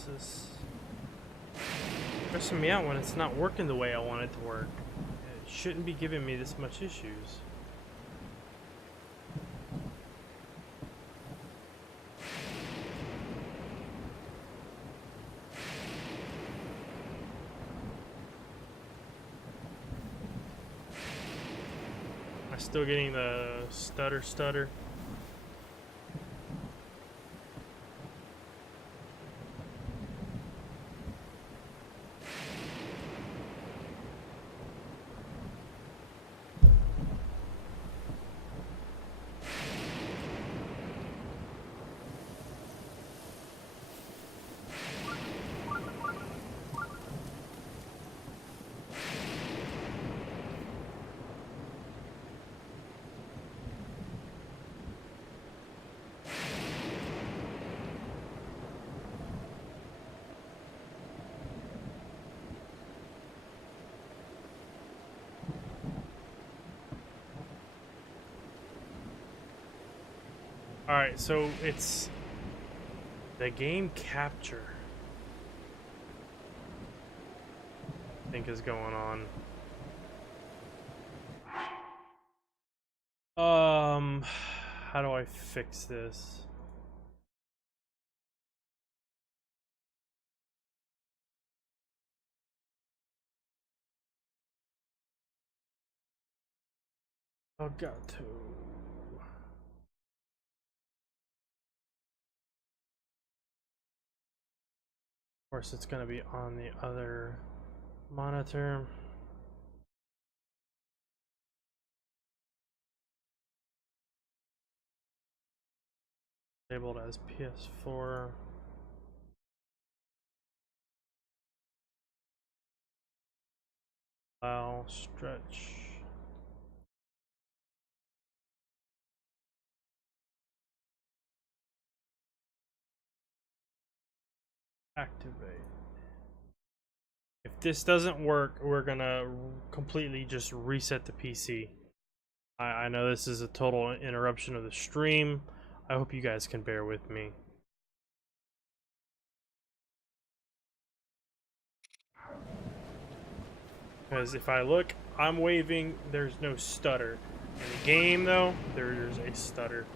It's just stressing me out when it's not working the way I want it to work. It shouldn't be giving me this much issues. Am I still getting the stutter? Alright, so it's the game capture, I think, is going on. How do I fix this? I've got to. Of course, it's going to be on the other monitor. Labeled as PS4. Allow stretch. Activate. If this doesn't work, we're gonna completely just reset the PC. I know this is a total interruption of the stream. I hope you guys can bear with me. Because if I look, I'm waving, there's no stutter. In the game, though, there's a stutter.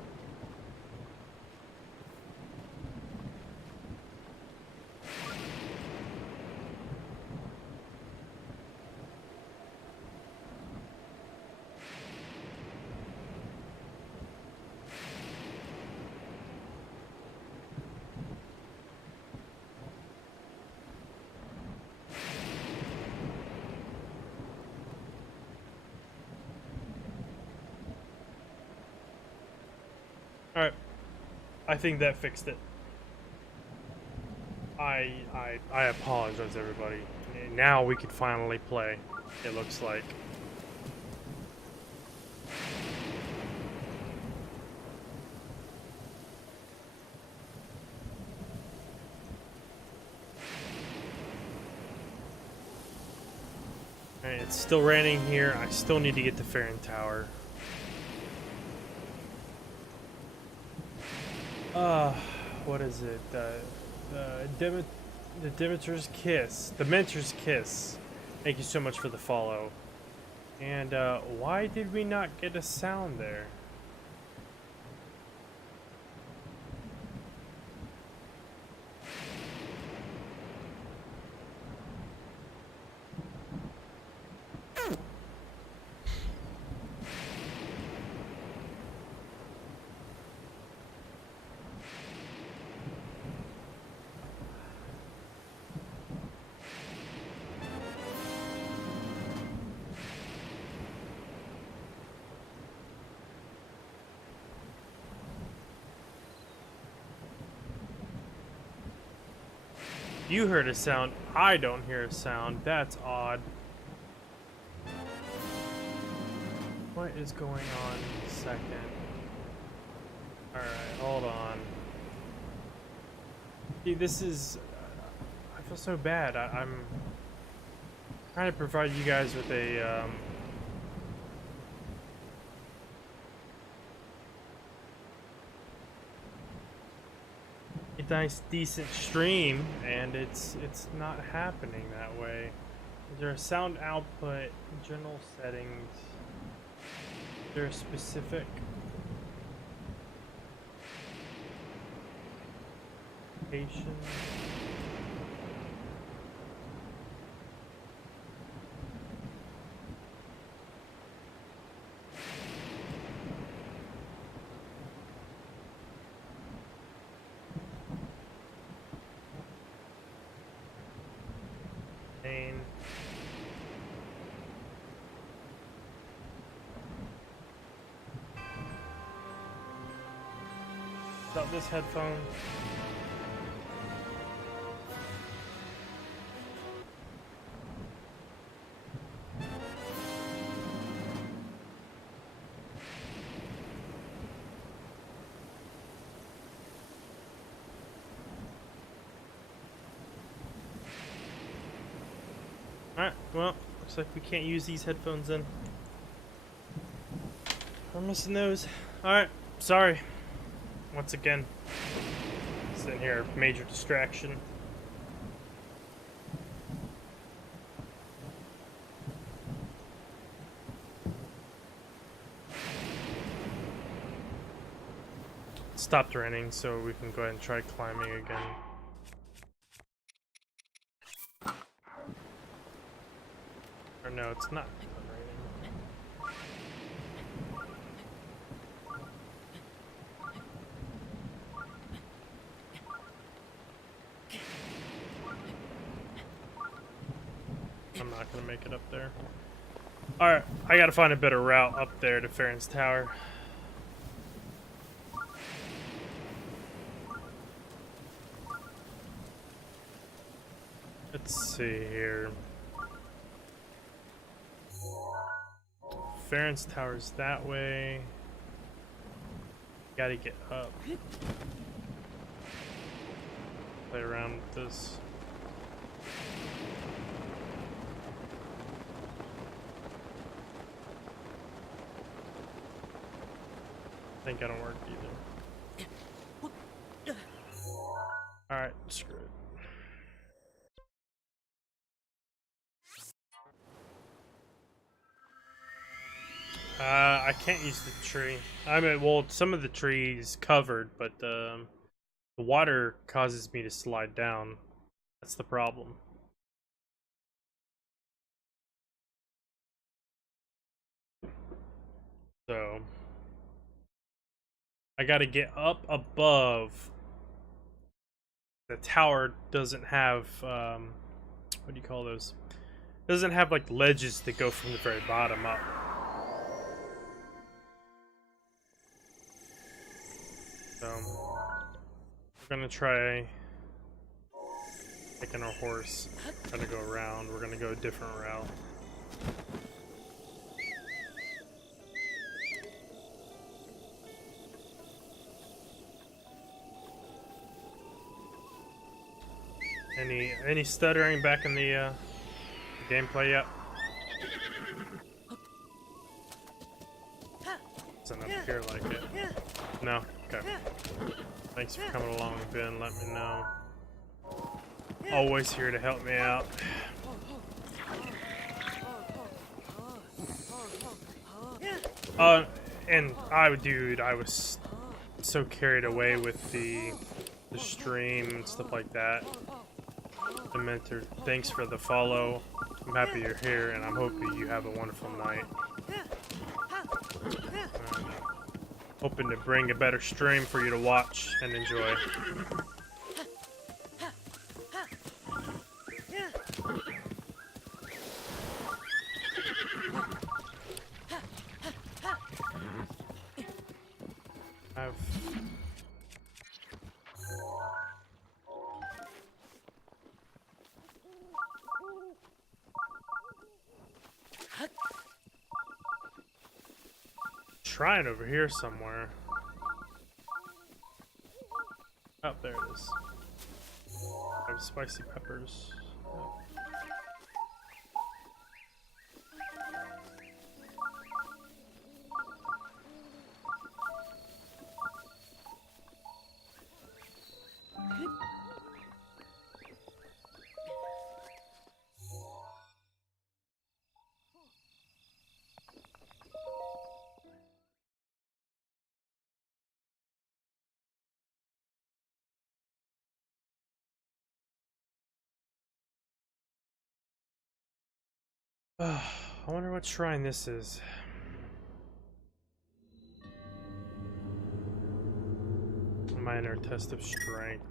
Alright, I think that fixed it. I apologize, everybody. Now we can finally play, it looks like. Alright, it's still raining here. I still need to get to Farron Tower. What is it? The Demeter's Kiss. The Mentor's Kiss. Thank you so much for the follow. And why did we not get a sound there? You heard a sound. I don't hear a sound. That's odd. What is going on? Second. Alright, hold on. See, this is... I feel so bad. I'm trying to provide you guys with a... nice decent stream, and it's not happening that way. Is there a sound output, general settings? Is there a specific location? About this headphone. Alright, well, looks like we can't use these headphones then. We're missing those. Alright, sorry. Once again, sitting here, major distraction. Stopped raining, so we can go ahead and try climbing again. Or no, it's not raining. I'm not gonna make it up there. Alright, I gotta find a better route up there to Farron's Tower. Let's see here. Farron's Tower's that way. Gotta get up. Play around with this. I think that'll work either. Alright, screw it. I can't use the tree. I mean, well, some of the trees covered, but the water causes me to slide down. That's the problem. So I gotta get up above. The tower doesn't have what do you call those? Doesn't have like ledges that go from the very bottom up. So we're gonna try taking our horse, gonna go around. We're gonna go a different route. Any stuttering back in the gameplay yet? Doesn't appear like it. No? Okay. Thanks for coming along, Ben. Let me know. Always here to help me out. And dude, I was so carried away with the stream and stuff like that. The mentor, thanks for the follow. I'm happy you're here, and I'm hoping you have a wonderful night. Hoping to bring a better stream for you to watch and enjoy. Shrine over here somewhere. Oh, there it is. I have spicy peppers. Oh. I wonder what shrine this is. Minor test of strength.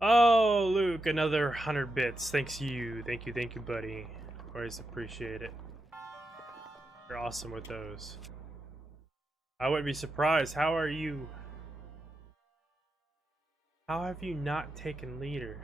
Oh, Luke, another 100 bits. Thank you, buddy. Always appreciate it. You're awesome with those. I wouldn't be surprised. How are you? How have you not taken leader?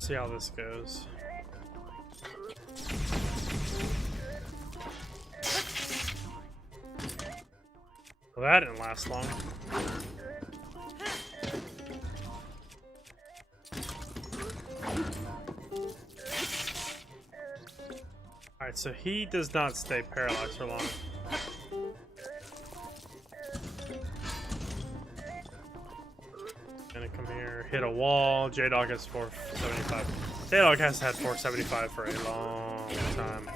See how this goes. Well, that didn't last long. Alright, so he does not stay paralyzed for long. Gonna come here, hit a wall. J-Dog has 475. J-Dog has had 475 for a long time.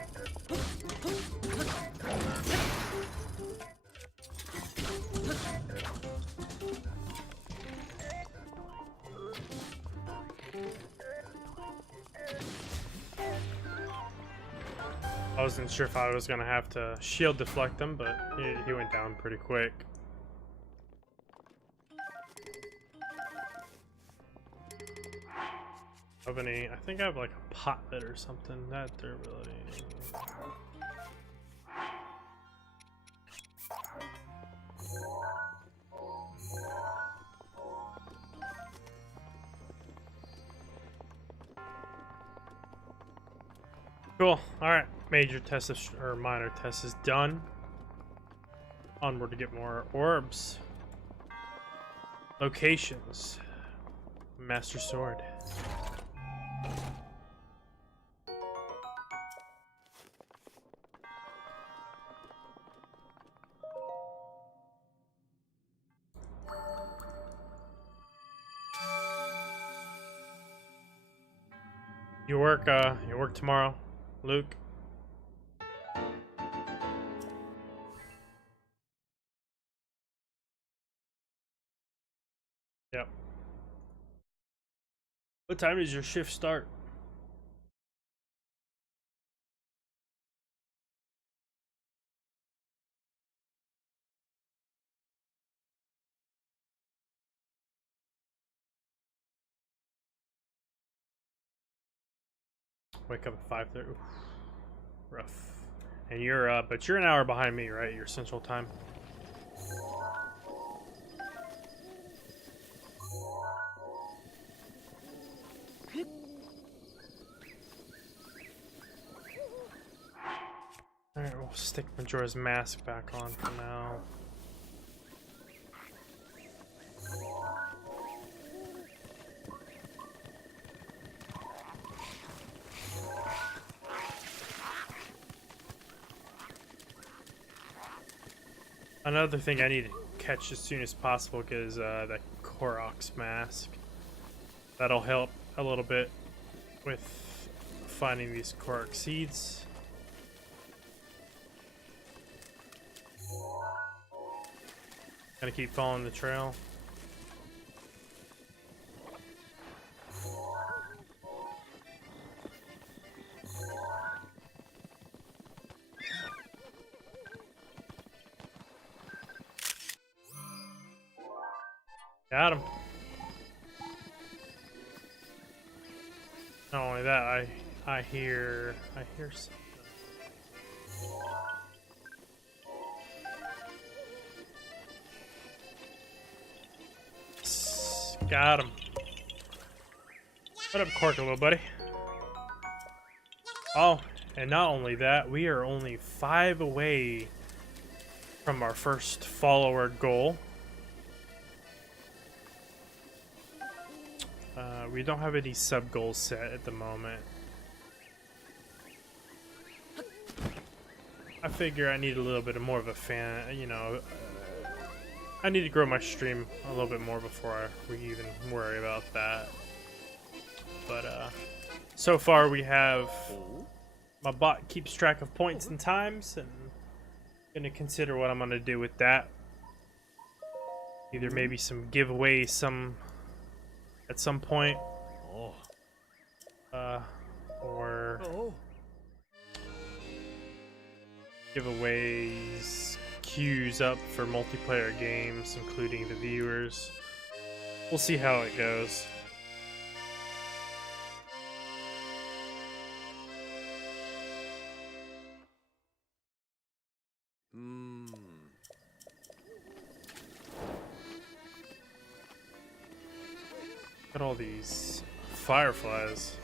I wasn't sure if I was gonna have to shield deflect him, but he went down pretty quick. Have any? I think I have like a pot lid or something. That durability. Cool. All right. Major test or minor test is done. Onward to get more orbs. Locations. Master Sword. You work tomorrow, Luke? Yep. What time does your shift start? Wake up at 5:30. Rough. And you're but you're an hour behind me, right? Your central time. Alright, we'll stick Majora's Mask back on for now. Another thing I need to catch as soon as possible is the Korok's mask. That'll help a little bit with finding these Korok seeds. Gonna keep following the trail. Got him. Not only that, I hear something. Got him. What up, Cork, little buddy? Oh, and not only that, we are only 5 away from our first follower goal. We don't have any sub goals set at the moment. I figure I need a little bit more of a fan, you know. I need to grow my stream a little bit more before we even worry about that. But so far we have my bot keeps track of points and times, and I'm gonna consider what I'm gonna do with that. Either maybe some giveaway at some point, or giveaways, queues up for multiplayer games, including the viewers. We'll see how it goes. Look at all these fireflies.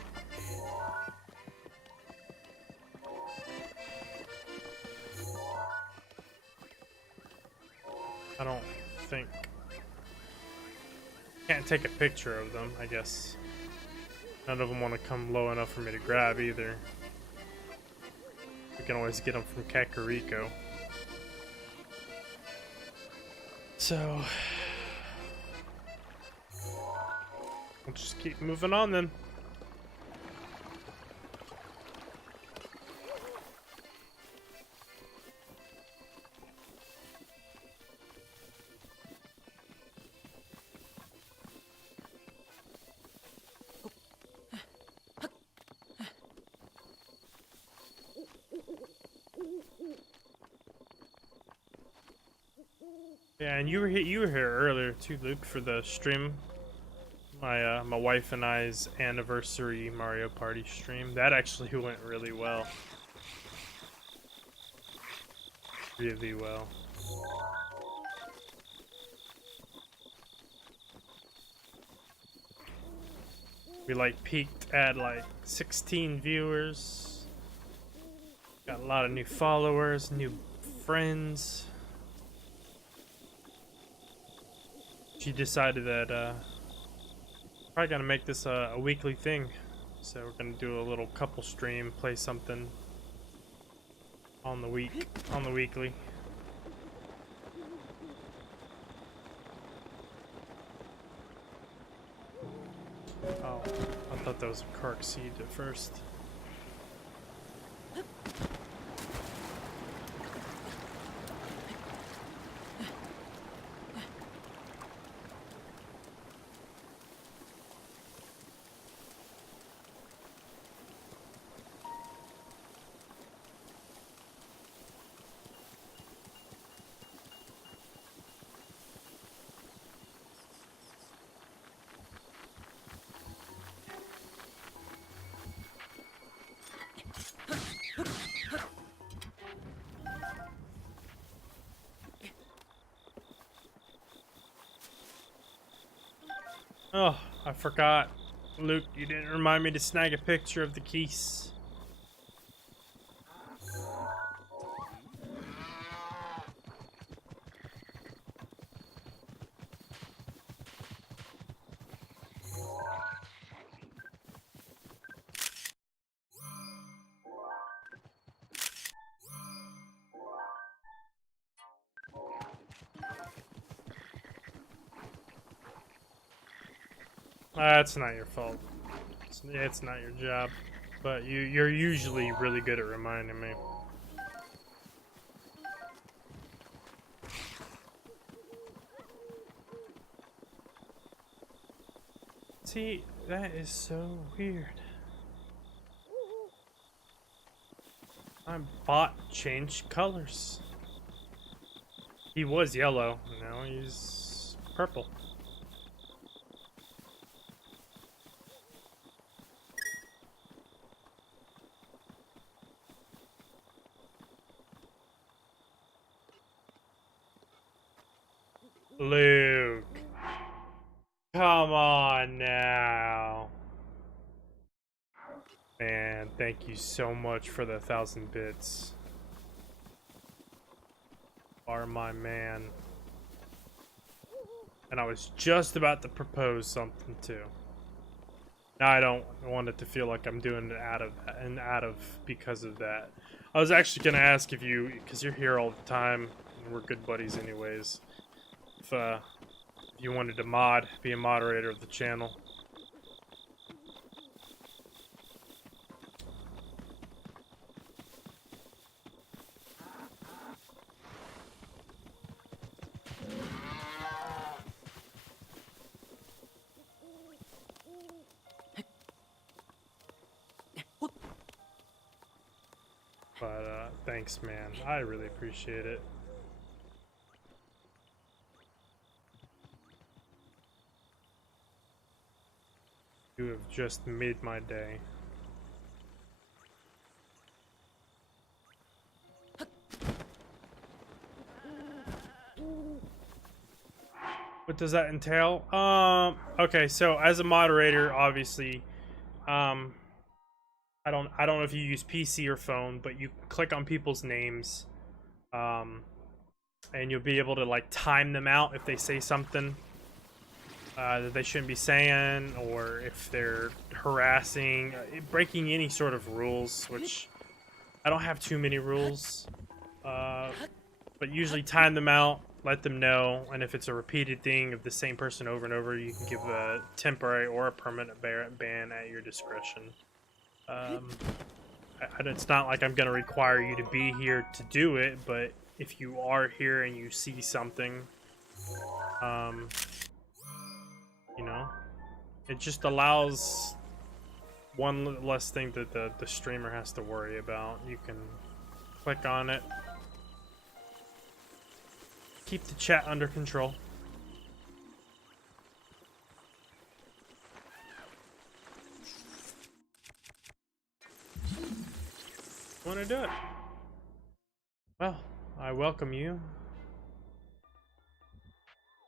I don't think... Can't take a picture of them, I guess. None of them want to come low enough for me to grab either. We can always get them from Kakariko. So... we'll just keep moving on then. Yeah, and you were here earlier too, Luke, for the stream. My wife and I's anniversary Mario Party stream. That actually went really well. Really well. We like peaked at like 16 viewers. Got a lot of new followers, new friends. She decided that probably gonna make this a weekly thing, so we're gonna do a little couple stream, play something on the weekly. Oh, I thought that was a Kark seed at first. Oh, I forgot. Luke, you didn't remind me to snag a picture of the geese. That's not your fault. It's not your job. But you're usually really good at reminding me. See, that is so weird. My bot changed colors. He was yellow, now he's purple. Luke. Come on now. Man, thank you so much for the 1,000 bits. Are my man. And I was just about to propose something too. Now I don't want it to feel like I'm doing it out of because of that. I was actually gonna ask if you, because you're here all the time, and we're good buddies anyways, if you wanted to be a moderator of the channel. But thanks, man. I really appreciate it. You have just made my day. What does that entail? Okay, so as a moderator, obviously, I don't know if you use PC or phone, but you click on people's names, and you'll be able to like time them out if they say something that they shouldn't be saying, or if they're harassing, breaking any sort of rules, which I don't have too many rules, but usually time them out, let them know, and if it's a repeated thing of the same person over and over, you can give a temporary or a permanent ban at your discretion. It's not like I'm going to require you to be here to do it, but if you are here and you see something, you know, it just allows one less thing that the streamer has to worry about. You can click on it, keep the chat under control. Want to do it? Well, I welcome you,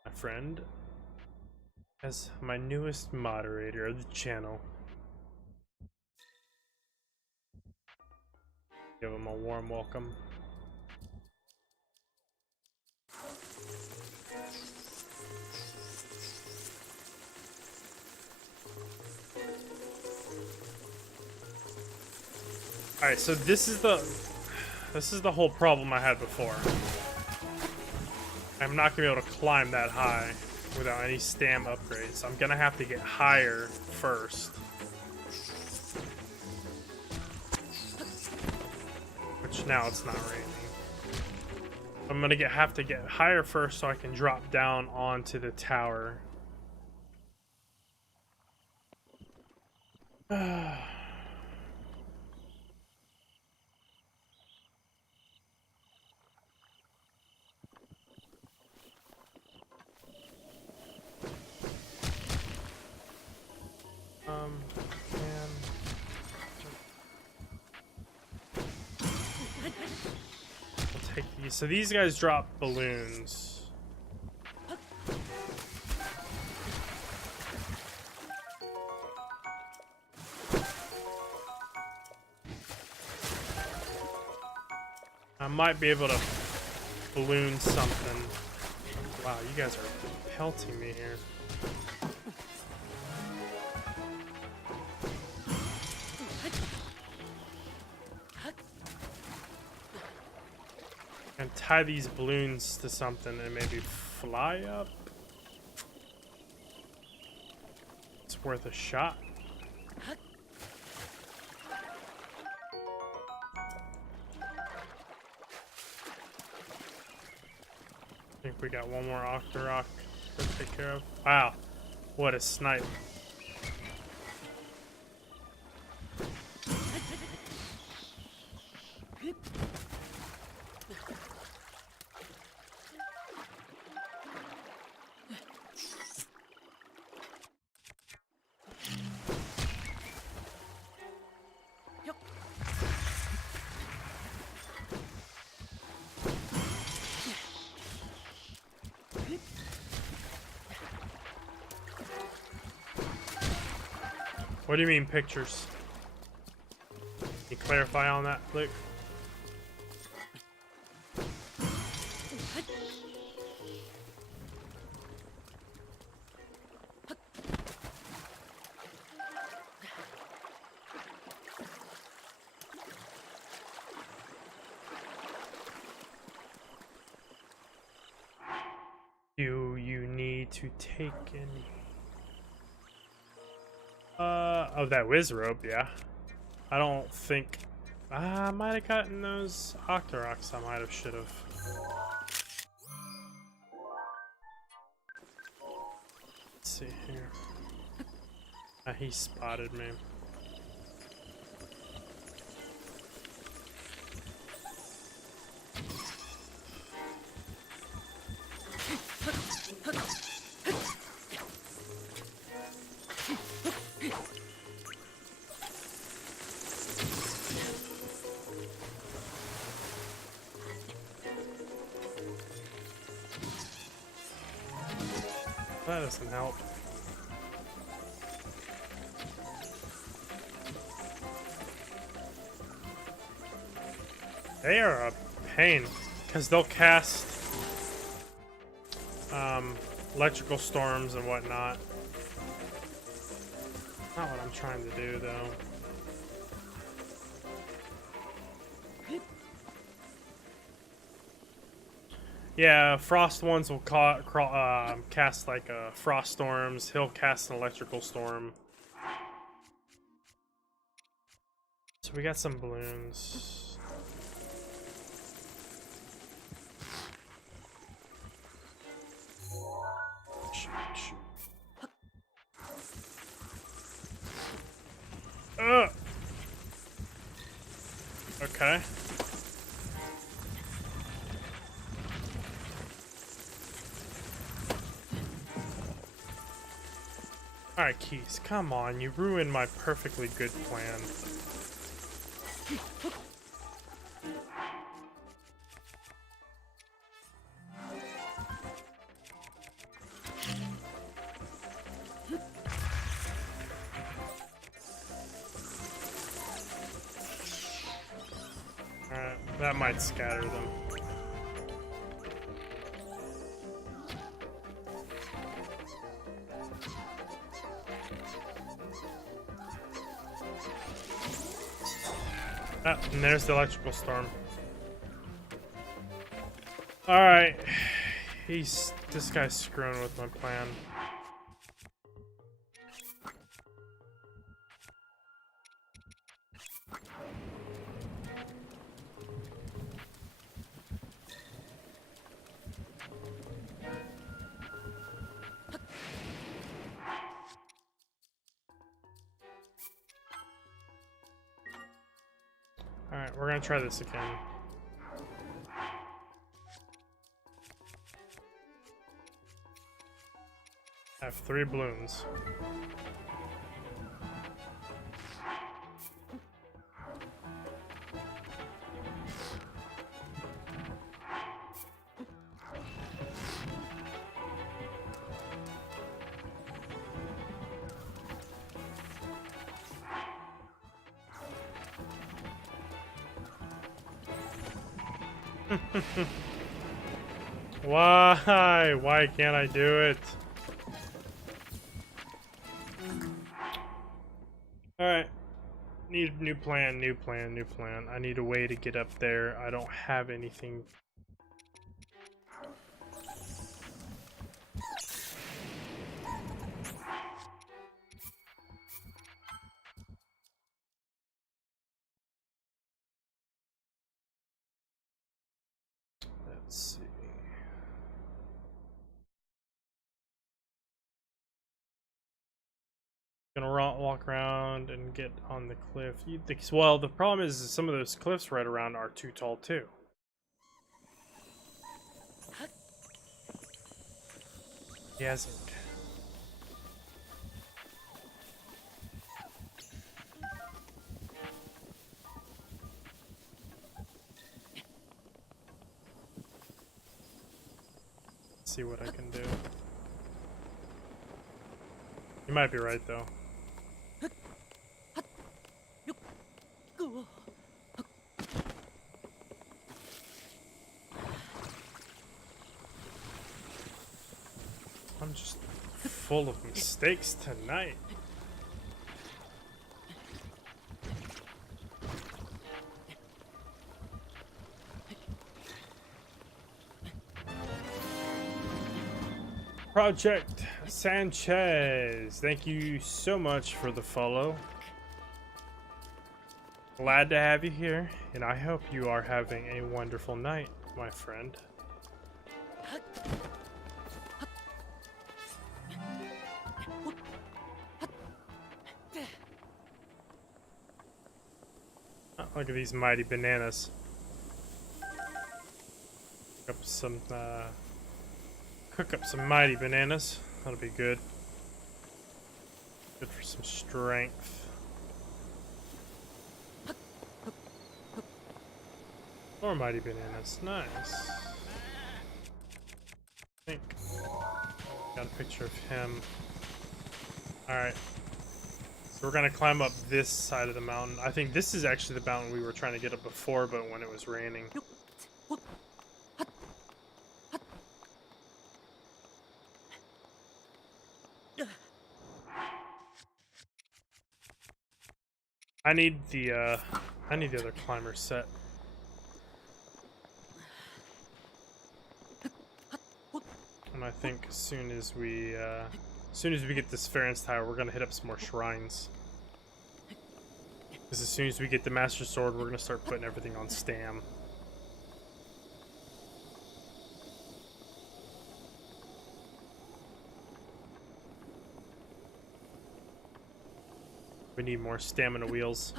my friend, as my newest moderator of the channel. Give him a warm welcome. Alright, so this is the whole problem I had before. I'm not gonna be able to climb that high without any stam upgrades. I'm gonna have to get higher first. Which now it's not raining. I'm gonna have to get higher first so I can drop down onto the tower. Man. I'll take these. So these guys drop balloons. I might be able to balloon something. Wow, you guys are pelting me here. And tie these balloons to something and maybe fly up. It's worth a shot. I think we got one more Octorok to take care of. Wow, what a snipe. What do you mean pictures? Can you clarify on that, Luke? Do you need to take any? Oh, that whiz rope, yeah. I don't think I might have gotten those Octoroks. I might have, should have. Let's see here. He spotted me. That doesn't help. They are a pain, because they'll cast electrical storms and whatnot. Not what I'm trying to do, though. Yeah, frost ones will cast like frost storms. He'll cast an electrical storm. So we got some balloons. Okay. Alright, Keys, come on, you ruined my perfectly good plan. Alright, that might scatter them. Ah, and there's the electrical storm. Alright. This guy's screwing with my plan. Alright, we're gonna try this again. I have 3 balloons. Why? Why can't I do it? Alright. Need new plan, new plan, new plan. I need a way to get up there. I don't have anything. Let's see. Gonna walk around and get on the cliff. Well, the problem is some of those cliffs right around are too tall too. Yes. See what I can do. You might be right though. I'm just full of mistakes tonight. Project Sanchez, thank you so much for the follow. Glad to have you here, and I hope you are having a wonderful night, my friend. Oh, look at these mighty bananas. Cook up some mighty bananas. That'll be good. Good for some strength. More mighty bananas. Nice. I think got a picture of him. Alright. So we're gonna climb up this side of the mountain. I think this is actually the mountain we were trying to get up before, but when it was raining. I need the other climber set. And I think as soon as we get this Farron's Tower, we're gonna hit up some more shrines. Because as soon as we get the Master Sword, we're gonna start putting everything on Stam. We need more stamina wheels.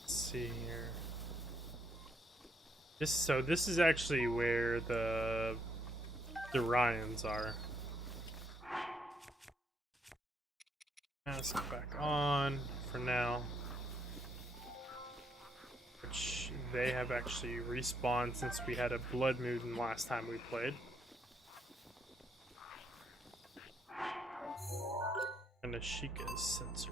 Let's see here. This is actually where the Ryans are. Let's go back on for now. Which they have actually respawned since we had a Blood Moon last time we played. And a Sheikah's sensor.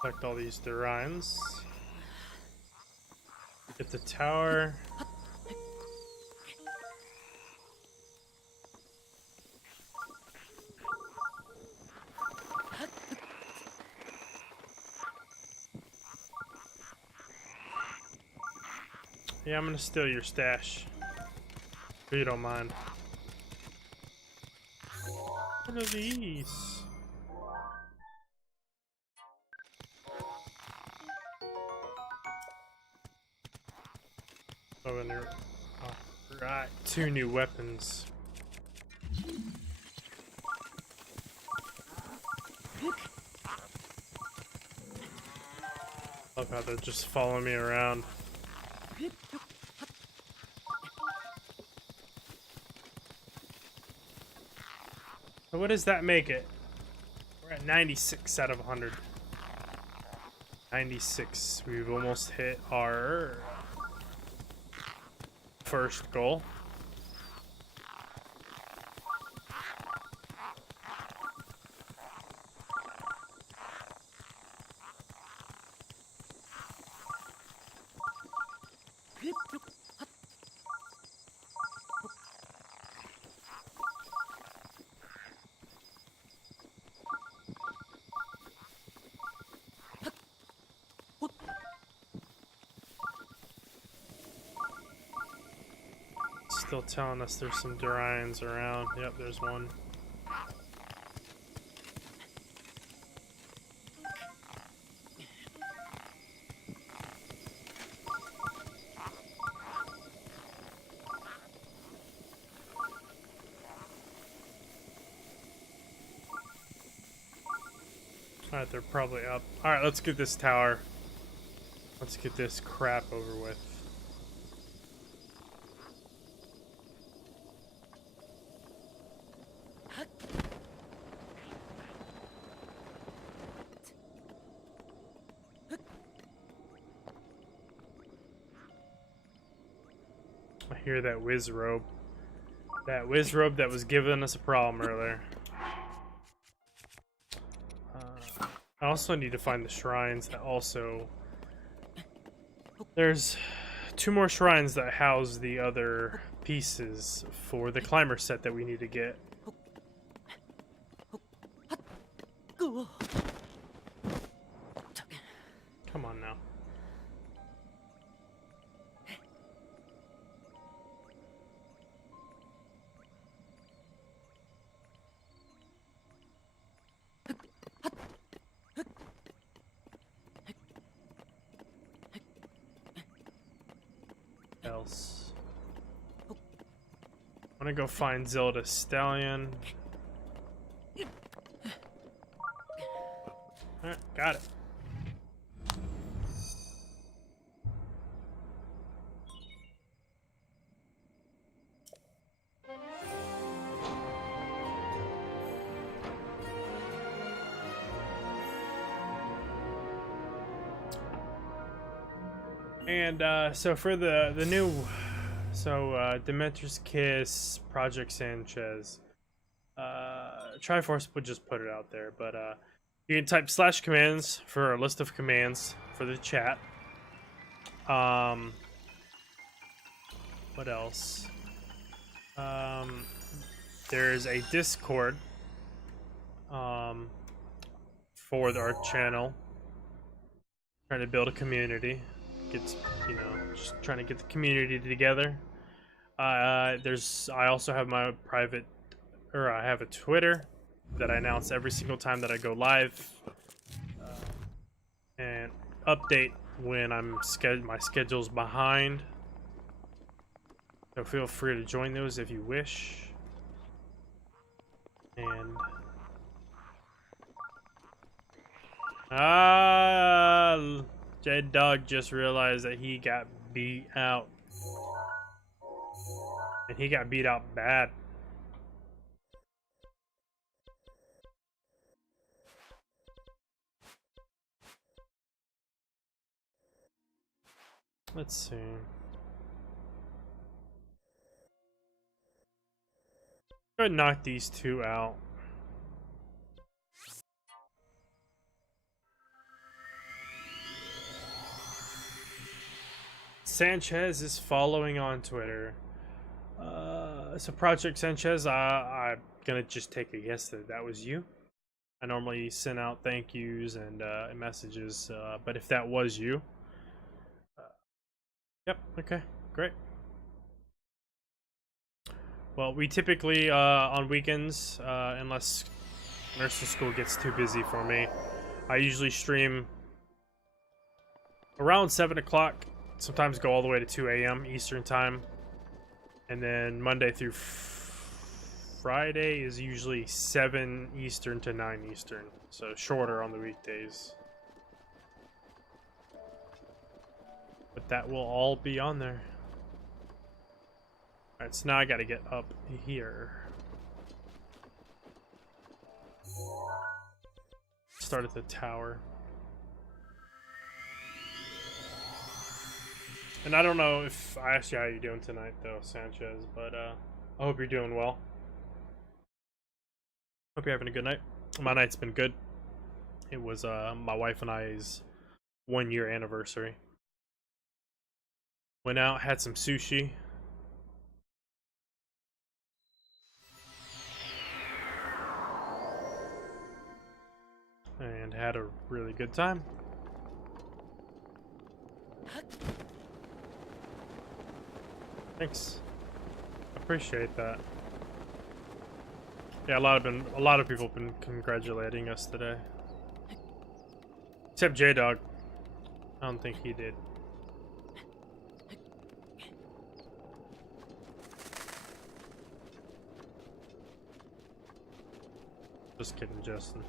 Collect all these Durines. Get the tower. Yeah, I'm gonna steal your stash. If you don't mind. What are these? Oh, and there. Oh, right. 2 new weapons. Love how they're just following me around. So what does that make it? We're at 96 out of 100. 96. We've almost hit our first goal. Still telling us there's some Durines around. Yep, there's one. Alright, they're probably up. Alright, let's get this tower. Let's get this crap over with. I hear that whiz robe. That whiz robe that was giving us a problem earlier. I also need to find the shrines that also... There's 2 more shrines that house the other pieces for the climber set that we need to get. Come on now. Else. I'm gonna go find Zelda Stallion. Alright, got it. And so for the new, Dementor's Kiss, Project Sanchez, Triforce would just put it out there, but you can type /commands for a list of commands for the chat. What else? There's a Discord for our channel. Trying to build a community. Gets, you know, just trying to get the community together. I also have my private, or I have a Twitter that I announce every single time that I go live, and update when my schedule's behind. So feel free to join those if you wish. And J-Dog just realized that he got beat out. And he got beat out bad. Let's see. Go ahead and knock these 2 out. Sanchez is following on Twitter. So Project Sanchez, I'm gonna just take a guess that was you. I normally send out thank yous and messages, but if that was you, yep, okay, great. Well, we typically on weekends, unless nursing school gets too busy for me, I usually stream around 7 o'clock. Sometimes go all the way to 2 a.m. Eastern time. And then Monday through Friday is usually 7 Eastern to 9 Eastern. So shorter on the weekdays. But that will all be on there. Alright, so now I gotta get up here. Start at the tower. And I don't know if I asked you how you're doing tonight, though, Sanchez, but I hope you're doing well. Hope you're having a good night. My night's been good. It was my wife and I's 1-year anniversary. Went out, had some sushi. And had a really good time. Thanks. Appreciate that. Yeah, a lot of people have been congratulating us today. Except J-Dog. I don't think he did. Just kidding, Justin.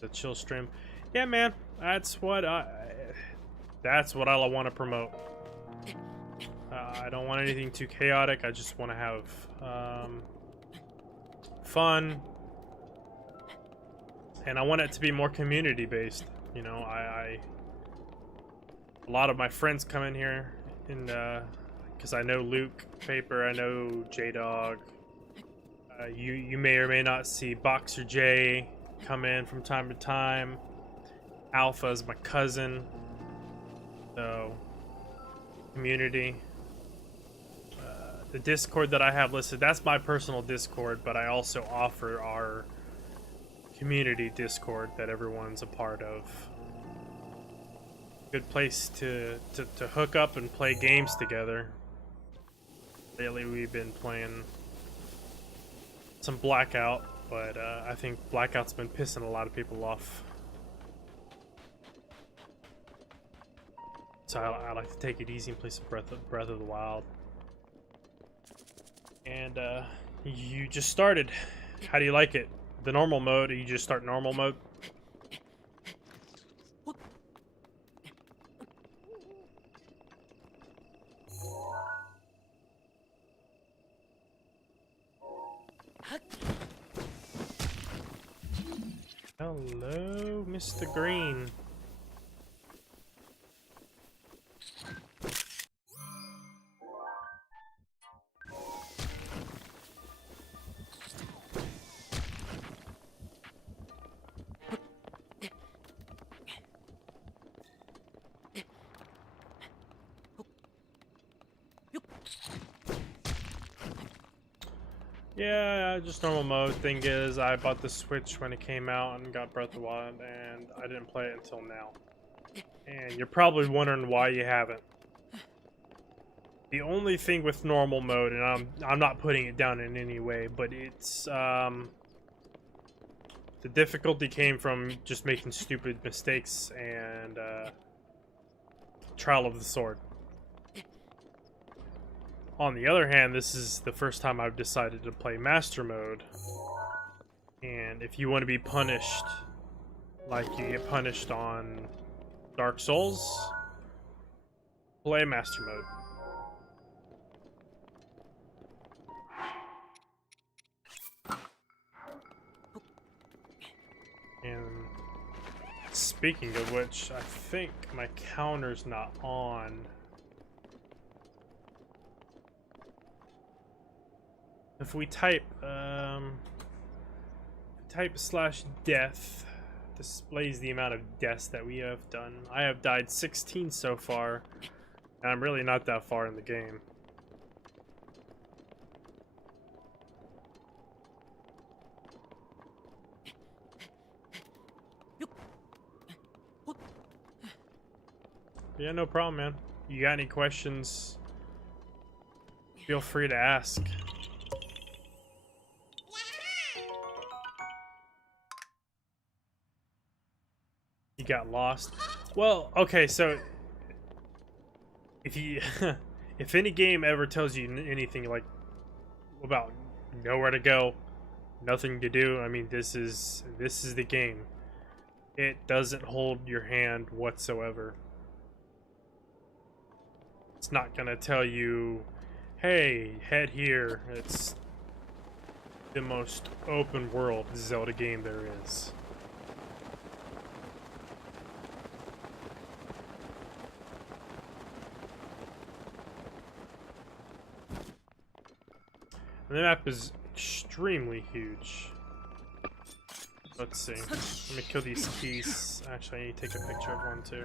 The chill stream. Yeah, man. That's what I want to promote. I don't want anything too chaotic. I just want to have fun, and I want it to be more community based. You know, a lot of my friends come in here, and because I know Luke Paper, I know J-Dog, You may or may not see Boxer J come in from time to time. Alpha is my cousin. So, community. The Discord that I have listed, that's my personal Discord, but I also offer our community Discord that everyone's a part of. Good place to hook up and play games together. Lately we've been playing some Blackout, but I think Blackout's been pissing a lot of people off. So I like to take it easy and play some Breath of the Wild. And you just started. How do you like it? The normal mode, or you just start normal mode? Hello, Mr. Green. Yeah, just normal mode. Thing is, I bought the Switch when it came out and got Breath of the Wild, and I didn't play it until now. And you're probably wondering why you haven't. The only thing with normal mode, and I'm not putting it down in any way, but it's the difficulty came from just making stupid mistakes and Trial of the Sword. On the other hand, this is the first time I've decided to play Master Mode. And if you want to be punished like you get punished on Dark Souls, play Master Mode. And speaking of which, I think my counter's not on. If we type /death, displays the amount of deaths that we have done. I have died 16 so far, and I'm really not that far in the game. Yeah, no problem, man. You got any questions? Feel free to ask. You got lost. Well, okay, so if you if any game ever tells you anything like about nowhere to go, nothing to do, I mean, this is the game. It doesn't hold your hand whatsoever. It's not gonna tell you, hey, head here. It's the most open world Zelda game there is. And the map is extremely huge. Let's see. Let me kill these keys. Actually, I need to take a picture of one too.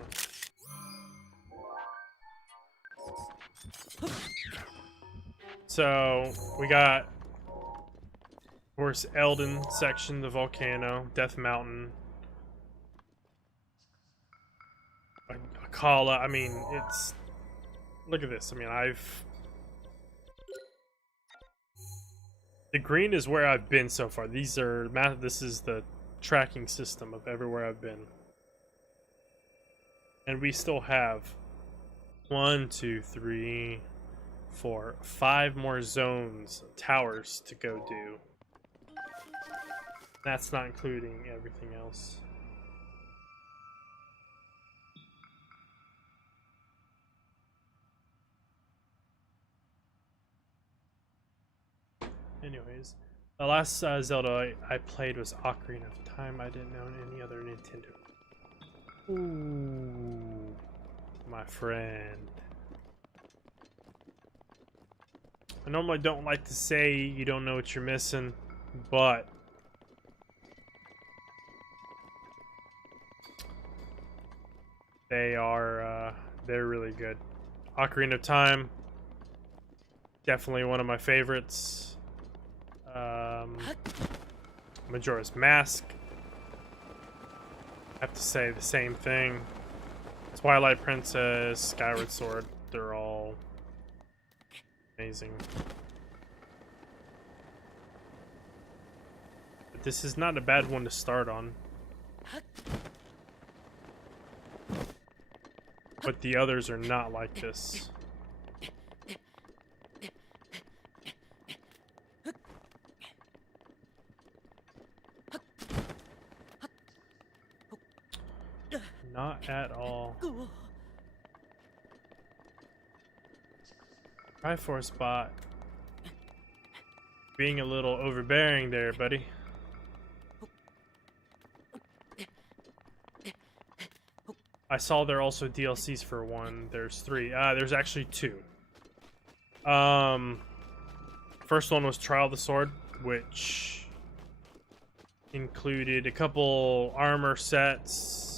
So, we got, of course, Eldin section, the volcano, Death Mountain, Akkala. I mean, it's, look at this. I mean, the green is where I've been so far. This is the tracking system of everywhere I've been. And we still have 1, 2, 3, 4, 5 more zones, towers to go do. That's not including everything else. Anyways, the last Zelda I played was Ocarina of Time. I didn't own any other Nintendo. Ooh, my friend. I normally don't like to say you don't know what you're missing, but they're really good. Ocarina of Time, definitely one of my favorites. Majora's Mask, I have to say the same thing. Twilight Princess, Skyward Sword, they're all amazing. But this is not a bad one to start on. But the others are not like this. Not at all. Triforce Bot. Being a little overbearing there, buddy. I saw there are also DLCs for one. There's 3. There's actually 2. First one was Trial of the Sword, which included a couple armor sets.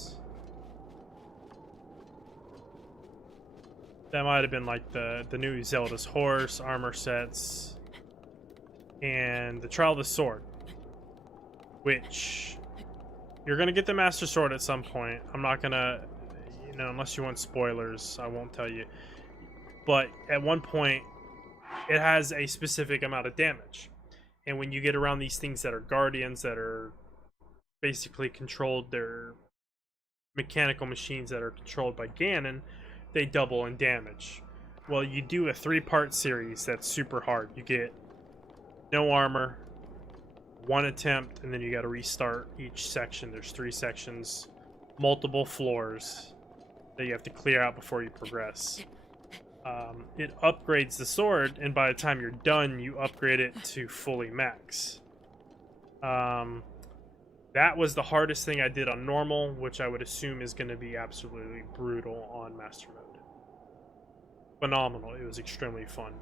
That might have been like the new Zelda's horse armor sets, and the Trial of the Sword, which you're gonna get the Master Sword at some point. I'm not gonna, unless you want spoilers, I won't tell you. But at one point, it has a specific amount of damage, and when you get around these things that are guardians, that are basically controlled, they're mechanical machines that are controlled by Ganon, they double in damage. Well, you do a 3-part series that's super hard. You get no armor, 1 attempt, and then you got to restart each section. There's 3 sections, multiple floors that you have to clear out before you progress. It upgrades the sword, and by the time you're done, you upgrade it to fully max. That was the hardest thing I did on normal, which I would assume is going to be absolutely brutal on master mode. Phenomenal. It was extremely fun.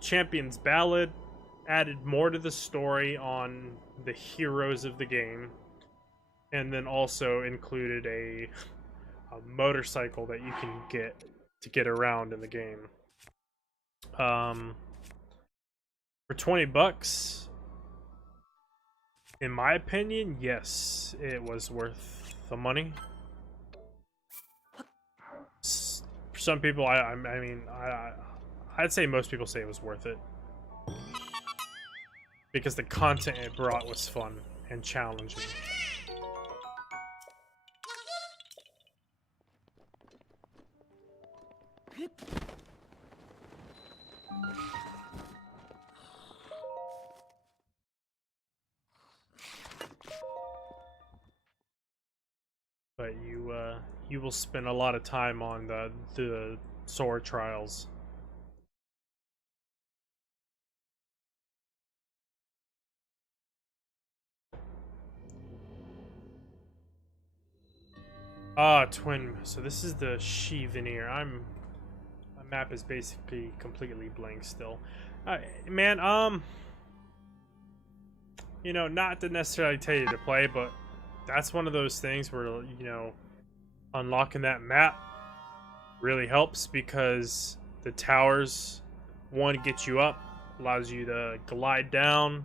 Champion's Ballad added more to the story on the heroes of the game, and then also included a motorcycle that you can get to get around in the game. For $20, in my opinion, yes, it was worth the money. For some people, I'd say most people say it was worth it, because the content it brought was fun and challenging. But you will spend a lot of time on the sword trials. Twin. So this is the She Veneer. My map is basically completely blank still. Man, not to necessarily tell you to play, but that's one of those things where, unlocking that map really helps, because the towers, one, get you up, allows you to glide down,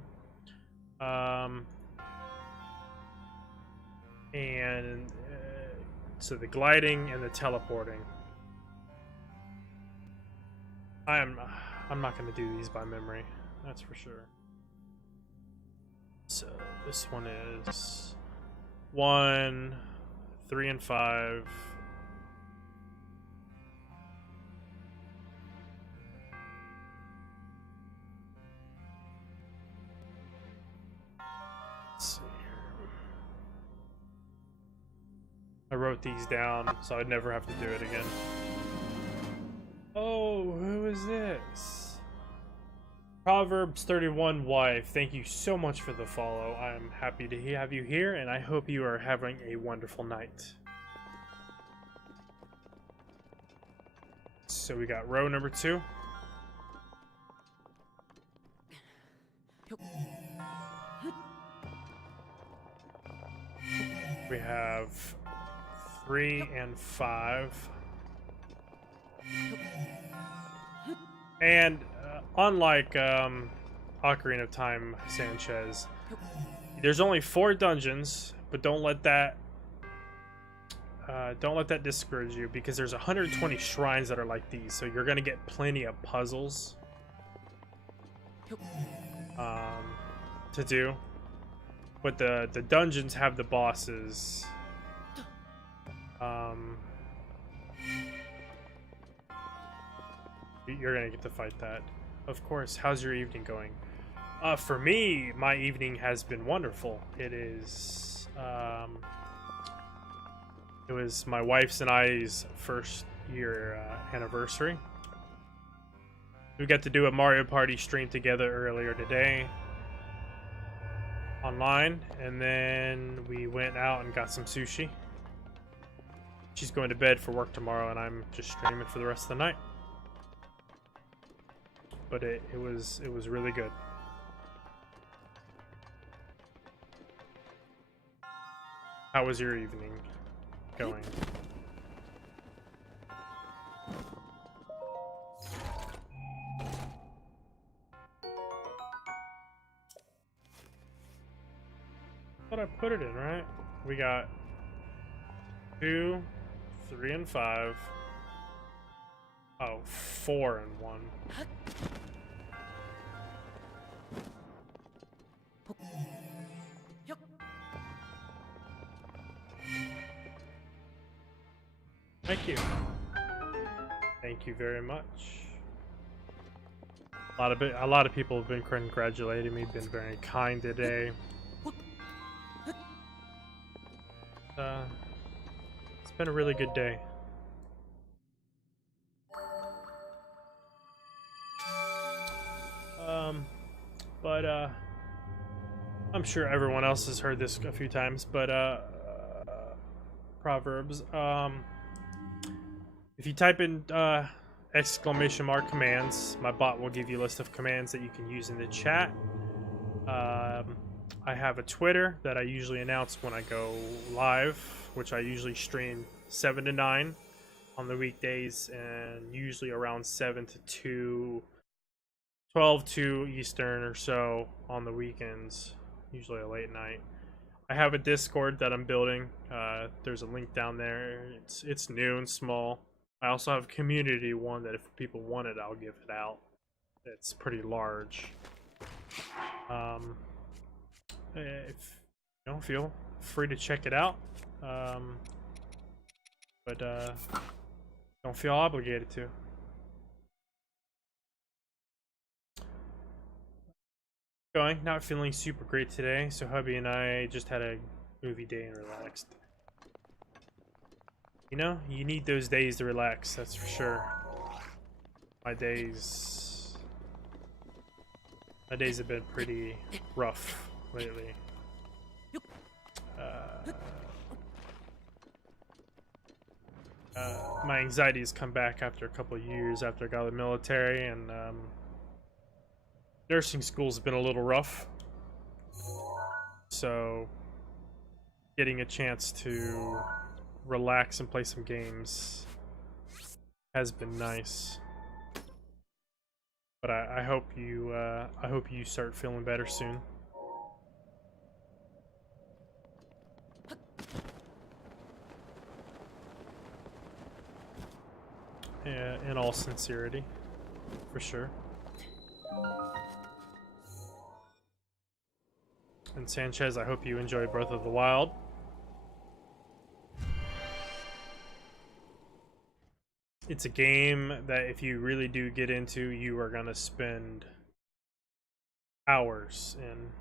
so the gliding and the teleporting. I'm not going to do these by memory, that's for sure. So this one is 1, 3, and 5. Let's see here. I wrote these down so I'd never have to do it again. Oh, who is this? Proverbs 31 wife, thank you so much for the follow. I'm happy to have you here, and I hope you are having a wonderful night. So we got row number 2. We have 3 and 5. And unlike Ocarina of Time, Sanchez, there's only 4 dungeons, but don't let that discourage you, because there's 120 shrines that are like these, so you're gonna get plenty of puzzles to do. But the dungeons have the bosses. You're gonna get to fight that, of course. How's your evening going? For me, my evening has been wonderful. It was my wife's and I's first year anniversary. We got to do a Mario Party stream together earlier today online, and then we went out and got some sushi. She's going to bed for work tomorrow, and I'm just streaming for the rest of the night. But it was really good. How was your evening going? Thought I put it in, right? We got 2, 3, and 5. Oh, 4 and 1. Thank you. Thank you very much. A lot of people have been congratulating me, been very kind today. It's been a really good day. But I'm sure everyone else has heard this a few times, but Proverbs. If you type in !! commands, my bot will give you a list of commands that you can use in the chat. I have a Twitter that I usually announce when I go live, which I usually stream 7 to 9 on the weekdays, and usually around 7 to 2, 12 to Eastern or so on the weekends, usually a late night. I have a Discord that I'm building. There's a link down there. It's new and small. I also have a community one that if people want it, I'll give it out. It's pretty large. If you don't feel free to check it out, but don't feel obligated to. Not feeling super great today, so hubby and I just had a movie day and relaxed. You know, you need those days to relax, that's for sure. My days have been pretty rough lately. My anxiety has come back after a couple of years after I got out of the military, and nursing school's been a little rough. So getting a chance to relax and play some games has been nice. But I hope you start feeling better soon. Yeah, in all sincerity, for sure. And Sanchez, I hope you enjoy Breath of the Wild. It's a game that if you really do get into, you are gonna spend hours in.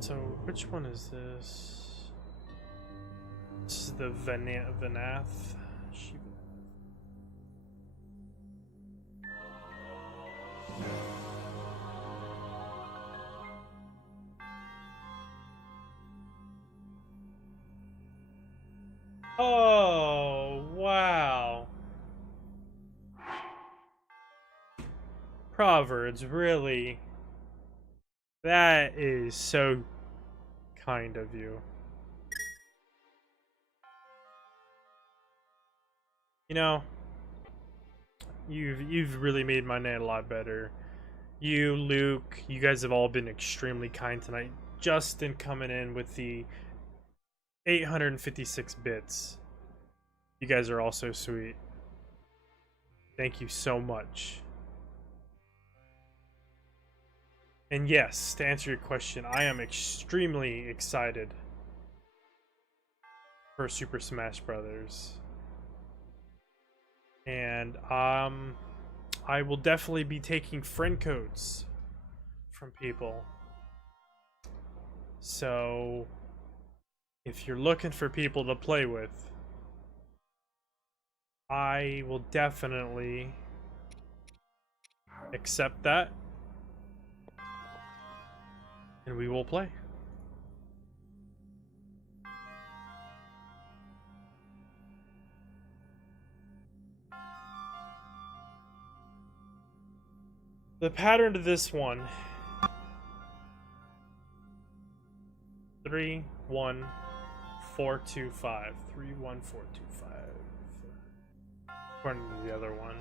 So, which one is this? This is the Vanath. Oh, wow. Proverbs, really? That is so kind of you. You know, you've really made my night a lot better. You, Luke, you guys have all been extremely kind tonight. Justin coming in with the 856 bits. You guys are all so sweet. Thank you so much. And yes, to answer your question, I am extremely excited for Super Smash Brothers. And I will definitely be taking friend codes from people. So if you're looking for people to play with, I will definitely accept that, and we will play. The pattern to this one: 3 1 4 2 5 3 1 4 2 5. According to the other one.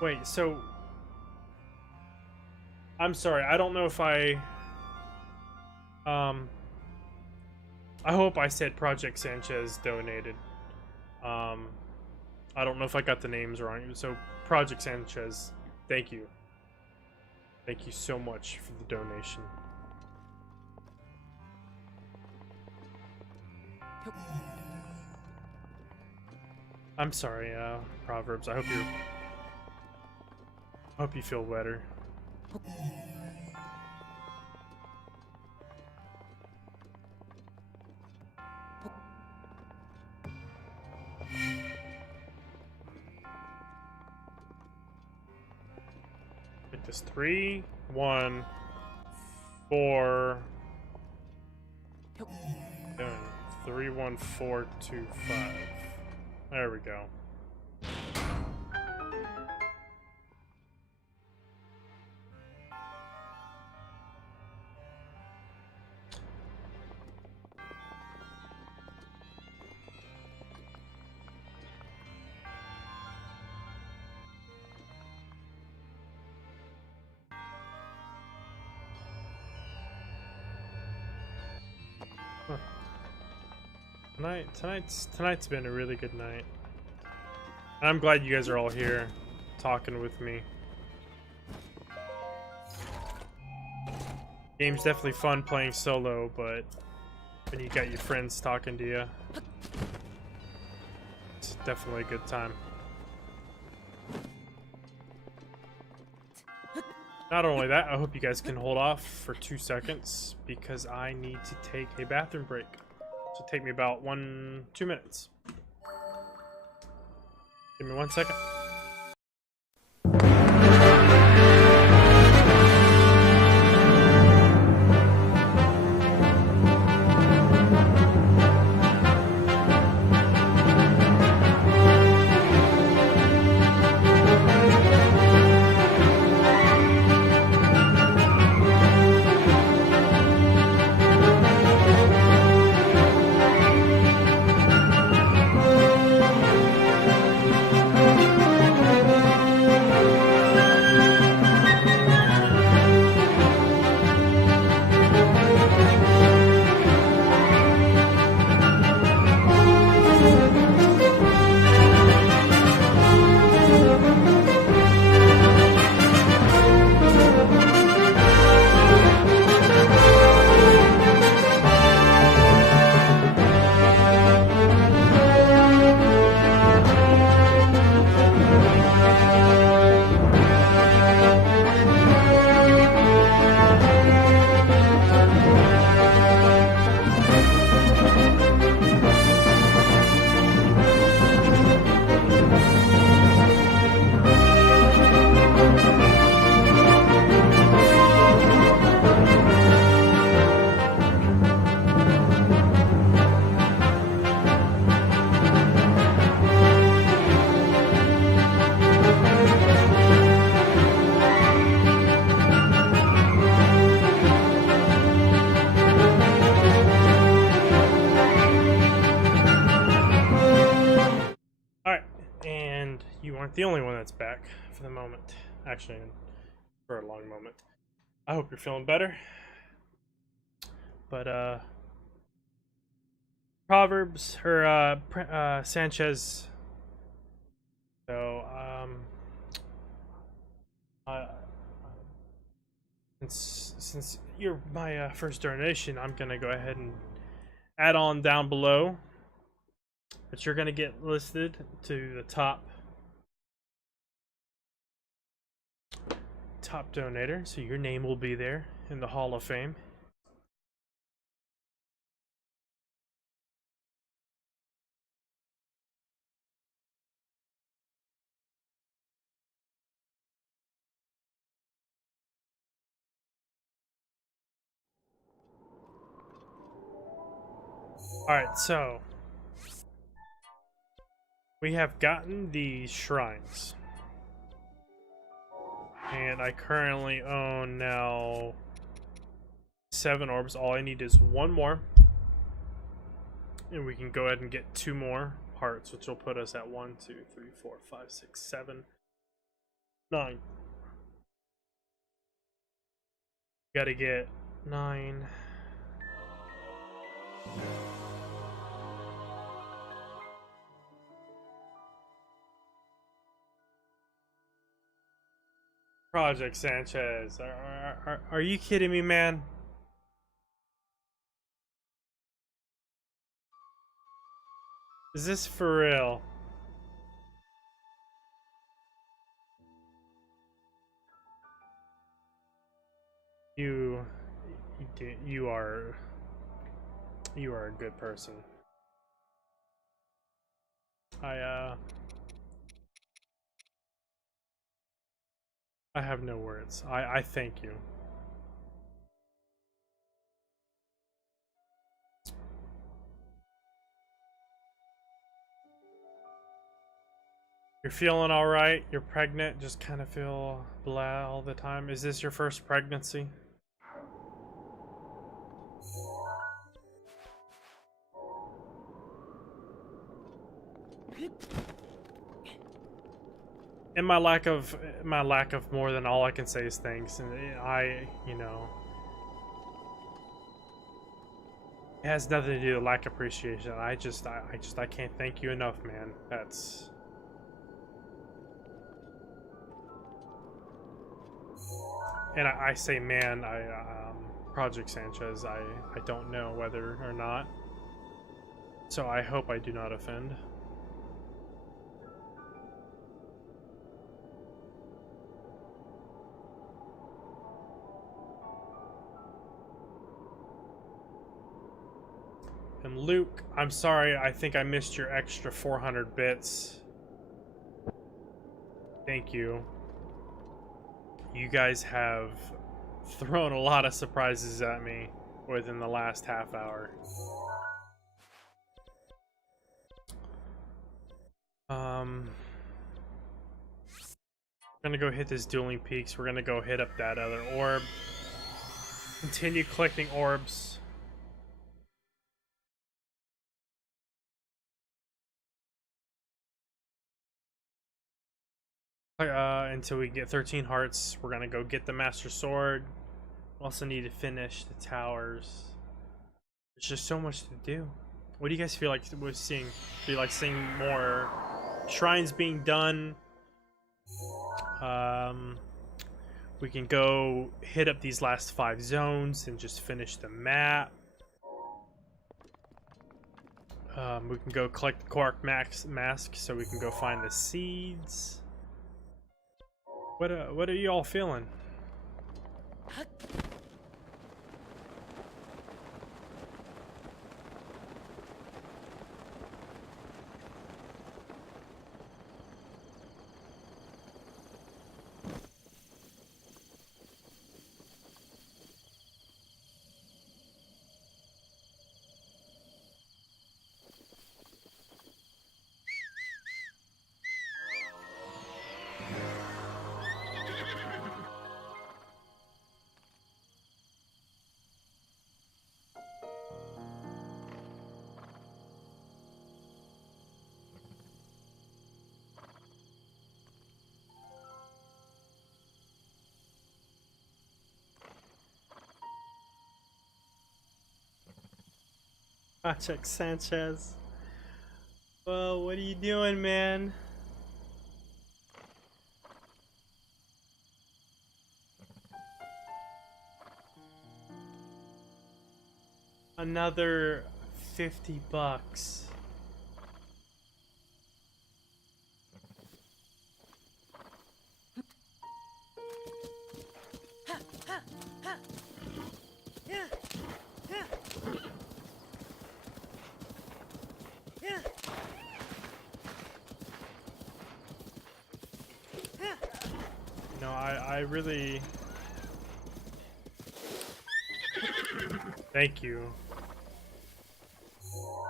Wait, so I'm sorry, I don't know if I hope I said Project Sanchez donated. I don't know if I got the names wrong. So Project Sanchez, thank you. Thank you so much for the donation. I'm sorry, Proverbs. I hope you feel better. Make this 3 1 4 3 1 4 2 5. There we go. Tonight's been a really good night. And I'm glad you guys are all here talking with me. Game's definitely fun playing solo, but when you got your friends talking to you, it's definitely a good time. Not only that, I hope you guys can hold off for 2 seconds because I need to take a bathroom break. So take me about 2 minutes. Give me 1 second. the only one that's back for the moment. Actually, for a long moment. I hope you're feeling better. But Proverbs or Sanchez. So uh, since you're my first donation, I'm gonna go ahead and add on down below that you're gonna get listed to the top donator, so your name will be there in the Hall of Fame. Alright, so we have gotten the shrines. And I currently own now 7 orbs. All I need is 1 more. And we can go ahead and get 2 more hearts, which will put us at 1, 2, 3, 4, 5, 6, 7, 9. Gotta get 9. Project Sanchez. Are you kidding me, man? Is this for real? You are a good person. I have no words. I thank you. You're feeling all right? You're pregnant? Just kind of feel blah all the time? Is this your first pregnancy? And my lack of more than all I can say is thanks, and it has nothing to do with lack of appreciation. I can't thank you enough, man. That's and I say man, Project Sanchez, I don't know whether or not, so I hope I do not offend. And Luke, I'm sorry, I think I missed your extra 400 bits. Thank you. You guys have thrown a lot of surprises at me within the last half hour. We're gonna go hit this Dueling Peaks. We're gonna go hit up that other orb. Continue collecting orbs. Until we get 13 hearts. We're gonna go get the Master Sword. We also need to finish the towers. There's just so much to do. What do you guys feel like we're seeing? Do you like seeing more shrines being done? We can go hit up these last 5 zones and just finish the map. We can go collect the Quark mask so we can go find the seeds. What are you all feeling? Project Sanchez. Well, what are you doing, man? Another 50 bucks. No, I really... Thank you. You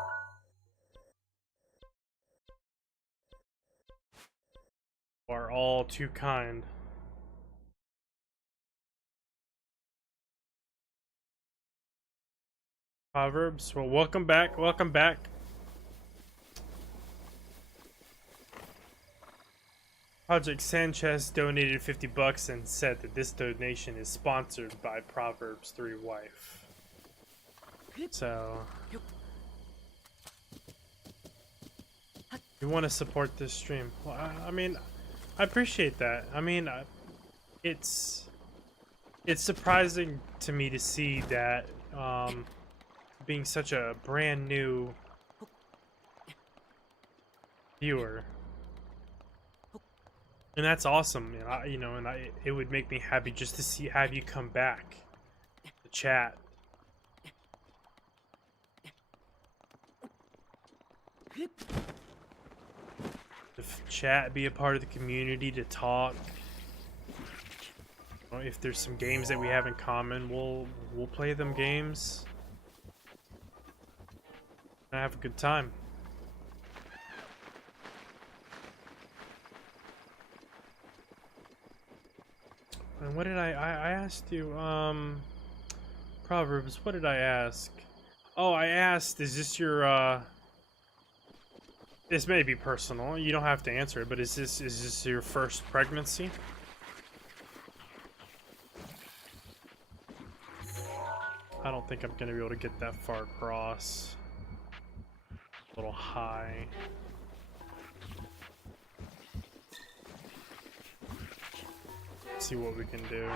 are all too kind. Proverbs, well, welcome back, welcome back. Project Sanchez donated 50 bucks and said that this donation is sponsored by Proverbs 3 Wife. So, you want to support this stream? Well, I mean, I appreciate that. I mean, it's surprising to me to see that being such a brand new viewer. And that's awesome, it would make me happy just to have you come back to chat. To chat, be a part of the community, to talk. If there's some games that we have in common, we'll play them games. And have a good time. And what did I asked you, Proverbs, what did I ask? Oh, I asked, is this your, this may be personal, you don't have to answer it, but is this your first pregnancy? I don't think I'm gonna be able to get that far across. A little high. See what we can do.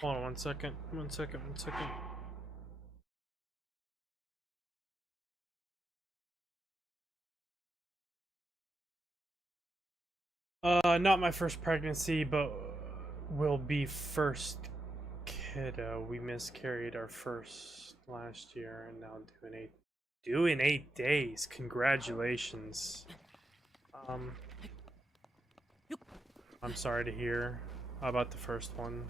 Hold on 1 second. 1 second. 1 second. Not my first pregnancy, but will be first kiddo. We miscarried our first last year, and now due in 8 days. Congratulations. I'm sorry to hear about the first one.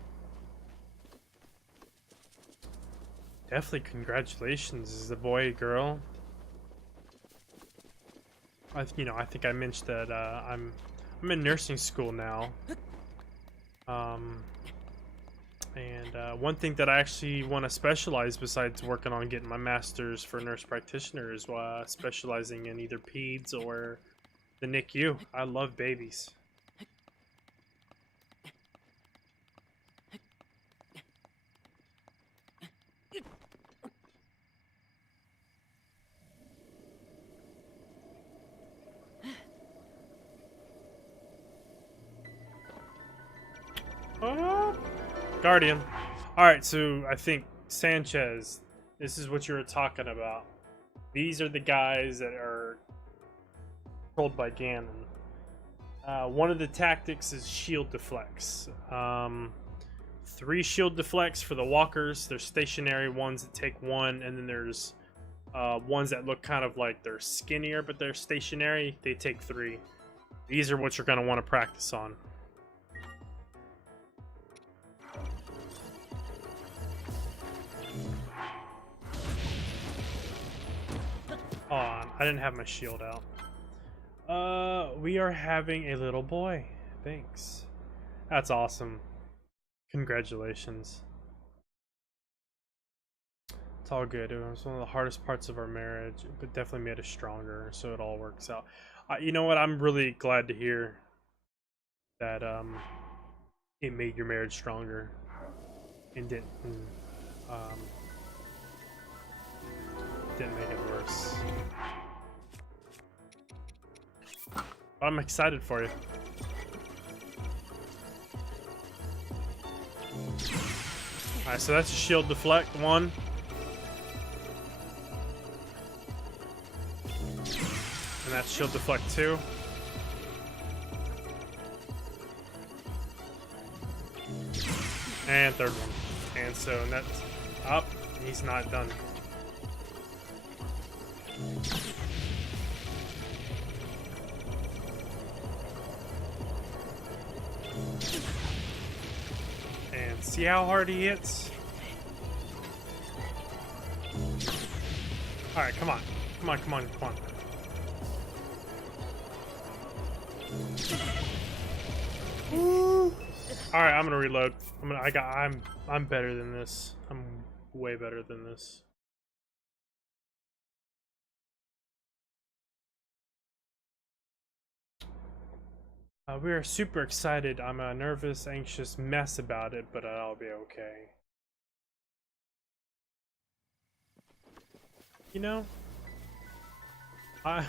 Definitely congratulations. Is it a boy, a girl? I think I mentioned that I'm in nursing school now. And one thing that I actually want to specialize, besides working on getting my master's for nurse practitioner, is specializing in either peds or the NICU. I love babies. Guardian. Alright, so I think Sanchez, this is what you were talking about. These are the guys that are controlled by Ganon. One of the tactics is shield deflects. 3 shield deflects for the walkers. There's stationary ones that take 1, and then there's ones that look kind of like they're skinnier, but they're stationary. They take 3. These are what you're going to want to practice on. I didn't have my shield out. We are having a little boy. Thanks. That's awesome. Congratulations. It's all good. It was one of the hardest parts of our marriage, but definitely made us stronger, so it all works out. You know what? I'm really glad to hear that it made your marriage stronger and didn't make it worse. But I'm excited for you. Alright, so that's a shield deflect, one. And that's shield deflect, two. And third one. And so that's up. He's not done. And see how hard he hits? Alright, come on. Come on, come on, come on. Alright, I'm gonna reload. I'm better than this. I'm way better than this. We are super excited. I'm a nervous, anxious mess about it, but I'll be okay. You know, I'd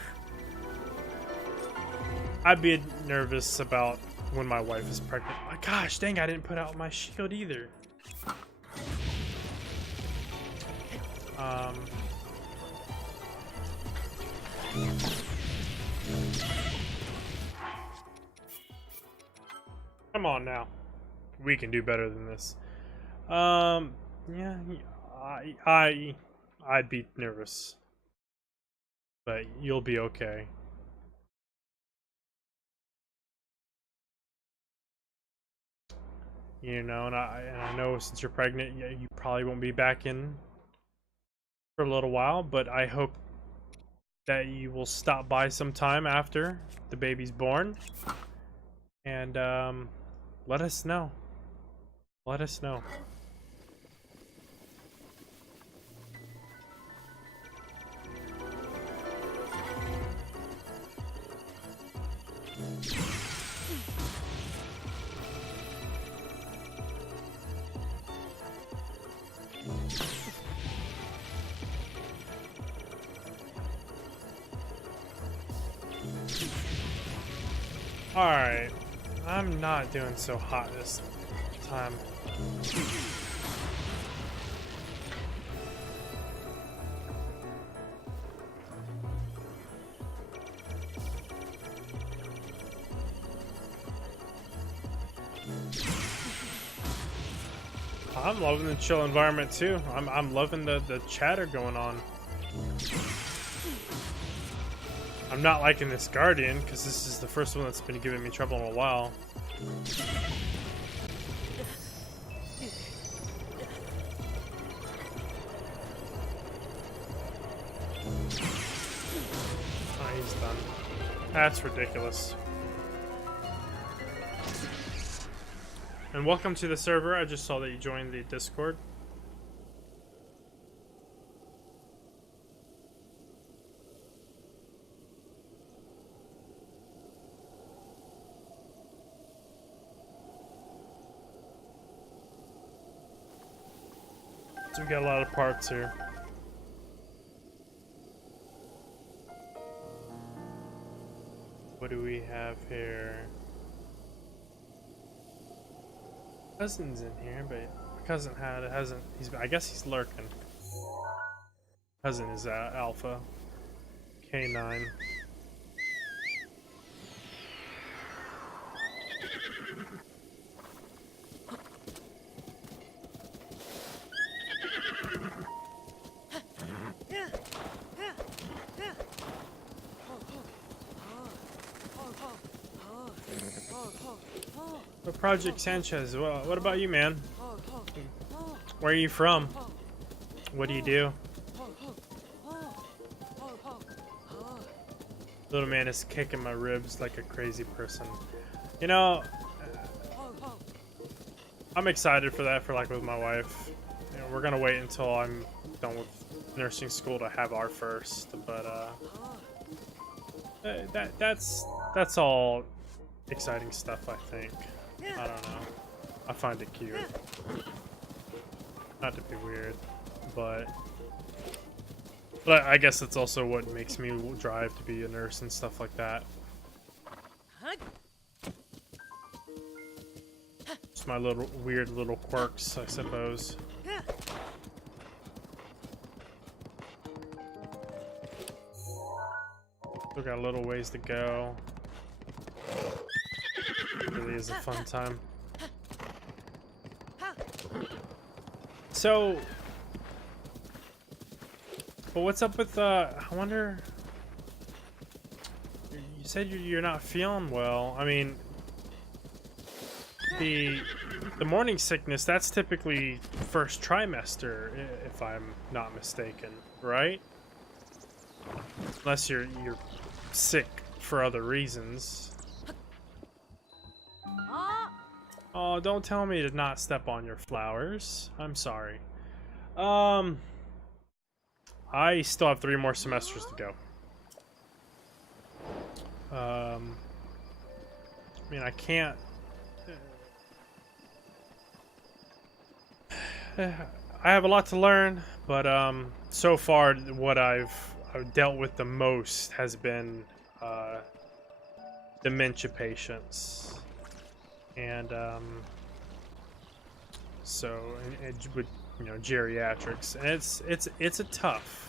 be nervous about when my wife is pregnant. Oh, gosh, dang, I didn't put out my shield either. Come on now. We can do better than this. Yeah, I'd be nervous. But you'll be okay. You know, and I know since you're pregnant, yeah, you probably won't be back in for a little while, but I hope that you will stop by sometime after the baby's born. And let us know. Let us know. Alright. I'm not doing so hot this time. I'm loving the chill environment too. I'm loving the chatter going on. I'm not liking this Guardian, because this is the first one that's been giving me trouble in a while. Oh, he's done. That's ridiculous. And welcome to the server. I just saw that you joined the Discord. So we got a lot of parts here. What do we have here? Cousin's in here, but cousin hasn't. I guess he's lurking. Cousin is Alpha. K9. Project Sanchez, well, what about you, man? Where are you from? What do you do? Little man is kicking my ribs like a crazy person. You know, I'm excited for that, for like with my wife. You know, we're gonna wait until I'm done with nursing school to have our first, but that's all exciting stuff, I think. I don't know. I find it cute. Not to be weird, but I guess it's also what makes me drive to be a nurse and stuff like that. Just my little weird little quirks, I suppose. Still got a little ways to go. It really is a fun time. So, but what's up with I wonder. You said you're not feeling well. I mean, the morning sickness, that's typically first trimester, if I'm not mistaken, right? Unless you're sick for other reasons. Oh, don't tell me to not step on your flowers. I'm sorry. I still have 3 more semesters to go. I mean, I can't. I have a lot to learn, but so far what I've dealt with the most has been dementia patients, and so with geriatrics, and it's a tough.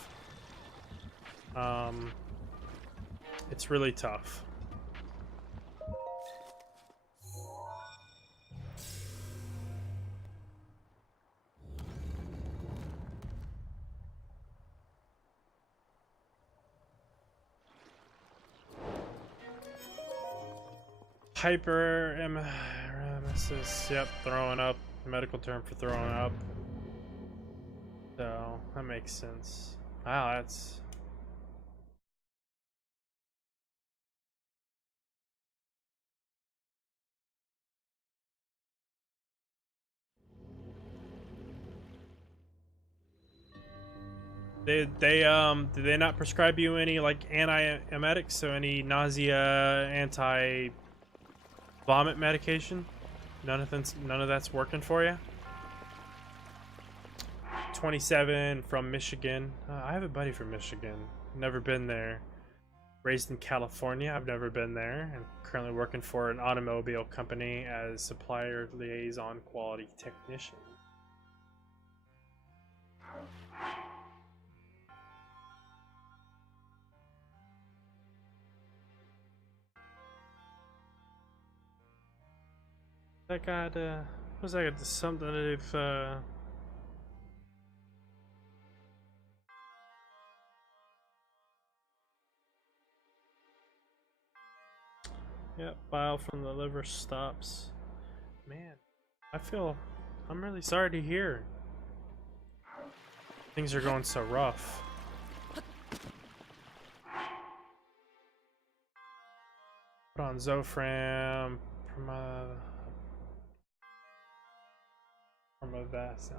It's really tough. Hyperemesis, yep, throwing up, medical term for throwing up. So, that makes sense. Wow, that's... Did they not prescribe you any, like, anti-emetics, so any nausea, anti-vomit medication? None of that's working for you? 27 from Michigan. I have a buddy from Michigan. Never been there. Raised in California. I've never been there. I'm currently working for an automobile company as supplier liaison quality technician. That got was that something if yep, bile from the liver stops. Man, I'm really sorry to hear things are going so rough. Put on Zofran, Promethazine,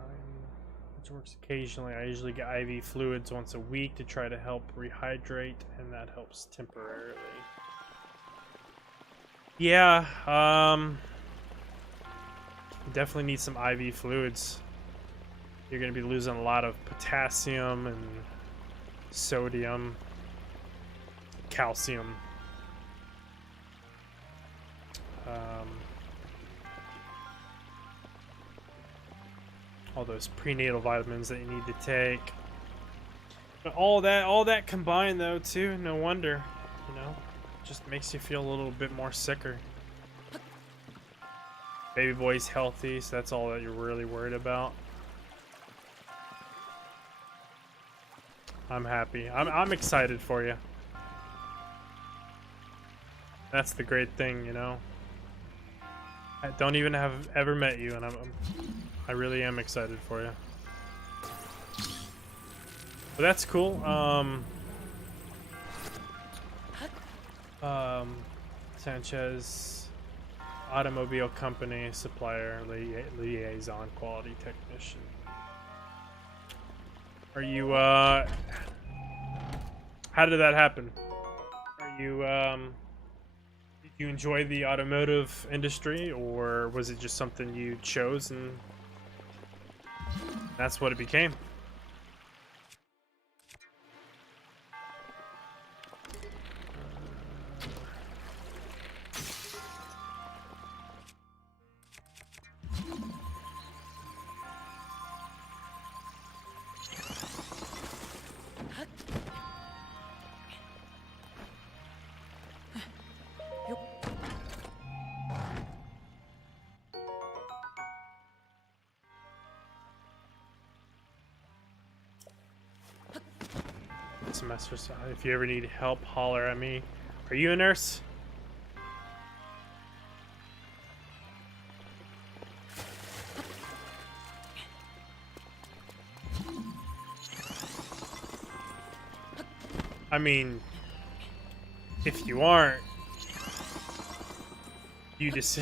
which works occasionally. I usually get IV fluids once a week to try to help rehydrate, and that helps temporarily. Yeah, definitely need some IV fluids. You're going to be losing a lot of potassium and sodium, calcium. All those prenatal vitamins that you need to take. But all that combined though too, no wonder, just makes you feel a little bit more sicker. Baby boy's healthy, so that's all that you're really worried about. I'm happy. I'm excited for you. That's the great thing, I don't even have ever met you, and I really am excited for you. But that's cool. Sanchez Automobile Company Supplier Liaison Quality Technician. Are you, how did that happen? Are you, did you enjoy the automotive industry, or was it just something you chose and that's what it became? Semester, so if you ever need help, holler at me. Are you a nurse? I mean, if you aren't, you just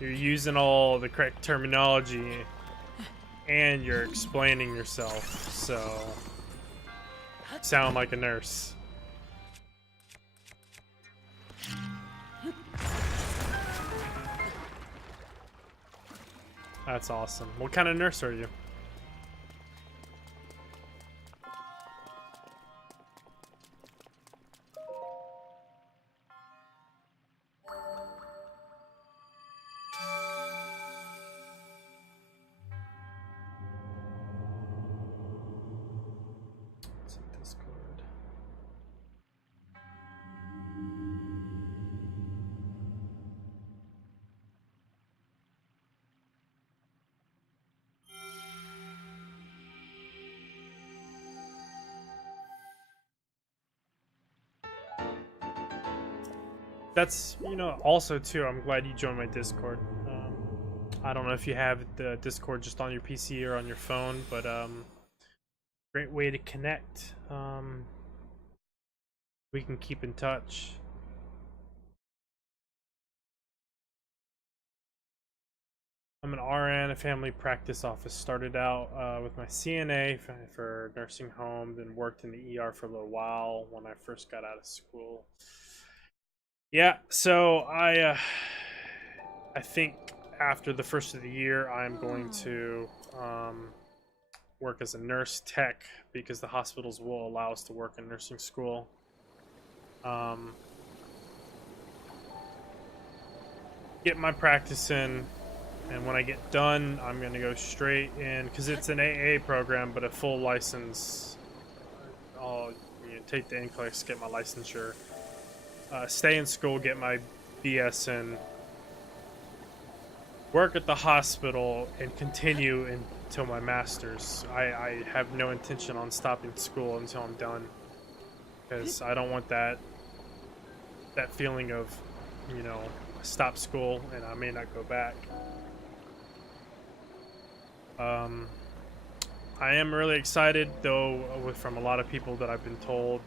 you're using all the correct terminology and you're explaining yourself, so sound like a nurse. That's awesome. What kind of nurse are you? Discord. That's, you know, also too, I'm glad you joined my Discord. I don't know if you have the Discord just on your PC or on your phone, but great way to connect. We can keep in touch. I'm an RN, a family practice office. Started out with my CNA for nursing home, then worked in the ER for a little while when I first got out of school. Yeah, so I think after the first of the year, I'm going to work as a nurse tech because the hospitals will allow us to work in nursing school. Get my practice in, and when I get done, I'm going to go straight in, because it's an AA program, but a full license. I'll take the NCLEX, get my licensure. Stay in school, get my BS in, work at the hospital, and continue until my master's. I have no intention on stopping school until I'm done, because I don't want that feeling of, you know, stop school and I may not go back. I am really excited, though, from a lot of people that I've been told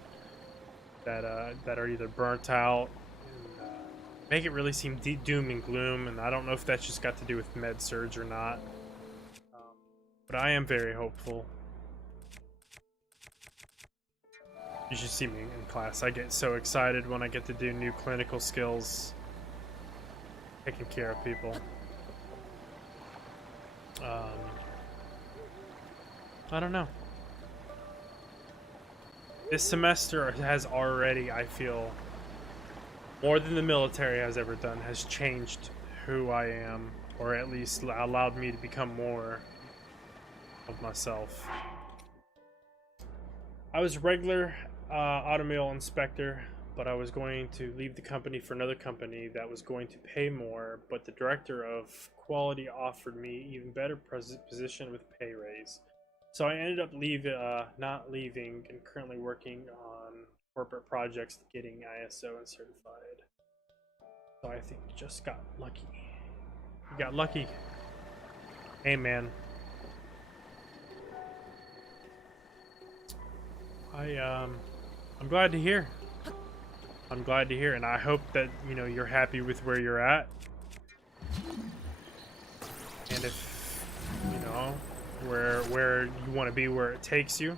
that are either burnt out and make it really seem doom and gloom, and I don't know if that's just got to do with med surge or not, but I am very hopeful. You should see me in class. I get so excited when I get to do new clinical skills, taking care of people. I don't know. This semester has already, I feel, more than the military has ever done, has changed who I am, or at least allowed me to become more of myself. I was a regular automobile inspector, but I was going to leave the company for another company that was going to pay more, but the director of quality offered me even better position with pay raise. So I ended up not leaving, and currently working on corporate projects, getting ISO and certified. So I think you just got lucky. You got lucky. Hey, man. I'm glad to hear. I'm glad to hear, and I hope that, you know, you're happy with where you're at. And if, you know, where you want to be, where it takes you.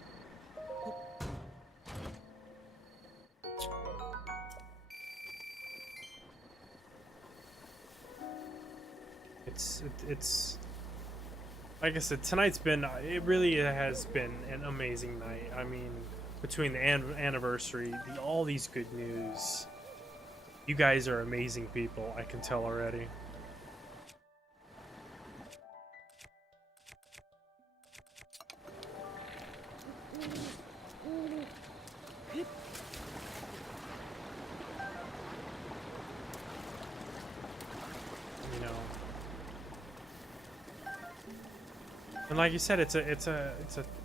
It's like I said, it really has been an amazing night. I mean, between the anniversary, all these good news. You guys are amazing people, I can tell already. You know. And like you said, it's a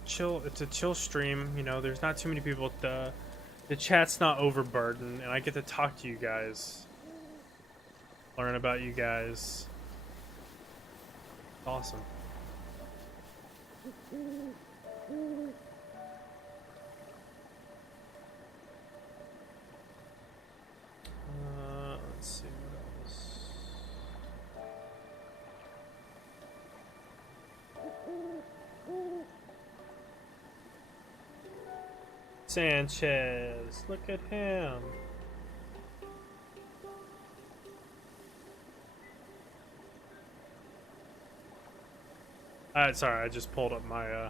chill stream. You know, there's not too many people. The chat's not overburdened, and I get to talk to you guys, learn about you guys. Awesome. Let's see what else. Sanchez, look at him. Sorry, I just pulled up my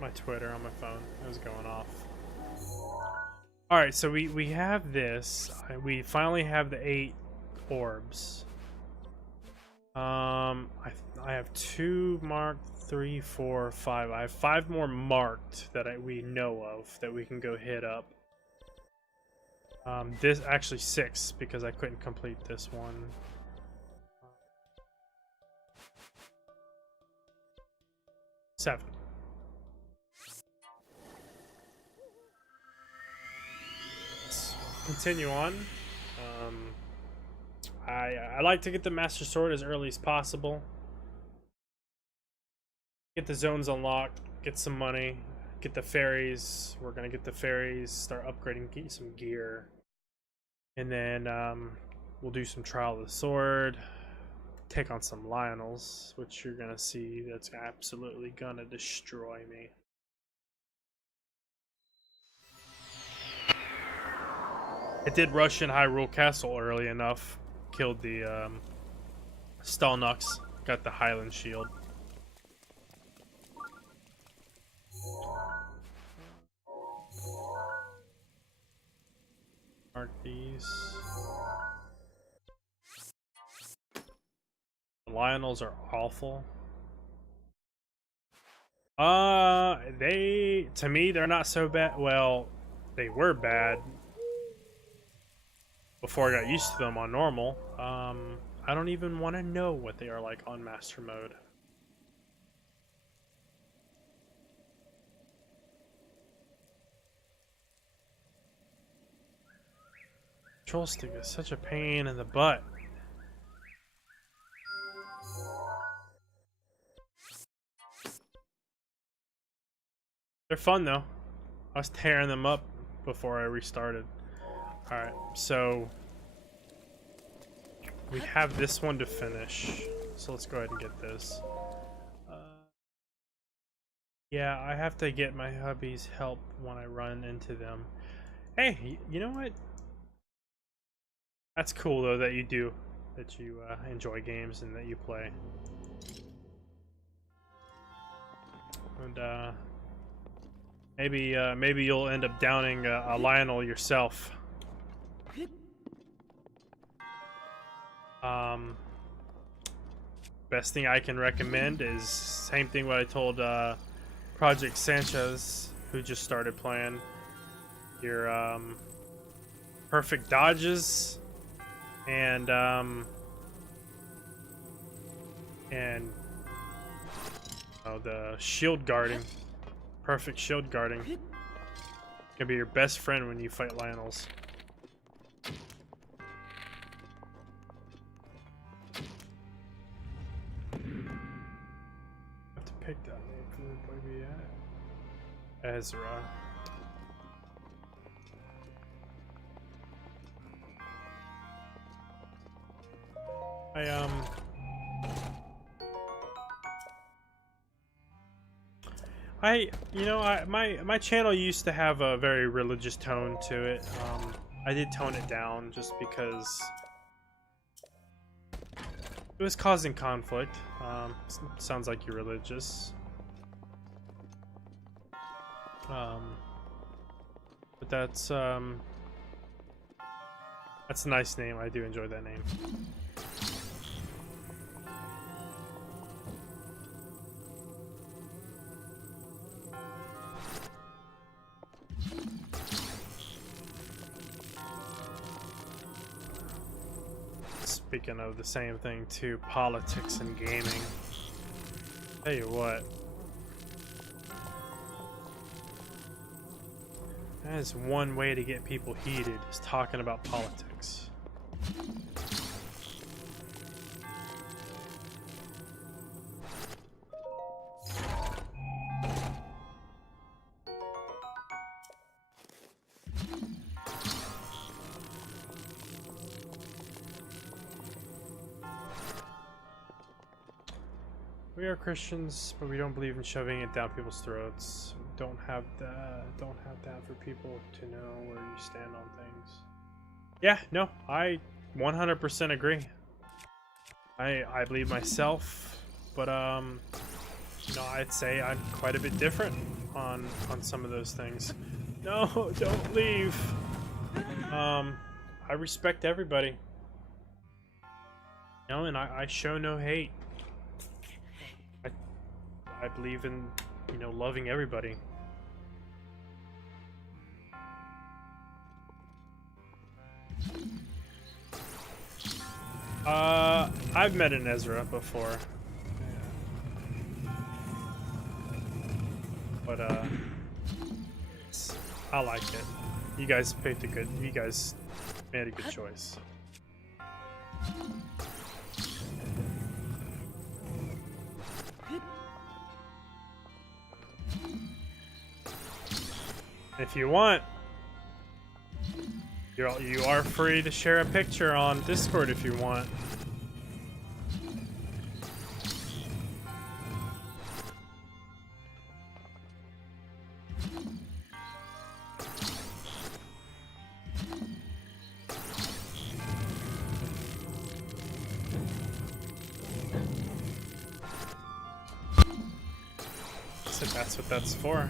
my Twitter on my phone. It was going off. All right, so we have this. We finally have the 8 orbs. I have 2 marked, 3, 4, 5. I have 5 more marked that we know of that we can go hit up. This actually 6 because I couldn't complete this one. Seven. Let's continue on. I like to get the Master Sword as early as possible. Get the zones unlocked, get some money, get the fairies. We're gonna get the fairies, start upgrading, get some gear. And then we'll do some Trial of the Sword, take on some Lionels, which you're gonna see that's absolutely gonna destroy me. It did rush in Hyrule Castle early enough. Killed the Stalnux, got the Highland Shield. Mark these. The Lionels are awful. To me, they're not so bad. Well, they were bad before I got used to them on normal. I don't even want to know what they are like on Master Mode. Control stick is such a pain in the butt. They're fun though. I was tearing them up before I restarted. Alright, so we have this one to finish. So let's go ahead and get this. Yeah, I have to get my hubby's help when I run into them. Hey, you know what? That's cool though that you enjoy games and that you play. And maybe you'll end up downing a Lionel yourself. Best thing I can recommend is same thing what I told Project Sanchez, who just started playing. Your perfect dodges and the shield guarding. Perfect shield guarding can be your best friend when you fight Lionels. pick that name for the baby at? Ezra. My channel used to have a very religious tone to it. I did tone it down just because it was causing conflict. Sounds like you're religious. But that's a nice name. I do enjoy that name. Speaking of the same thing too, politics and gaming. Tell you what, that is one way to get people heated, is talking about politics. We are Christians, but we don't believe in shoving it down people's throats. Don't have that for people to know where you stand on things. Yeah, no, I 100% agree. I believe myself, but I'd say I'm quite a bit different on some of those things. No, don't leave. I respect everybody. And I show no hate. I believe in, loving everybody. I've met an Ezra before. But, I like it. You guys made a good choice. If you want, you are free to share a picture on Discord if you want. So that's what that's for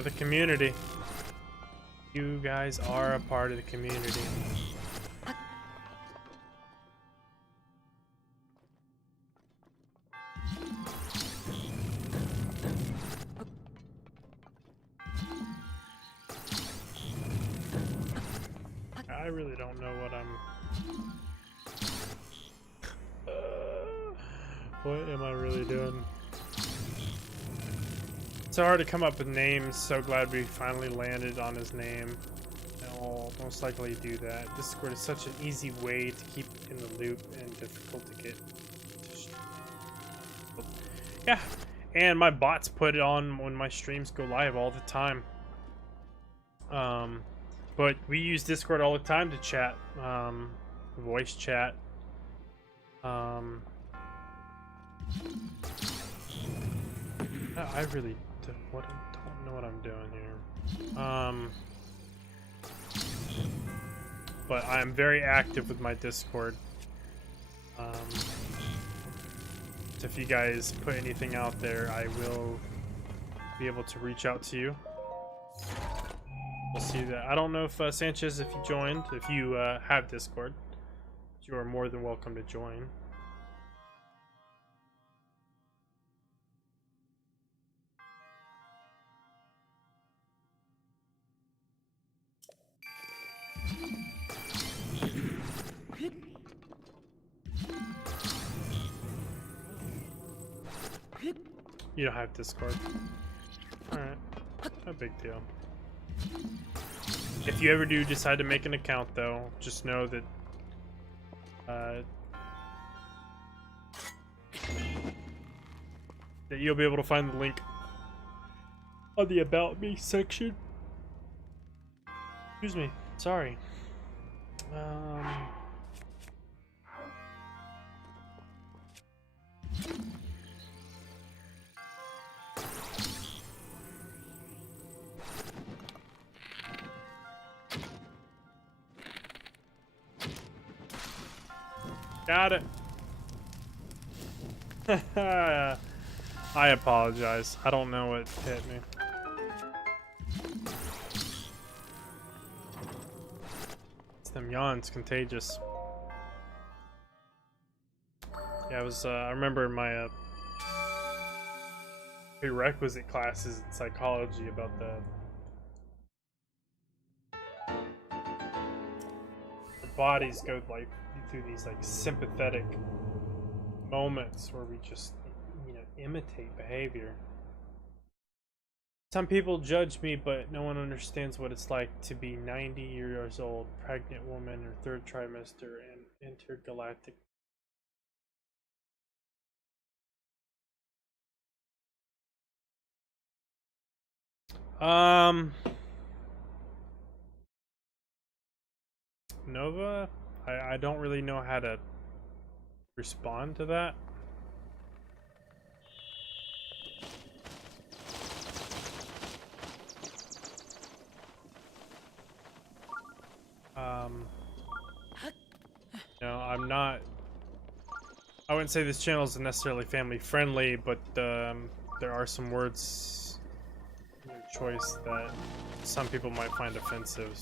the community. You guys are a part of the community. I really don't know what what am I really doing? So hard to come up with names. So glad we finally landed on his name. I'll most likely do that. Discord is such an easy way to keep in the loop and difficult to get. Yeah, and my bots put it on when my streams go live all the time. But we use Discord all the time to chat, voice chat. I really don't know what I'm doing here. But I'm very active with my Discord. So if you guys put anything out there, I will be able to reach out to you. We'll see that. I don't know if Sanchez, if you have Discord, you are more than welcome to join. You don't have Discord. Alright. No big deal. If you ever do decide to make an account, though, just know that that you'll be able to find the link on the About Me section. Excuse me. Sorry. Got it. I apologize. I don't know what hit me. It's them yawns, contagious. Yeah, I remember in my prerequisite classes in psychology about the bodies go like through these like sympathetic moments where we just, you know, imitate behavior. Some people judge me, but no one understands what it's like to be 90 years old, pregnant woman, or third trimester, and intergalactic. Nova, I don't really know how to respond to that. No, I wouldn't say this channel is necessarily family friendly, but there are some words in your choice that some people might find offensive.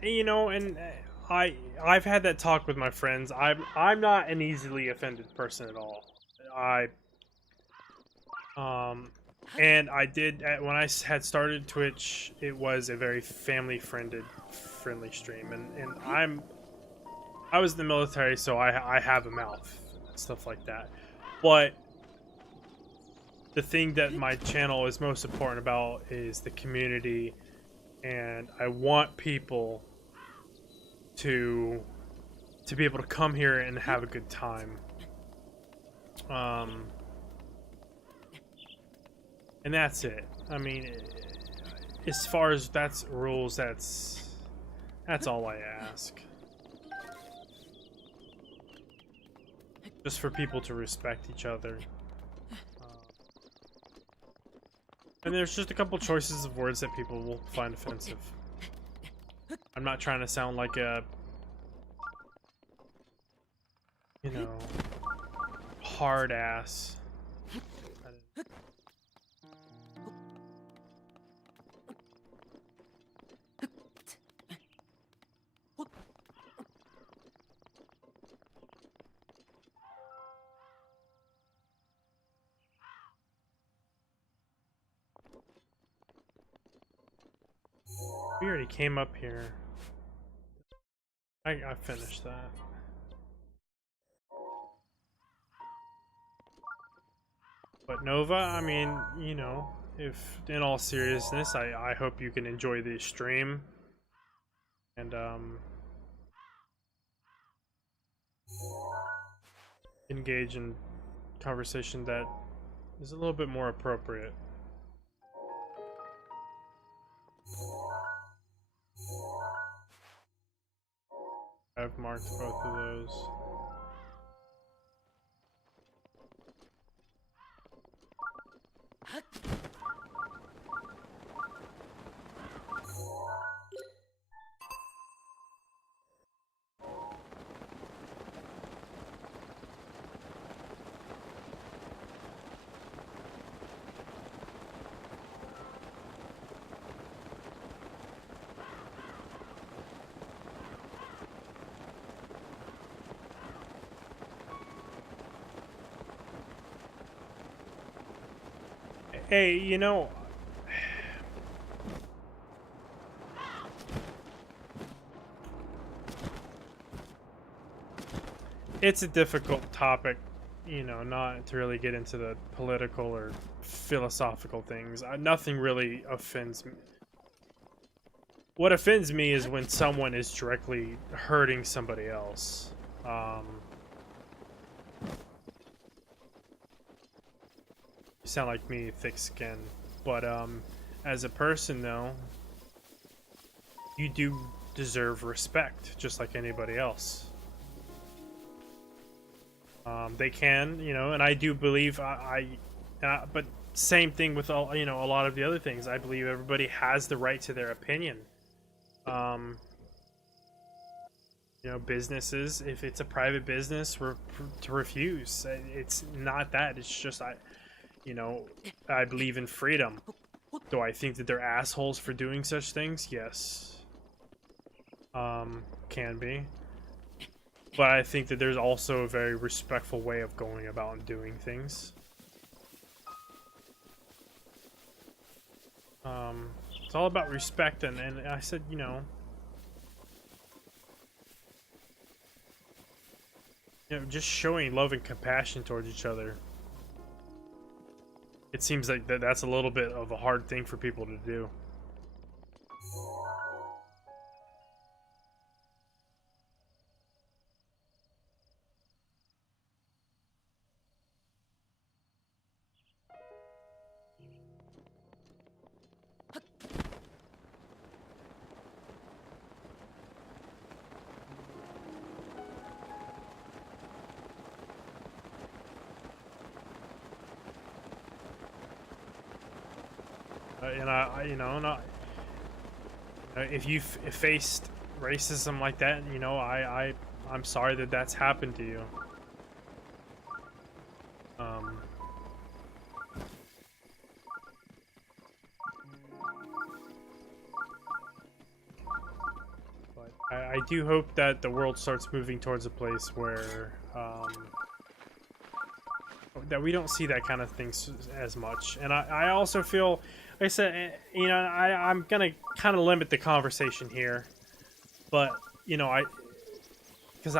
You know, and I've had that talk with my friends. I'm not an easily offended person at all. And I did when I had started Twitch, it was a very friendly stream, and I was in the military, so I have a mouth and stuff like that. But the thing that my channel is most important about is the community, and I want people to be able to come here and have a good time. And that's it. I mean, as far as that's rules, that's all I ask. Just for people to respect each other. And there's just a couple choices of words that people will find offensive. I'm not trying to sound like a, you know, hard ass. We already came up here. I finished that. But Nova, I mean, you know, if in all seriousness, I hope you can enjoy the stream. And engage in conversation that is a little bit more appropriate. I've marked both of those. Hey, you know, it's a difficult topic, you know, not to really get into the political or philosophical things. Nothing really offends me. What offends me is when someone is directly hurting somebody else. You sound like me, thick skin. But as a person, though, you do deserve respect, just like anybody else. They can, you know, and I do believe but same thing with all, you know, a lot of the other things. I believe everybody has the right to their opinion. You know, businesses, if it's a private business, to refuse. It's not that. It's just you know, I believe in freedom. Do I think that they're assholes for doing such things? Yes. Can be. But I think that there's also a very respectful way of going about and doing things. It's all about respect, and I said, you know, just showing love and compassion towards each other. It seems like that's a little bit of a hard thing for people to do. And you know, if you've faced racism like that, you know, I'm sorry that that's happened to you. But I do hope that the world starts moving towards a place where that we don't see that kind of things as much. And I also feel, like I said, you know, I'm gonna kind of limit the conversation here, but you know, because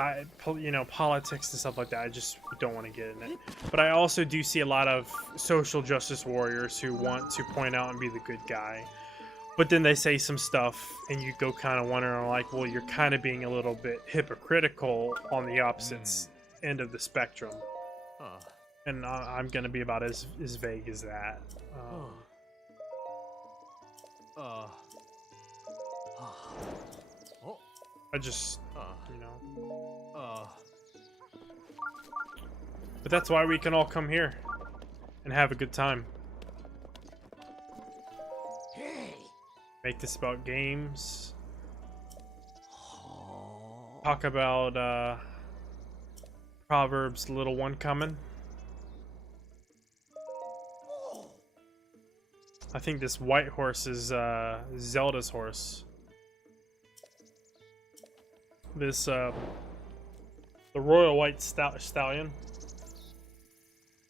you know, politics and stuff like that, I just don't want to get in it. But I also do see a lot of social justice warriors who want to point out and be the good guy, but then they say some stuff and you go kind of wondering, like, well, you're kind of being a little bit hypocritical on the opposite end of the spectrum. And I'm gonna be about as vague as that. I just, you know. But that's why we can all come here and have a good time. Make this about games. Talk about Proverbs Little One coming. I think this white horse is Zelda's horse. This the Royal White Stallion.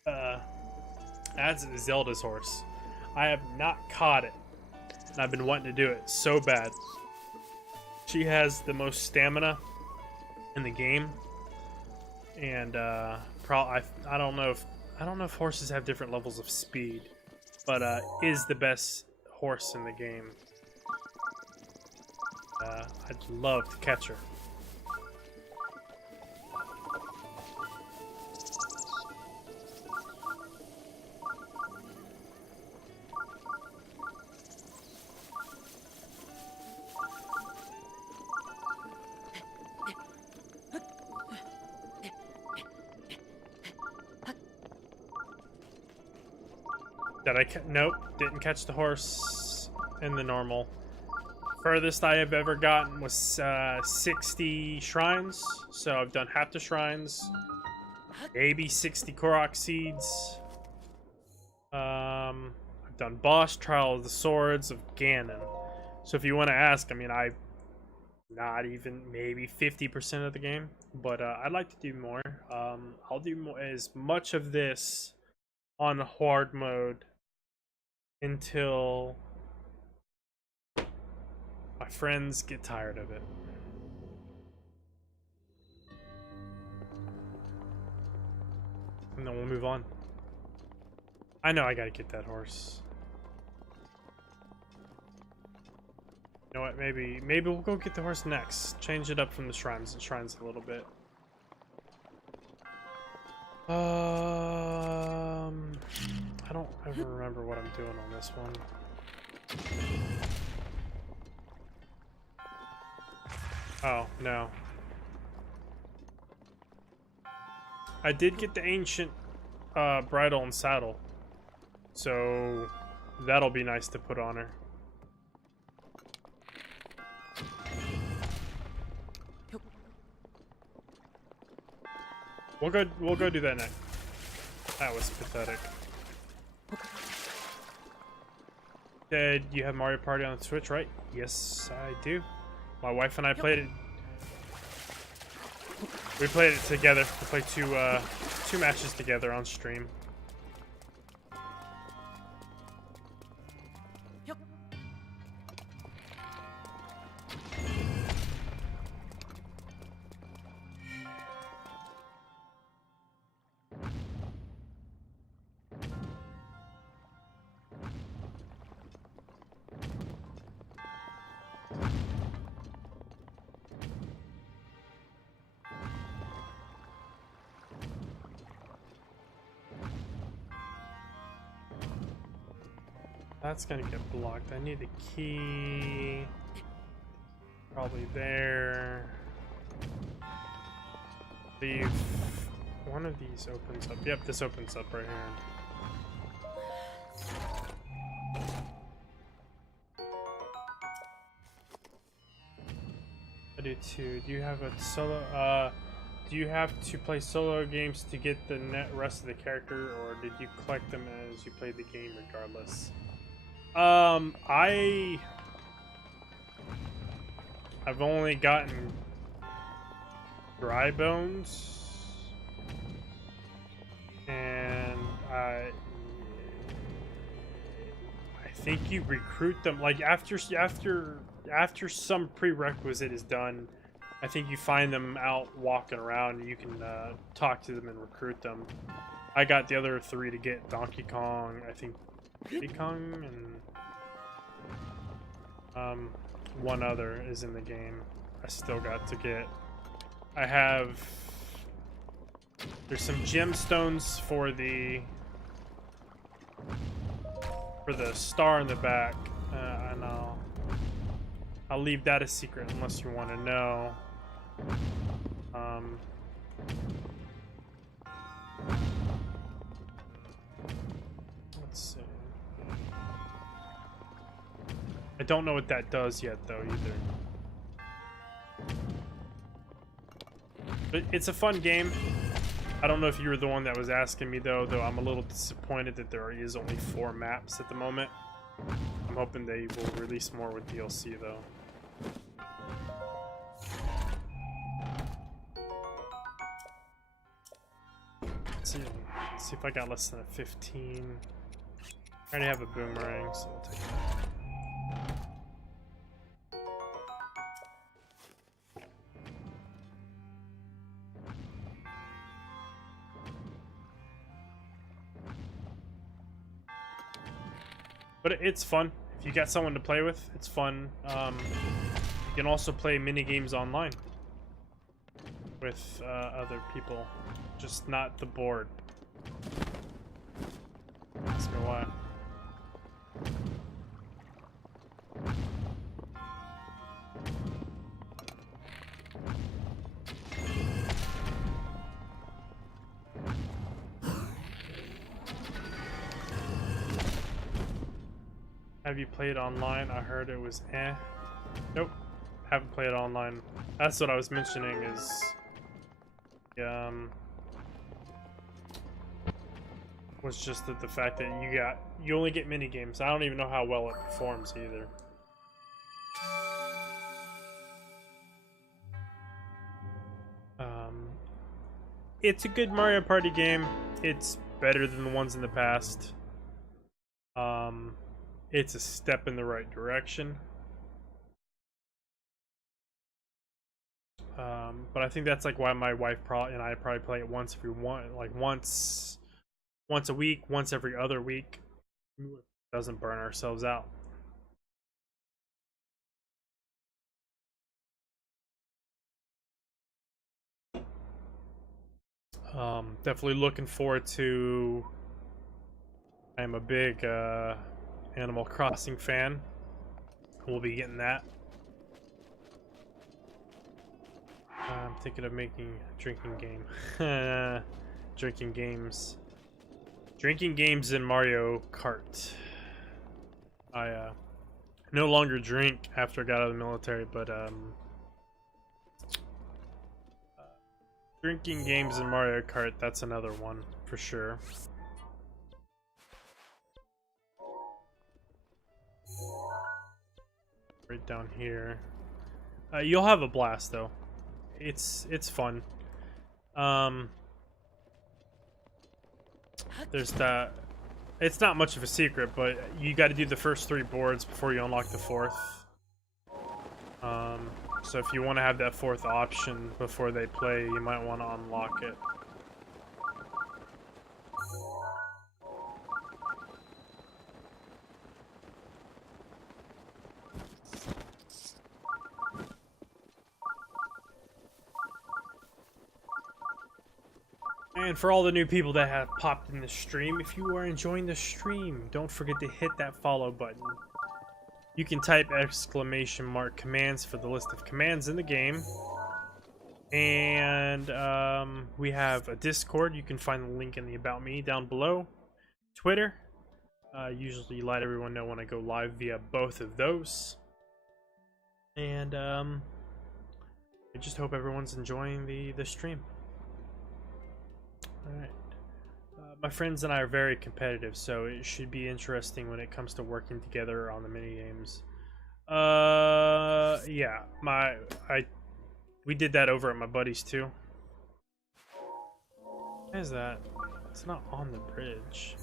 That's Zelda's horse. I have not caught it, and I've been wanting to do it so bad. She has the most stamina in the game, and I don't know if horses have different levels of speed, but is the best horse in the game. I'd love to catch her. Nope, didn't catch the horse in the normal. Furthest I have ever gotten was 60 shrines, so I've done half the shrines, maybe 60 Korok seeds. I've done boss trial of the swords of Ganon. So if you want to ask, I mean, I've not even maybe 50% of the game, but I'd like to do more. I'll do more, as much of this on hard mode until my friends get tired of it. And then we'll move on. I know I gotta get that horse. You know what, maybe we'll go get the horse next. Change it up from the shrines a little bit. I don't ever remember what I'm doing on this one. Oh, no. I did get the ancient bridle and saddle. So that'll be nice to put on her. We'll go do that next. That was pathetic. Did you have Mario Party on the Switch, right? Yes, I do. My wife and I played it. We played it together. We played two matches together on stream. That's gonna get blocked. I need the key. Probably there. Leave. One of these opens up. Yep, this opens up right here. I do too. Do you have a solo? Do you have to play solo games to get the rest of the character, or did you collect them as you played the game regardless? I've only gotten dry bones, and I think you recruit them like after some prerequisite is done. I think you find them out walking around, and you can talk to them and recruit them. I got the other 3 to get Donkey Kong, I think. Donkey Kong and one other is in the game. I still got to get. There's some gemstones for the star in the back, and I'll leave that a secret unless you want to know. Let's see. I don't know what that does yet, though, either. But it's a fun game. I don't know if you were the one that was asking me, though I'm a little disappointed that there is only 4 maps at the moment. I'm hoping they will release more with DLC, though. Let's see if I got less than a 15. I already have a boomerang, so we'll take that. But it's fun. If you got someone to play with, it's fun. You can also play mini games online with other people, just not the board. Ask me why. Have you played online? I heard it was eh. Nope. Haven't played online. That's what I was mentioning is was just that the fact that you only get mini games. I don't even know how well it performs either. It's a good Mario Party game. It's better than the ones in the past. It's a step in the right direction. But I think that's like why my wife and I probably play it once once a week, once every other week. Doesn't burn ourselves out. Definitely looking forward to. I'm a big Animal Crossing fan. We'll be getting that. I'm thinking of making a drinking game. Drinking games. Drinking games in Mario Kart. I no longer drink after I got out of the military, but drinking games in Mario Kart, that's another one for sure. Right down here. You'll have a blast though. It's fun. There's that. It's not much of a secret, but you got to do the first 3 boards before you unlock the 4th. So if you want to have that 4th option before they play, you might want to unlock it. And for all the new people that have popped in the stream, if you are enjoying the stream, don't forget to hit that follow button. You can type !commands for the list of commands in the game. And we have a Discord. You can find the link in the About Me down below. Twitter. Usually let everyone know when I go live via both of those. And I just hope everyone's enjoying the stream. Alright. My friends and I are very competitive, so it should be interesting when it comes to working together on the minigames. Yeah, we did that over at my buddy's too. What is that? It's not on the bridge.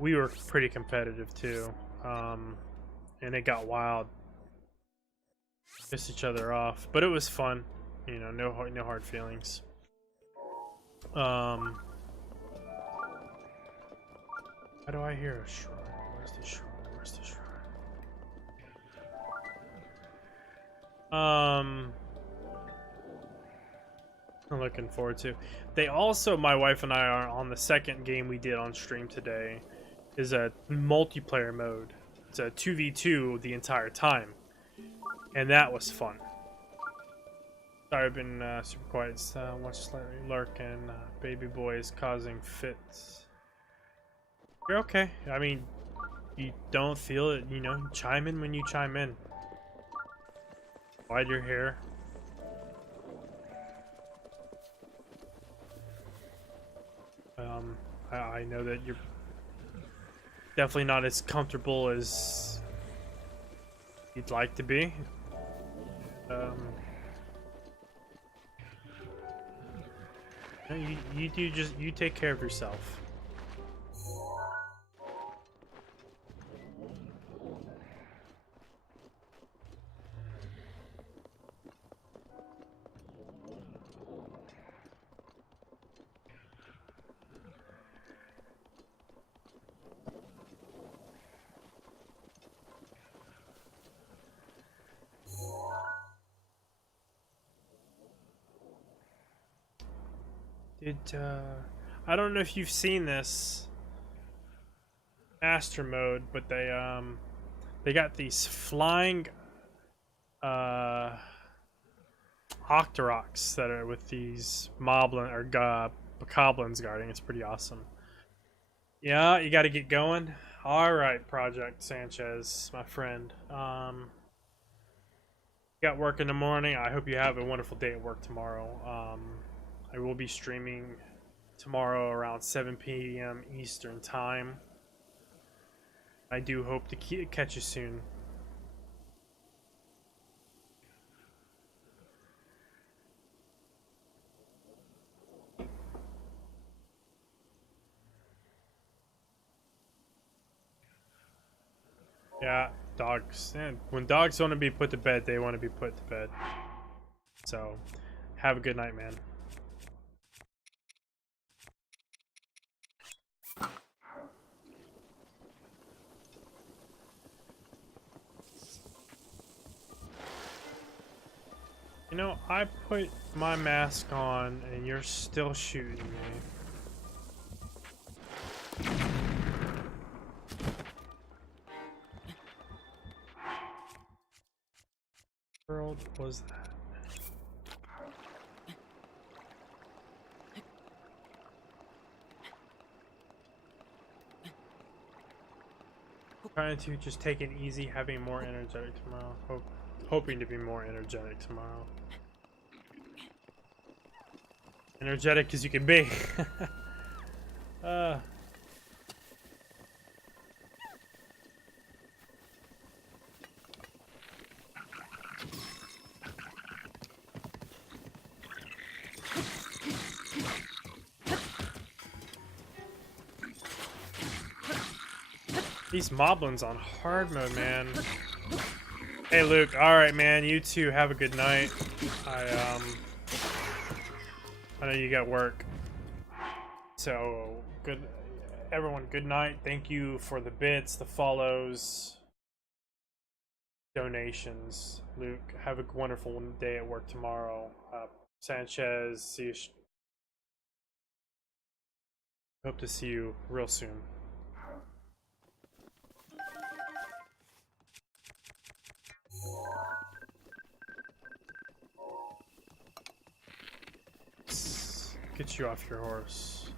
We were pretty competitive too. And it got wild. Pissed each other off, but it was fun. You know, no hard feelings. How do I hear a shrine? Where's the shrine? Where's the shrine? I'm looking forward to. They also, my wife and I are on the second game we did on stream today. Is a multiplayer mode. It's a 2v2 the entire time, and that was fun. Sorry, I've been super quiet. Watch slightly lurking. Baby boy is causing fits. You're okay. I mean, you don't feel it, you know, chime in when you chime in. Wide your hair. I know that you're definitely not as comfortable as you'd like to be. You take care of yourself. I don't know if you've seen this master mode, but they got these flying Octoroks that are with these moblin or goblins guarding. It's pretty awesome. Yeah, you got to get going. All right, Project Sanchez, my friend. Got work in the morning. I hope you have a wonderful day at work tomorrow. I will be streaming tomorrow around 7 p.m. Eastern time. I do hope to catch you soon. Yeah, dogs. And when dogs want to be put to bed, they want to be put to bed. So, have a good night, man. You know, I put my mask on and you're still shooting me. World was that? Trying to just take it easy, having more energetic tomorrow. Hoping to be more energetic tomorrow. Energetic as you can be. These moblins on hard mode, man. Hey Luke, alright man, you two have a good night. I know you got work. So good everyone, good night. Thank you for the bits, the follows, donations. Luke, have a wonderful day at work tomorrow. Sanchez, see you. Hope to see you real soon. Get you off your horse.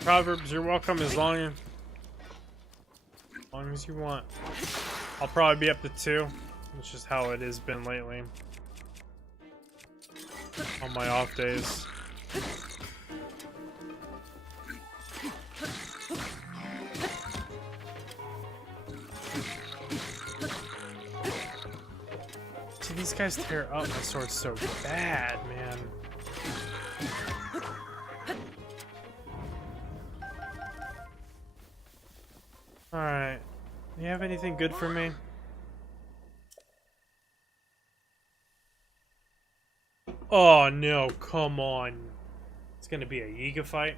Proverbs, you're welcome as long as you want. I'll probably be up to 2, which is how it has been lately. On my off days. See, these guys tear up my sword so bad, man. Alright. Do you have anything good for me? Oh no, come on. It's gonna be a Yiga fight.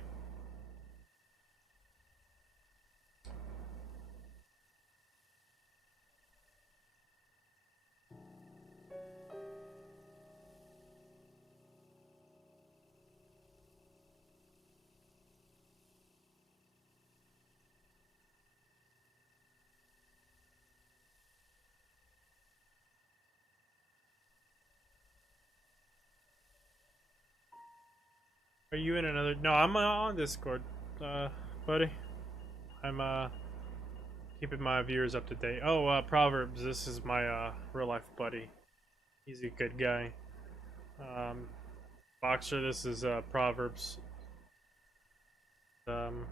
Are you in another? No, I'm on Discord, buddy. I'm keeping my viewers up to date. Oh, Proverbs. This is my real life buddy. He's a good guy. Boxer. This is Proverbs. An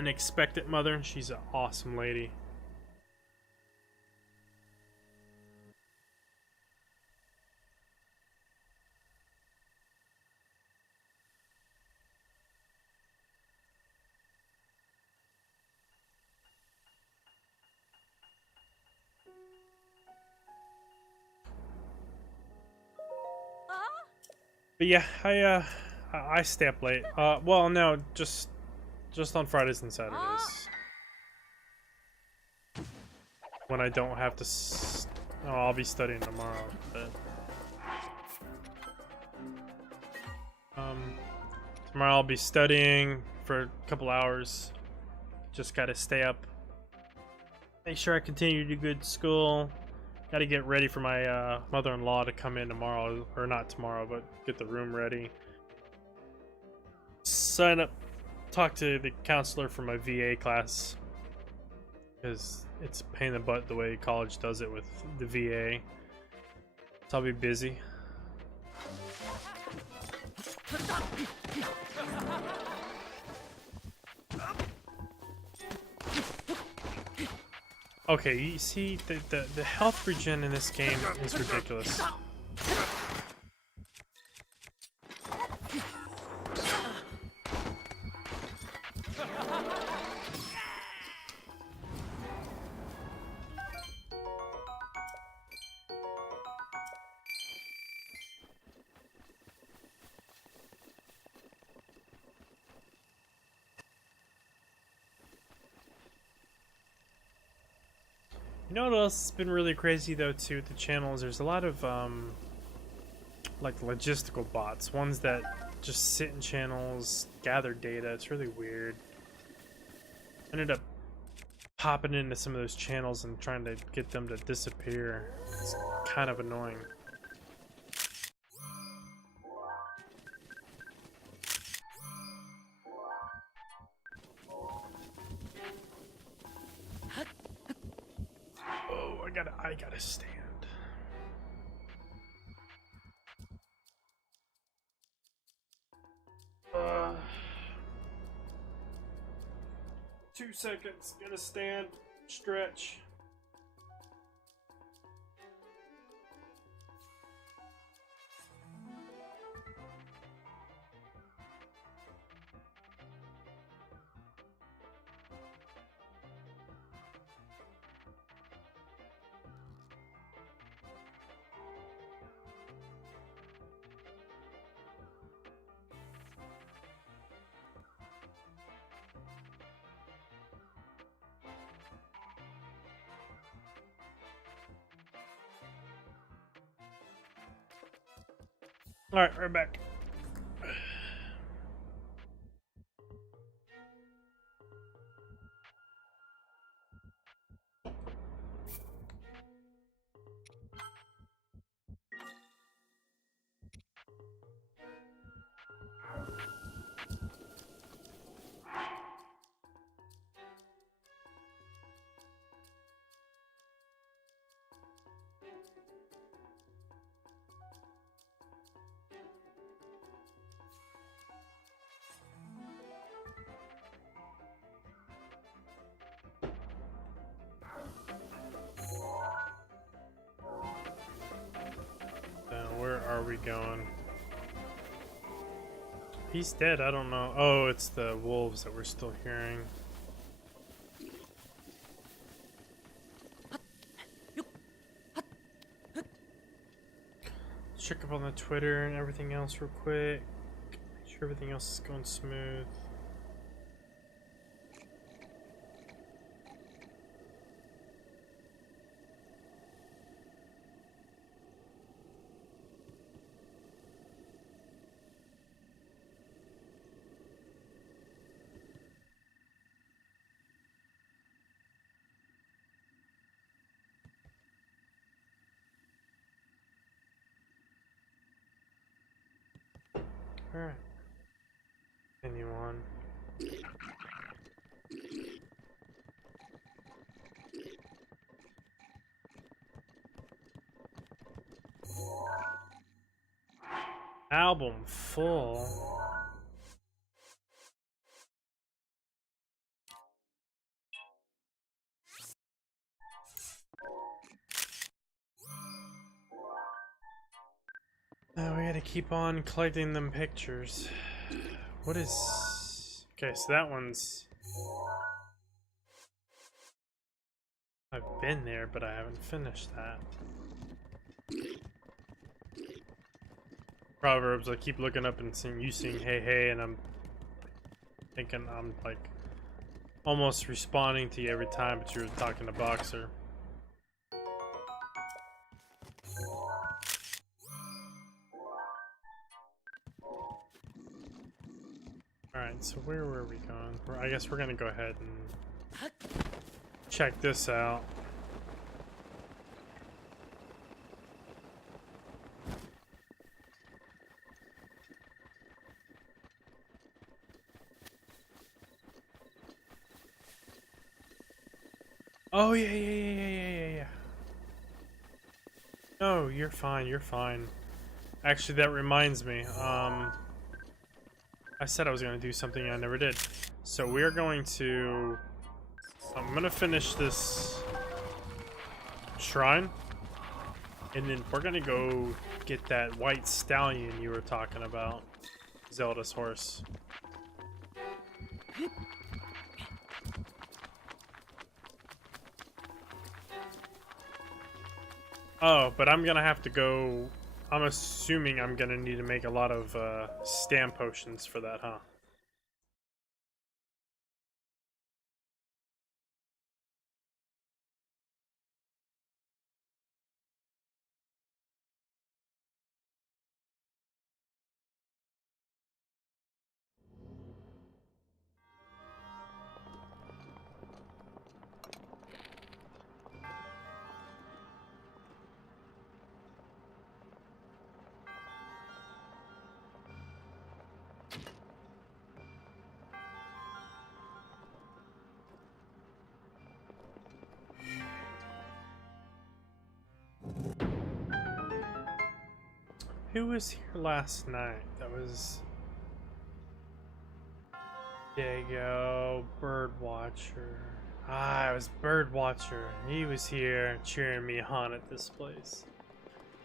expectant mother. She's an awesome lady. But yeah, I stay up late. Well, no, just on Fridays and Saturdays. When I don't have to. Oh, I'll be studying tomorrow. But tomorrow I'll be studying for a couple hours. Just gotta stay up. Make sure I continue to do good school. Gotta get ready for my mother-in-law to come in tomorrow, or not tomorrow, but get the room ready. Sign up, talk to the counselor for my VA class, because it's a pain in the butt the way college does it with the VA. So I'll be busy. Okay, you see, the health regen in this game is ridiculous. You know what else has been really crazy though too with the channels? There's a lot of like logistical bots, ones that just sit in channels, gather data. It's really weird. Ended up popping into some of those channels and trying to get them to disappear. It's kind of annoying. I gotta stand. 2 seconds, gonna stand, stretch. Alright, we're back. Where are we going? He's dead, I don't know. Oh, it's the wolves that we're still hearing. Check up on the Twitter and everything else real quick. Make sure everything else is going smooth. Alright. Continue on. Album full. Now we gotta keep on collecting them pictures. What is... Okay, so that one's... I've been there, but I haven't finished that. Proverbs, I keep looking up and seeing you saying hey hey, and I'm thinking I'm like almost responding to you every time, but you're talking to Boxer. Alright, so where were we going? I guess we're gonna go ahead and check this out. Oh, yeah. No, you're fine, you're fine. Actually, that reminds me, I said I was going to do something I never did. So we're going to... I'm going to finish this shrine, and then we're going to go get that white stallion you were talking about. Zelda's horse. Oh, but I'm going to have to go... I'm assuming I'm going to need to make a lot of stam potions for that, huh? Who was here last night? That was... Diego, Birdwatcher. Ah, it was Birdwatcher. He was here cheering me on at this place.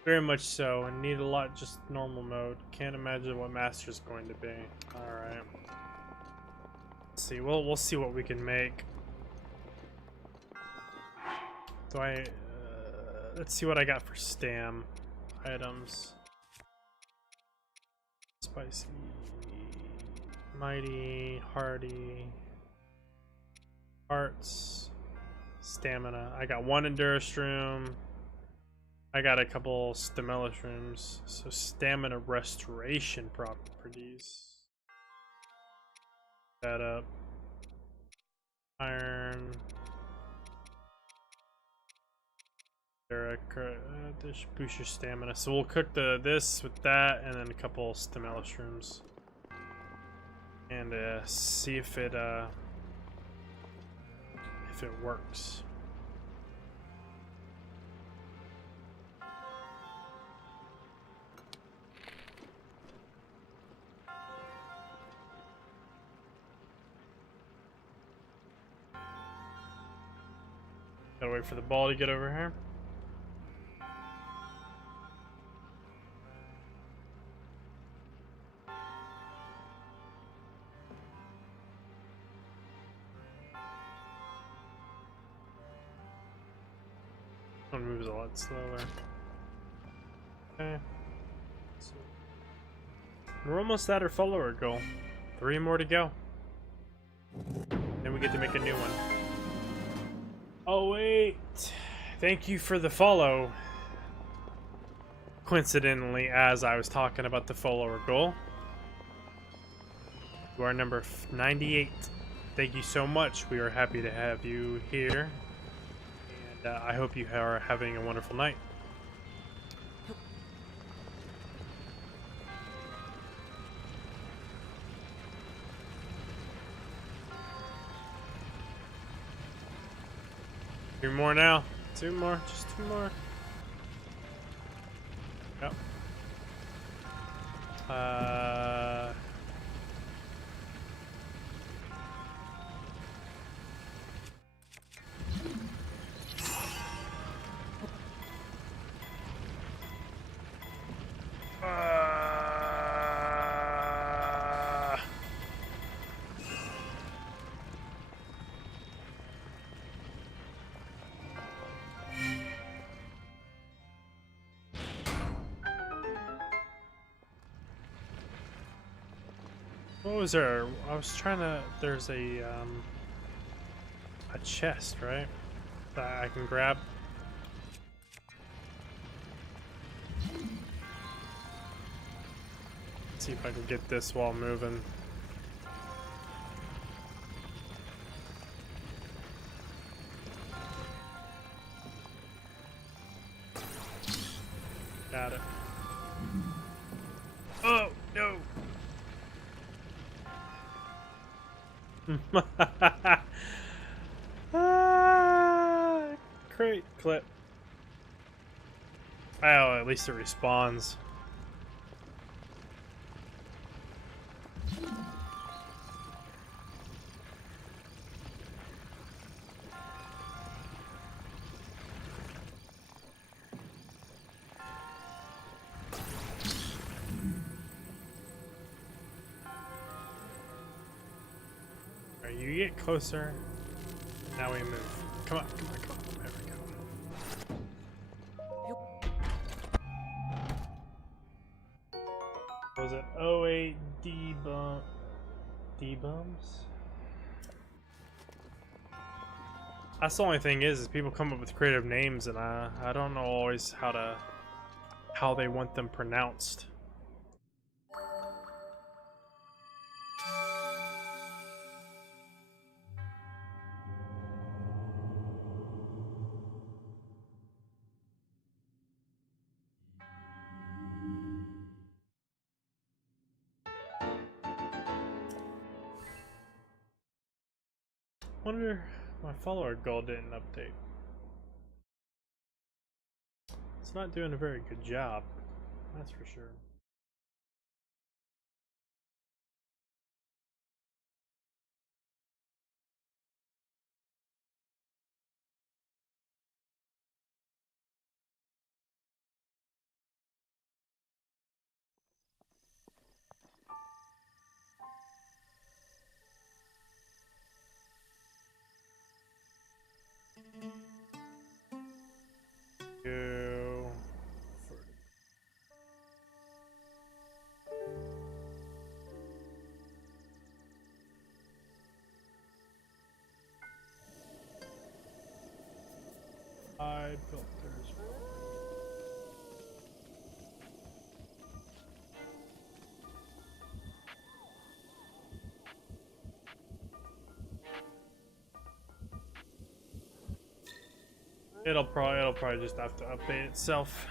Very much so, and need a lot just normal mode. Can't imagine what Master's going to be. Alright. Let's see, we'll see what we can make. Do I... let's see what I got for stam items. Spicy, mighty, hardy, hearts, stamina. I got one endurance room. I got a couple stamella shrooms. So stamina restoration properties. That up. Iron. This boost your stamina. So we'll cook this with that, and then a couple stamella shrooms, and see if it works. Gotta wait for the ball to get over here. One moves a lot slower. Okay. So we're almost at our follower goal. 3 more to go. Then we get to make a new one. Oh wait. Thank you for the follow. Coincidentally, as I was talking about the follower goal. You are number 98. Thank you so much. We are happy to have you here. I hope you are having a wonderful night. Two more now. 2 more. Just 2 more. Yep. What was there? I was trying to. There's a chest, right? That I can grab. Let's see if I can get this while moving. Got it. Oh no! clip. Oh, at least it respawns. Alright, you get closer. Now we move. Come on, come on, come on. There we go. Was it 08 debums? That's the only thing is people come up with creative names, and I don't know always how they want them pronounced. Wonder my follower goal didn't update. It's not doing a very good job, that's for sure. Go. I built theirs. It'll probably just have to update itself.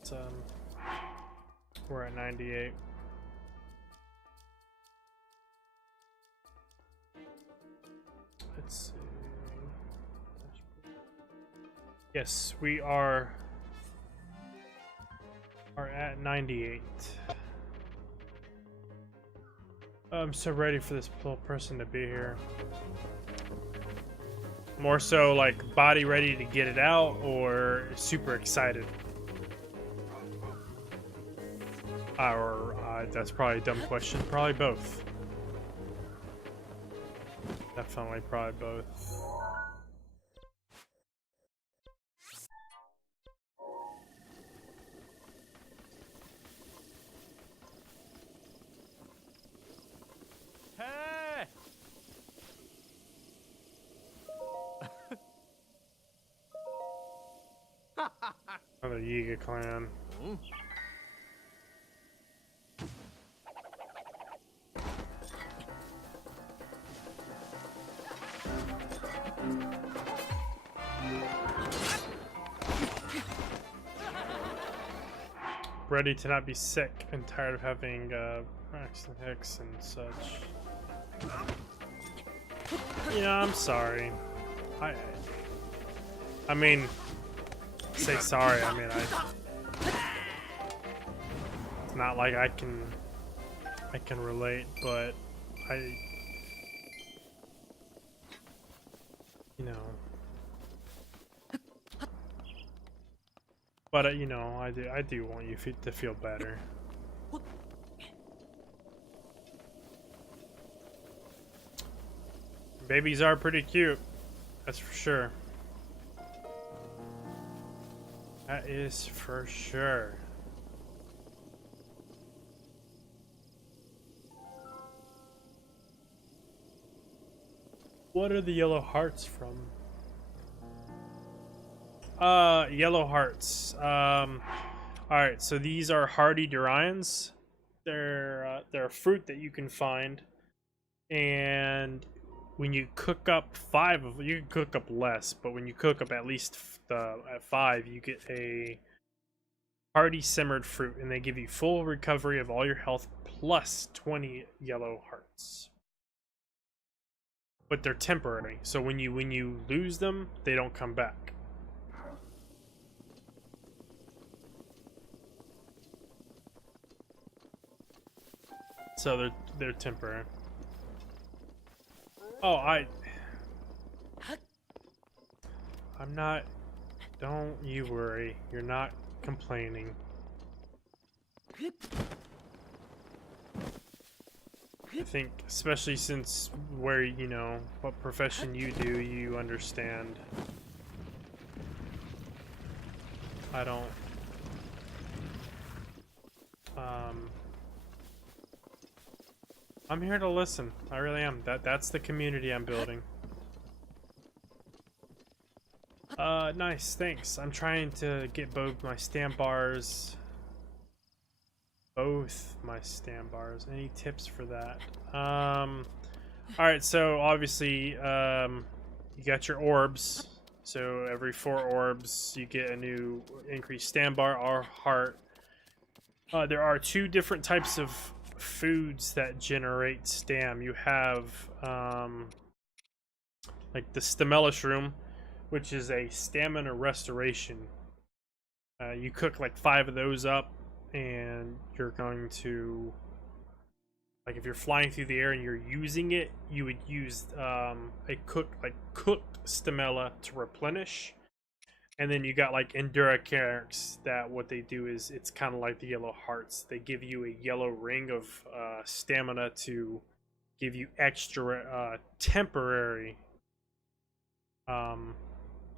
It's, we're at 98. Let's see. Yes, we are at 98. I'm so ready for this little person to be here. More so like body ready to get it out or super excited? Or that's probably a dumb question. Probably both. Definitely probably both. Hey! Another Yiga clan. Ready to not be sick and tired of having accident hicks and such. Yeah, I'm sorry. I mean, say sorry. I mean, it's not like I can relate, but you know. But you know, I do want you to feel better. Babies are pretty cute, that's for sure. That is for sure. What are the yellow hearts from? Yellow hearts. Alright, so these are hardy durians. They're a fruit that you can find, and when you cook up 5 of them, you can cook up less, but when you cook up at least at 5, you get a hardy simmered fruit, and they give you full recovery of all your health plus 20 yellow hearts. but they're temporary. So when you lose them, they don't come back. So they're temporary. Oh, I'm not. Don't you worry. You're not complaining. I think, especially since where, you know, what profession you do, you understand. I don't. I'm here to listen. I really am. That's the community I'm building. Nice, thanks. I'm trying to get both my stamp bars. Both my stamp bars. Any tips for that? Alright, so obviously, you got your orbs. So every 4 orbs, you get a new increased stamp bar or heart. There are 2 different types of foods that generate stam. You have, like the stamella shroom, which is a stamina restoration. You cook like 5 of those up, and you're going to, like, if you're flying through the air and you're using it, you would use a cooked stamella to replenish. And then you got like Enduracarics, that what they do is, it's kind of like the yellow hearts. They give you a yellow ring of stamina to give you extra temporary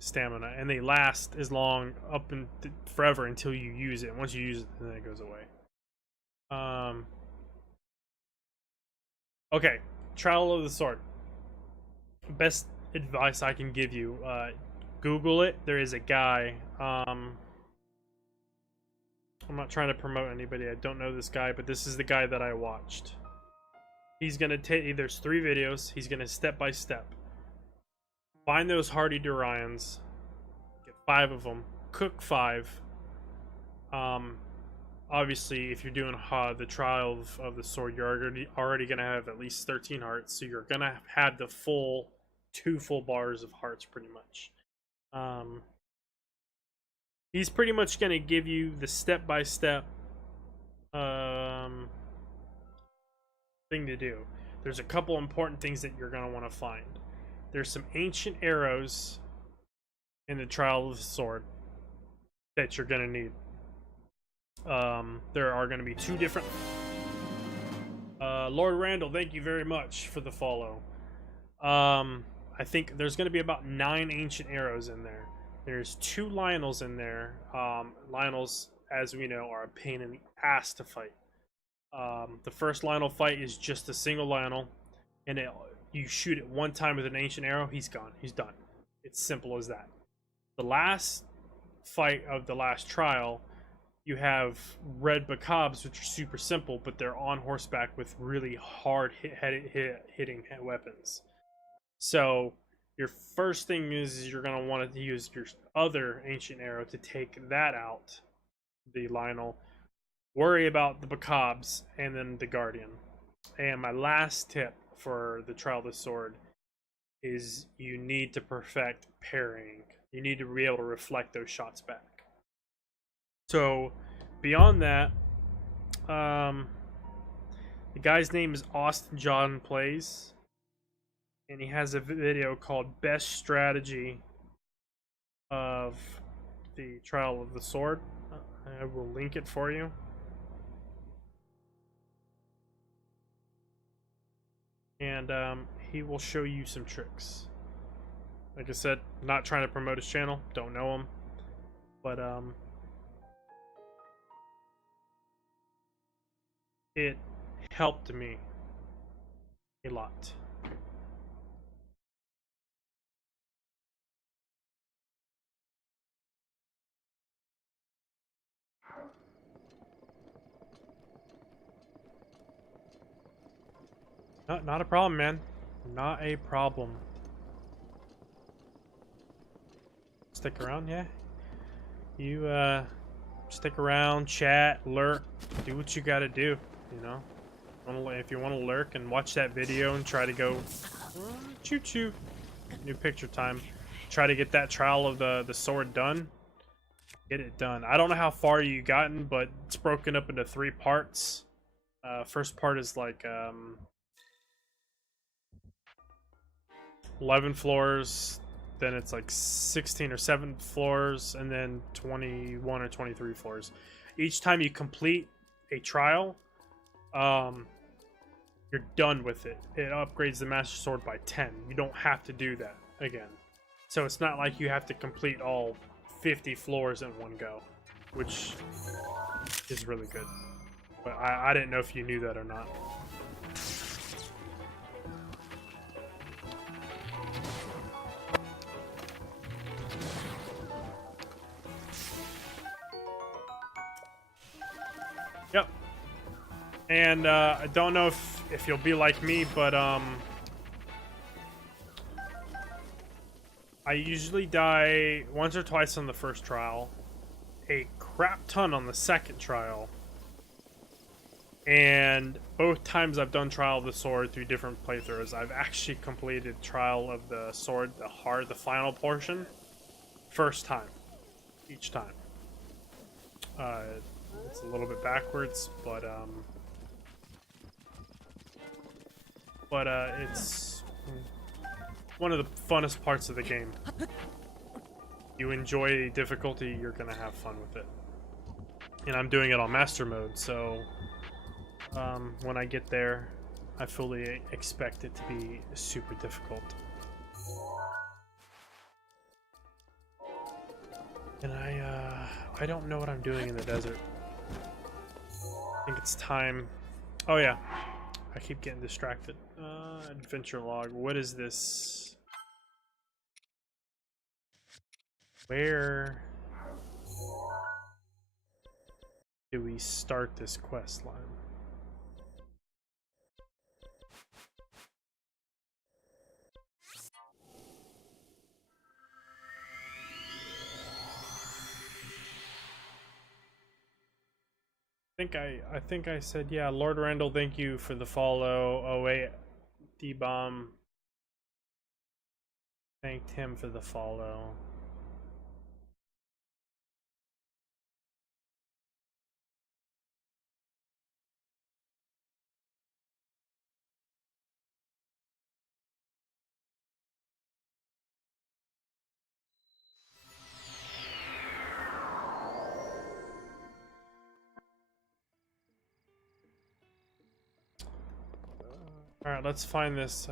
stamina, and they last as long up and forever until you use it. Once you use it, then it goes away. Okay, Trial of the Sword. Best advice I can give you, Google it. There is a guy, I'm not trying to promote anybody, I don't know this guy, but this is the guy that I watched. He's gonna take, there's 3 videos, he's gonna step by step find those hardy Durians, get 5 of them, cook 5. Obviously, if you're doing the Trial of the Sword, you're already gonna have at least 13 hearts, so you're gonna have the full 2 full bars of hearts, pretty much. He's pretty much gonna give you the step-by-step thing to do. There's a couple important things that you're gonna want to find. There's some ancient arrows in the Trial of the Sword that you're gonna need. There are gonna be 2 different. Lord Randall, thank you very much for the follow. I think there's gonna be about 9 ancient arrows in there. There's 2 Lionels in there. Lionels, as we know, are a pain in the ass to fight. The first Lionel fight is just a single Lionel, and you shoot it 1 time with an ancient arrow, he's gone. He's done. It's simple as that. The last fight of the last trial, you have red Bacabs, which are super simple, but they're on horseback with really hard hitting weapons. So your first thing is you're going to want to use your other ancient arrow to take that out, the Lionel. Worry about the Bacabs and then the Guardian. And my last tip for the Trial of the Sword is you need to perfect parrying. You need to be able to reflect those shots back. So beyond that, the guy's name is Austin John Plays, and he has a video called Best Strategy of the Trial of the Sword. I will link it for you. And he will show you some tricks. Like I said, not trying to promote his channel, don't know him, but it helped me a lot. Not a problem, man. Not a problem. Stick around, yeah? You, stick around, chat, lurk, do what you gotta do, you know? If you want to lurk and watch that video and try to go Choo choo. New picture time. Try to get that trial of the sword done. Get it done. I don't know how far you gotten, but it's broken up into 3 parts. First part is like 11 floors, then it's like 16 or 7 floors, and then 21 or 23 floors. Each time you complete a trial, you're done with it. It upgrades the Master Sword by 10. You don't have to do that again. So it's not like you have to complete all 50 floors in one go, which is really good. But I didn't know if you knew that or not. Yep. And I don't know if you'll be like me, but I usually die once or twice on the first trial, a crap ton on the second trial, and both times I've done Trial of the Sword through different playthroughs, I've actually completed Trial of the Sword, the final portion, first time, each time. It's a little bit backwards, but it's one of the funnest parts of the game. You enjoy the difficulty, you're gonna have fun with it. And I'm doing it on Master Mode, so when I get there, I fully expect it to be super difficult. And I don't know what I'm doing in the desert. I think it's time. Oh yeah, I keep getting distracted. Adventure log. What is this? Where do we start this quest line? I think I said, yeah, Lord Randall, thank you for the follow. Oh wait, D-Bomb thanked him for the follow. All right, let's find this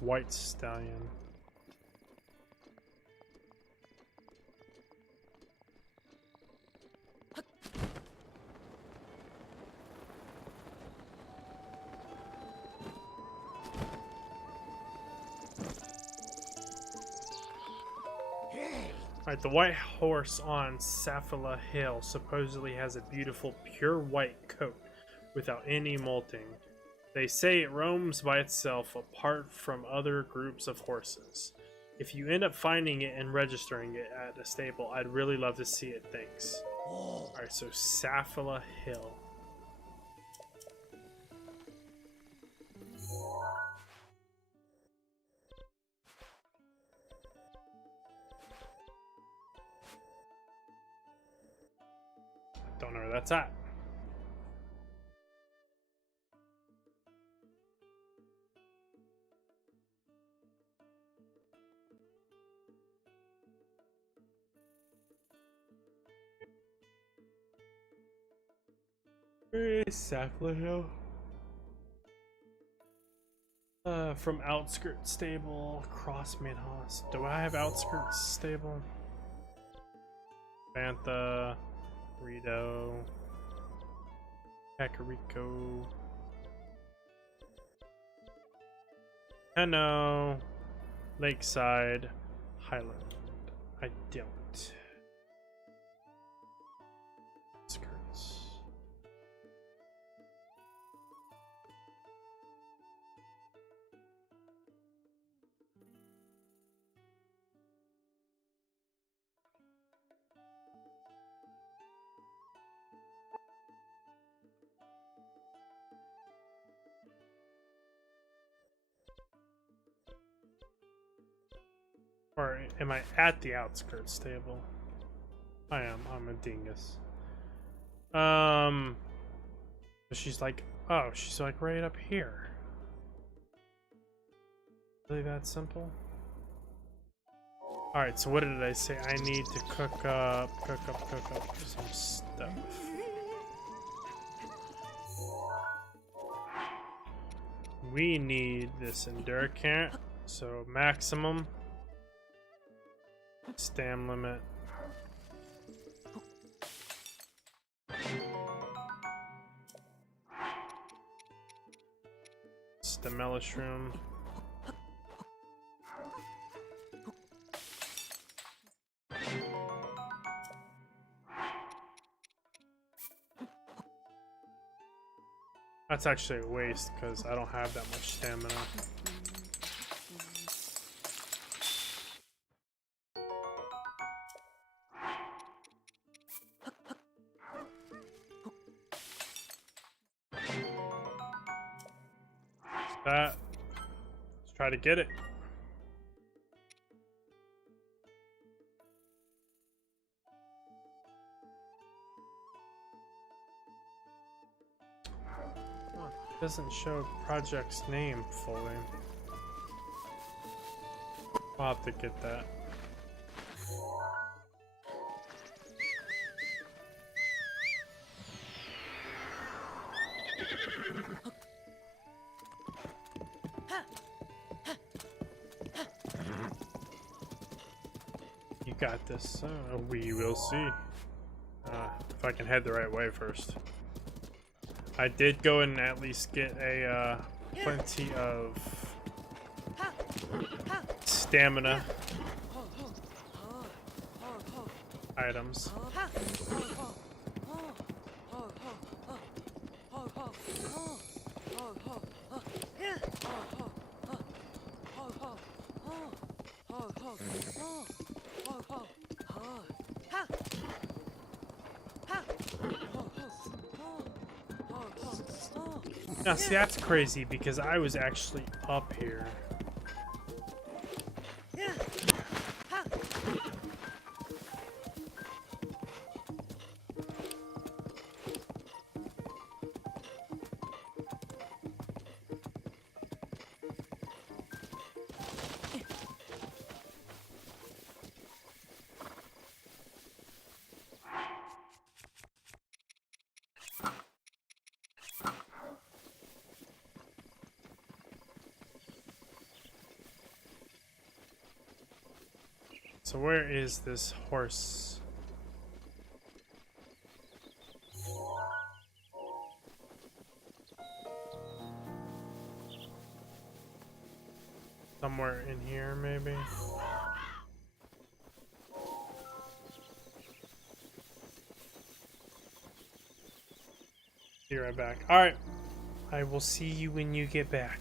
white stallion. Alright, the white horse on Safala Hill supposedly has a beautiful pure white coat without any molting. They say it roams by itself apart from other groups of horses. If you end up finding it and registering it at a stable, I'd really love to see it, thanks. Alright, so Safala Hill. Don't know where that's at. Where is Safala Hill? From Outskirts Stable, Cross Midhouse. Do I have Outskirts Stable? Bantha, Rito, Kakariko, Heno, Lakeside, Highland. I don't. Outskirts. Or am I at the outskirts table? I am. I'm a dingus. She's like, oh, she's like right up here. Really that simple? Alright, so what did I say? I need to cook up some stuff. We need this Enduricant, so maximum stam limit. Stamelish room. That's actually a waste because I don't have that much stamina. That. Let's try to get it. Doesn't show project's name fully. I'll have to get that. You got this. We will see. If I can head the right way first. I did go and at least get a plenty of stamina items. Now see, that's crazy because I was actually up here. So where is this horse? Somewhere in here, maybe? Be right back. Alright. I will see you when you get back.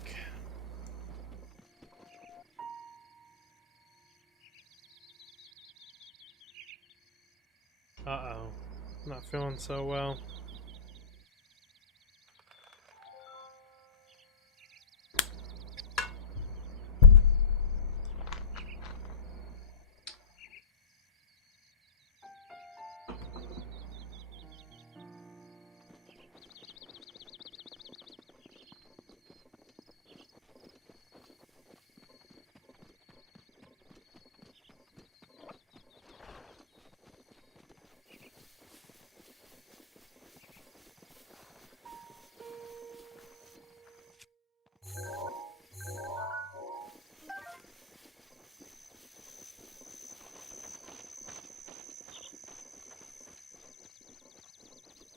Uh-oh. Not feeling so well.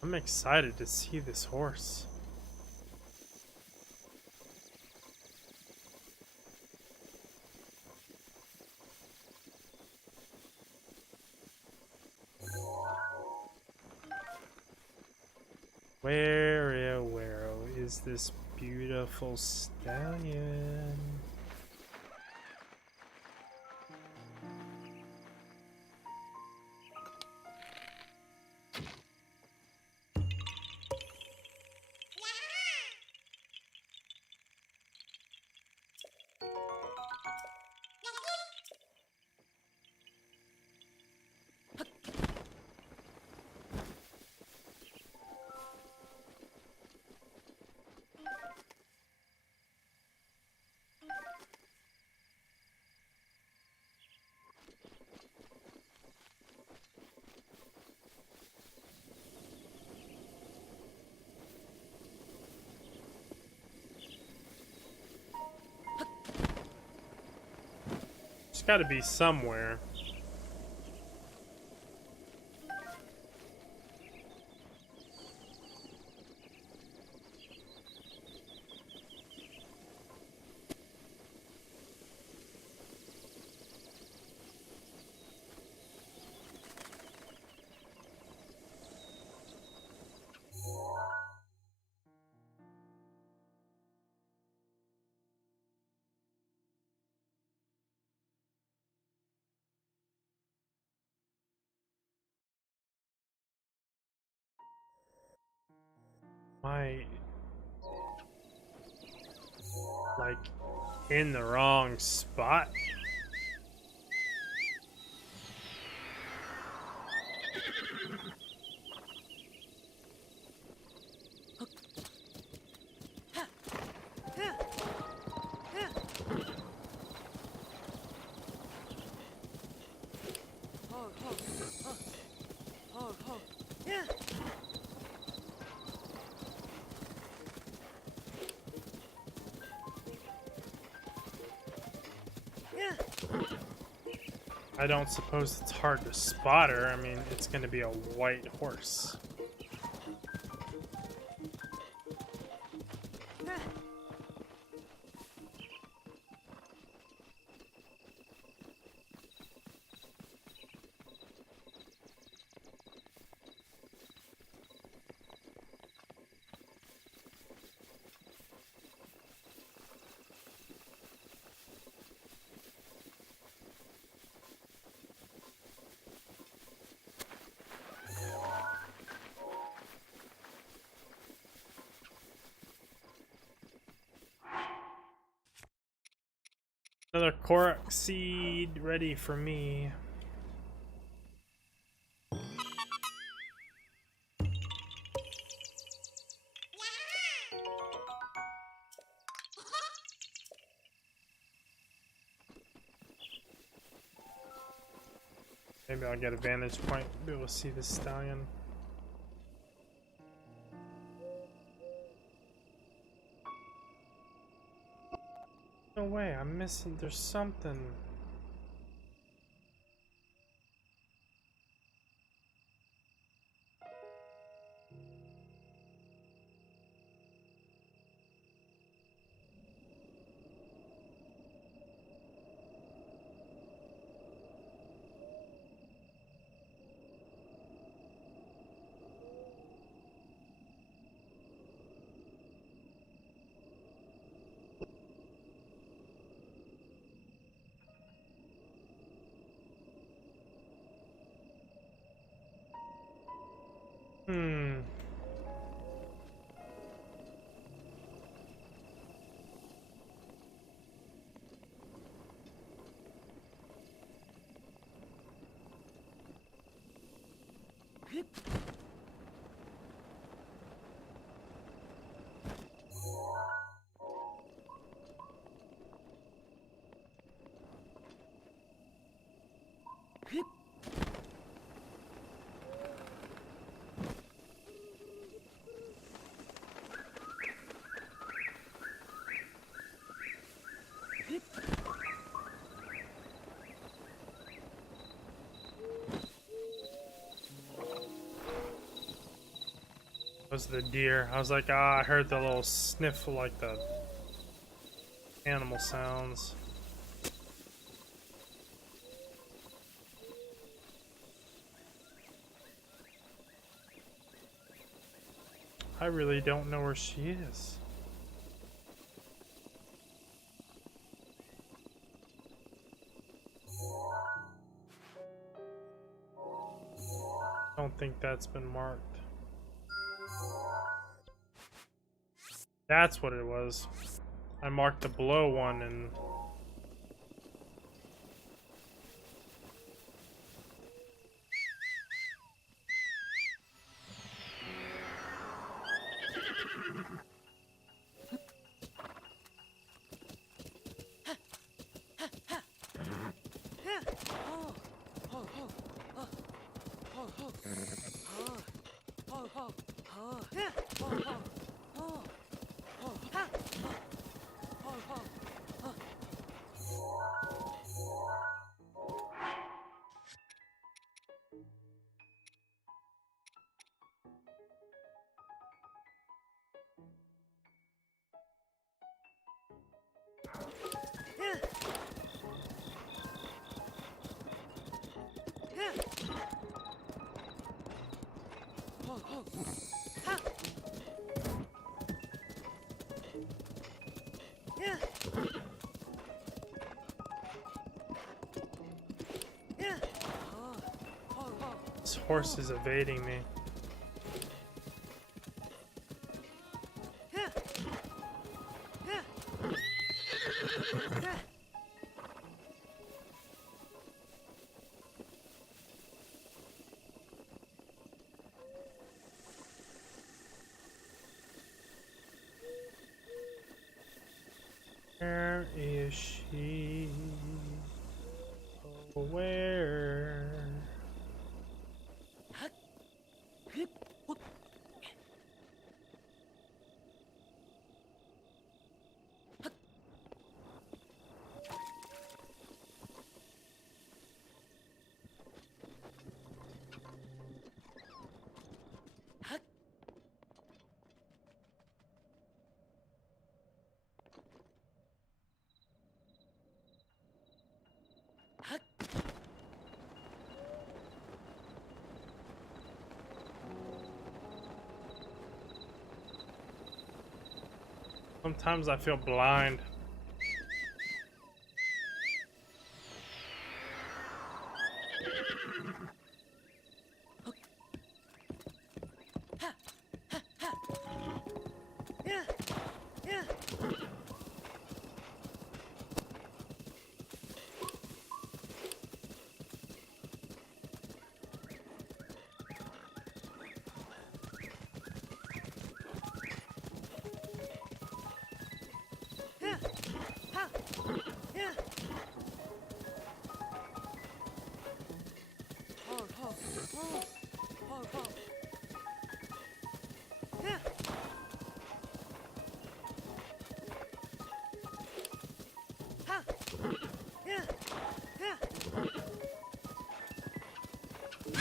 I'm excited to see this horse. Where, oh, where is this beautiful stallion? got to be somewhere. Am I like in the wrong spot? I don't suppose it's hard to spot her. I mean, it's gonna be a white horse. Another Korok seed ready for me. Maybe I'll get a vantage point, be able to see the stallion. No way, I'm missing. There's something. Hmm. Was the deer. I was like, ah, I heard the little sniff, like the animal sounds. I really don't know where she is. I don't think that's been marked. That's what it was. I marked the below one and This horse is evading me. Where is she? Oh, where? Sometimes I feel blind.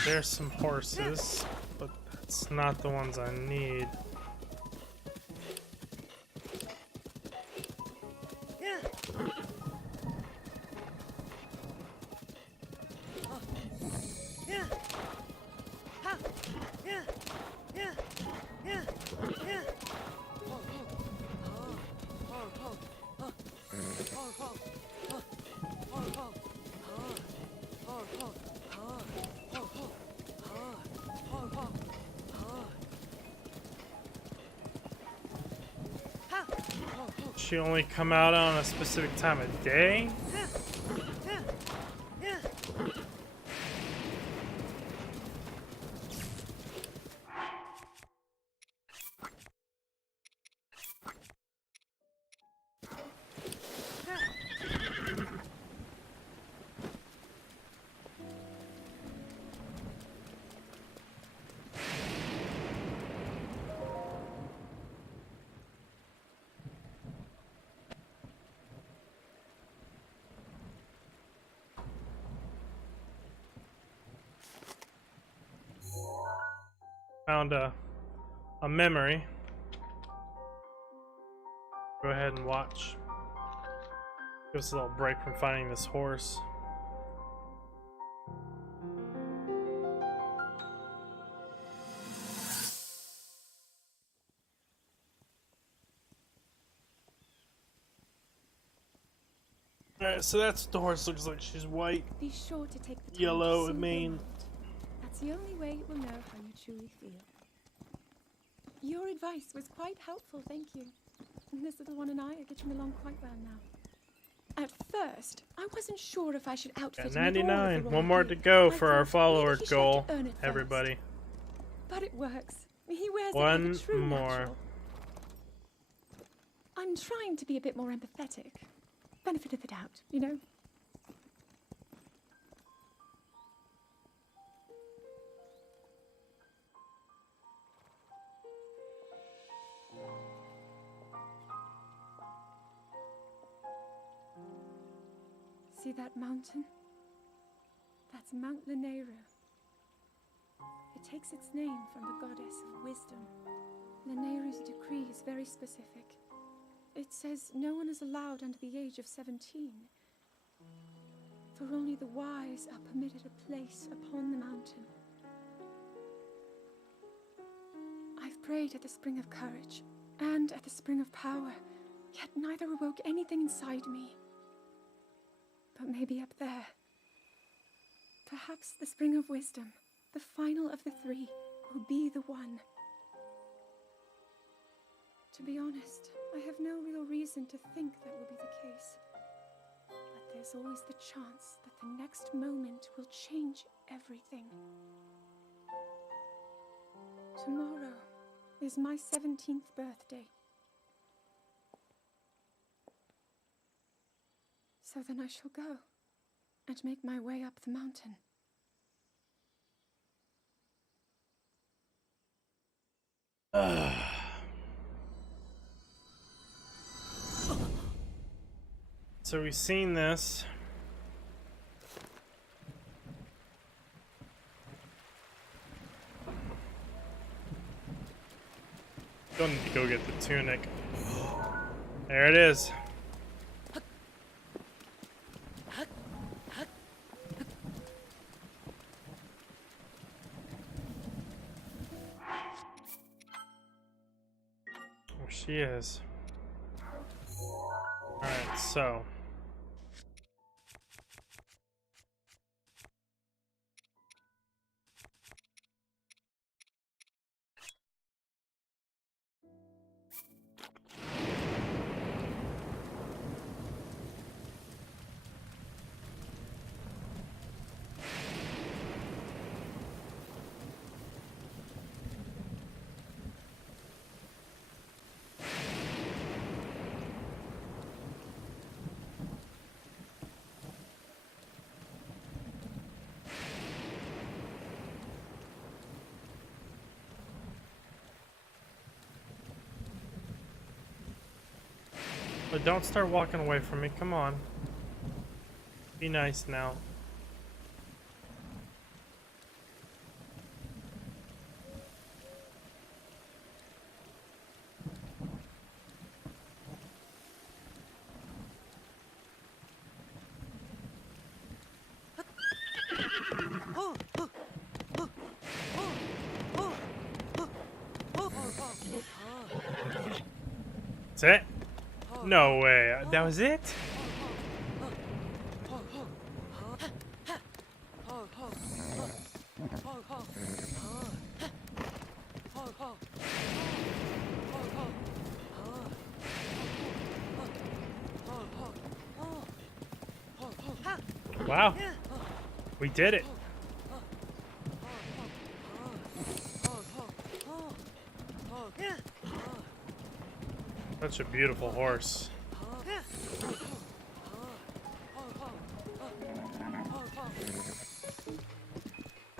There's some horses, but that's not the ones I need. She only come out on a specific time of day? Found a memory. Go ahead and watch. Give us a little break from finding this horse. Alright, so that's what the horse looks like. She's white, Be sure to take the time yellow, to and soothe mane. your heart. That's the only way it will know how you truly feel. Your advice was quite helpful, thank you. And this little one and I are getting along quite well now. At first, I wasn't sure if I should outfit Got him with all of the 99. royal One more to gear. go I for our thought follower maybe he should goal, have to earn it first. everybody. But it works. He wears One it like a true more. natural. I'm trying to be a bit more empathetic. Benefit of the doubt, you know? See that mountain? That's Mount Lanayru. It takes its name from the goddess of wisdom. Lanayru's decree is very specific. It says no one is allowed under the age of 17. for only the wise are permitted a place upon the mountain. I've prayed at the spring of courage and at the spring of power, yet neither awoke anything inside me. But maybe up there, perhaps the spring of wisdom, the final of the three, will be the one. To be honest, I have no real reason to think that will be the case. But there's always the chance that the next moment will change everything. Tomorrow is my 17th birthday. So then I shall go and make my way up the mountain. So we've seen this. Don't need to go get the tunic. There it is. There she is. Alright, so. But don't start walking away from me, come on. Be nice now. That's it? No way. That was it? Wow. We did it. Such a beautiful horse.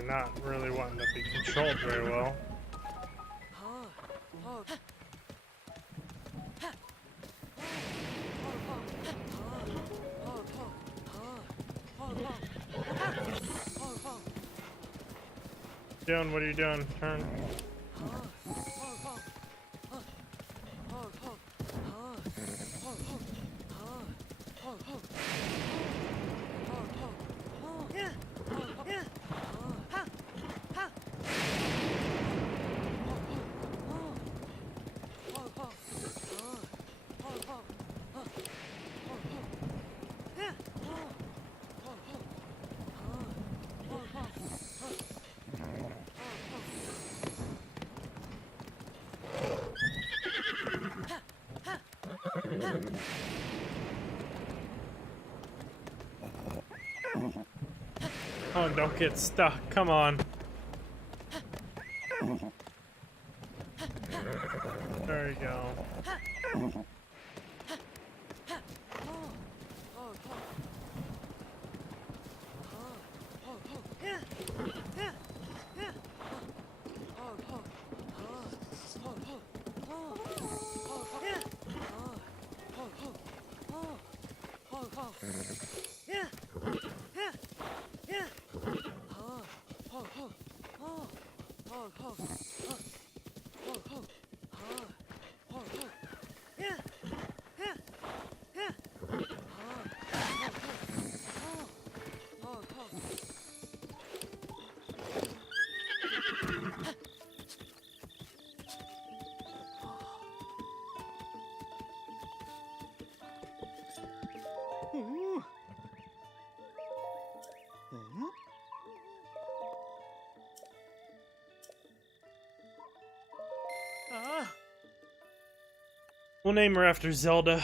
Not really wanting to be controlled very well. Doing? What are you doing? Turn. Oh, don't get stuck. Come on. There you go. We'll name her after Zelda.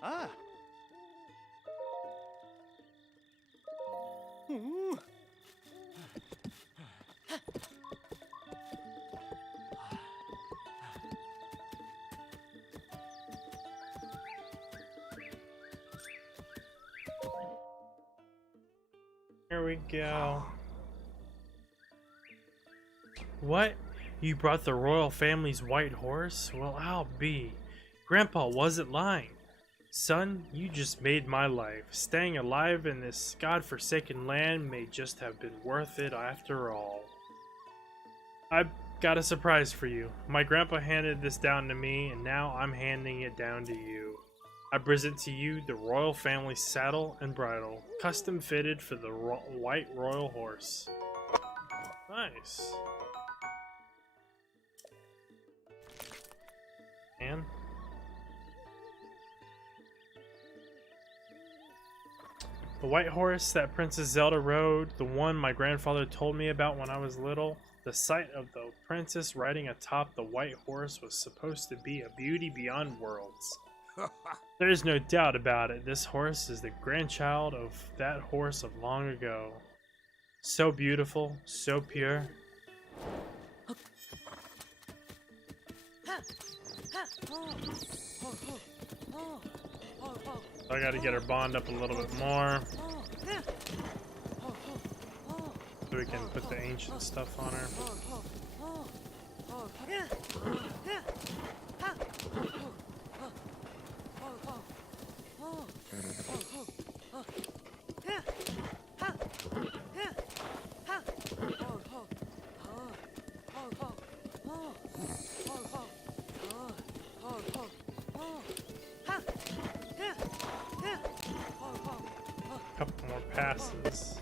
Ah. Ooh. Here we go. What? You brought the royal family's white horse? Well, I'll be. Grandpa wasn't lying. Son, you just made my life. Staying alive in this godforsaken land may just have been worth it after all. I've got a surprise for you. My grandpa handed this down to me, and now I'm handing it down to you. I present to you the royal family saddle and bridle, custom fitted for the white royal horse. Nice. And the white horse that Princess Zelda rode, the one my grandfather told me about when I was little. The sight of the princess riding atop the white horse was supposed to be a beauty beyond worlds. There is no doubt about it, this horse is the grandchild of that horse of long ago. So beautiful, so pure. I gotta get her bond up a little bit more, so we can put the ancient stuff on her. Couple more passes.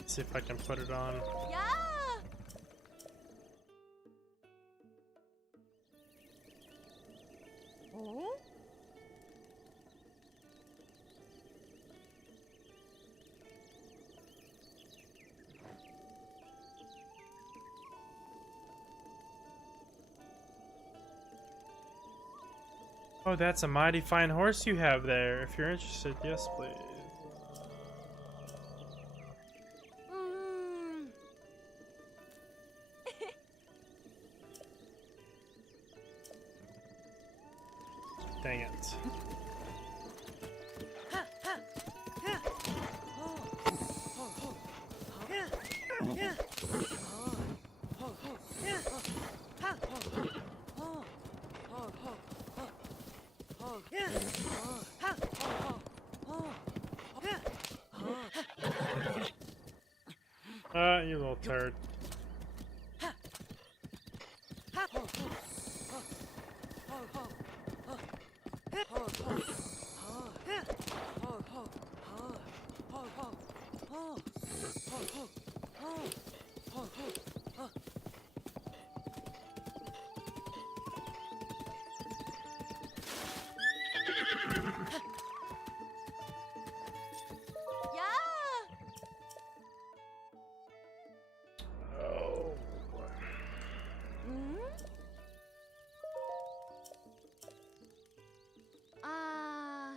Let's see if I can put it on. Yeah. Oh. Oh, that's a mighty fine horse you have there. If you're interested, yes, please. Mm. Dang it. You little turd. Oh. Mm? Ah.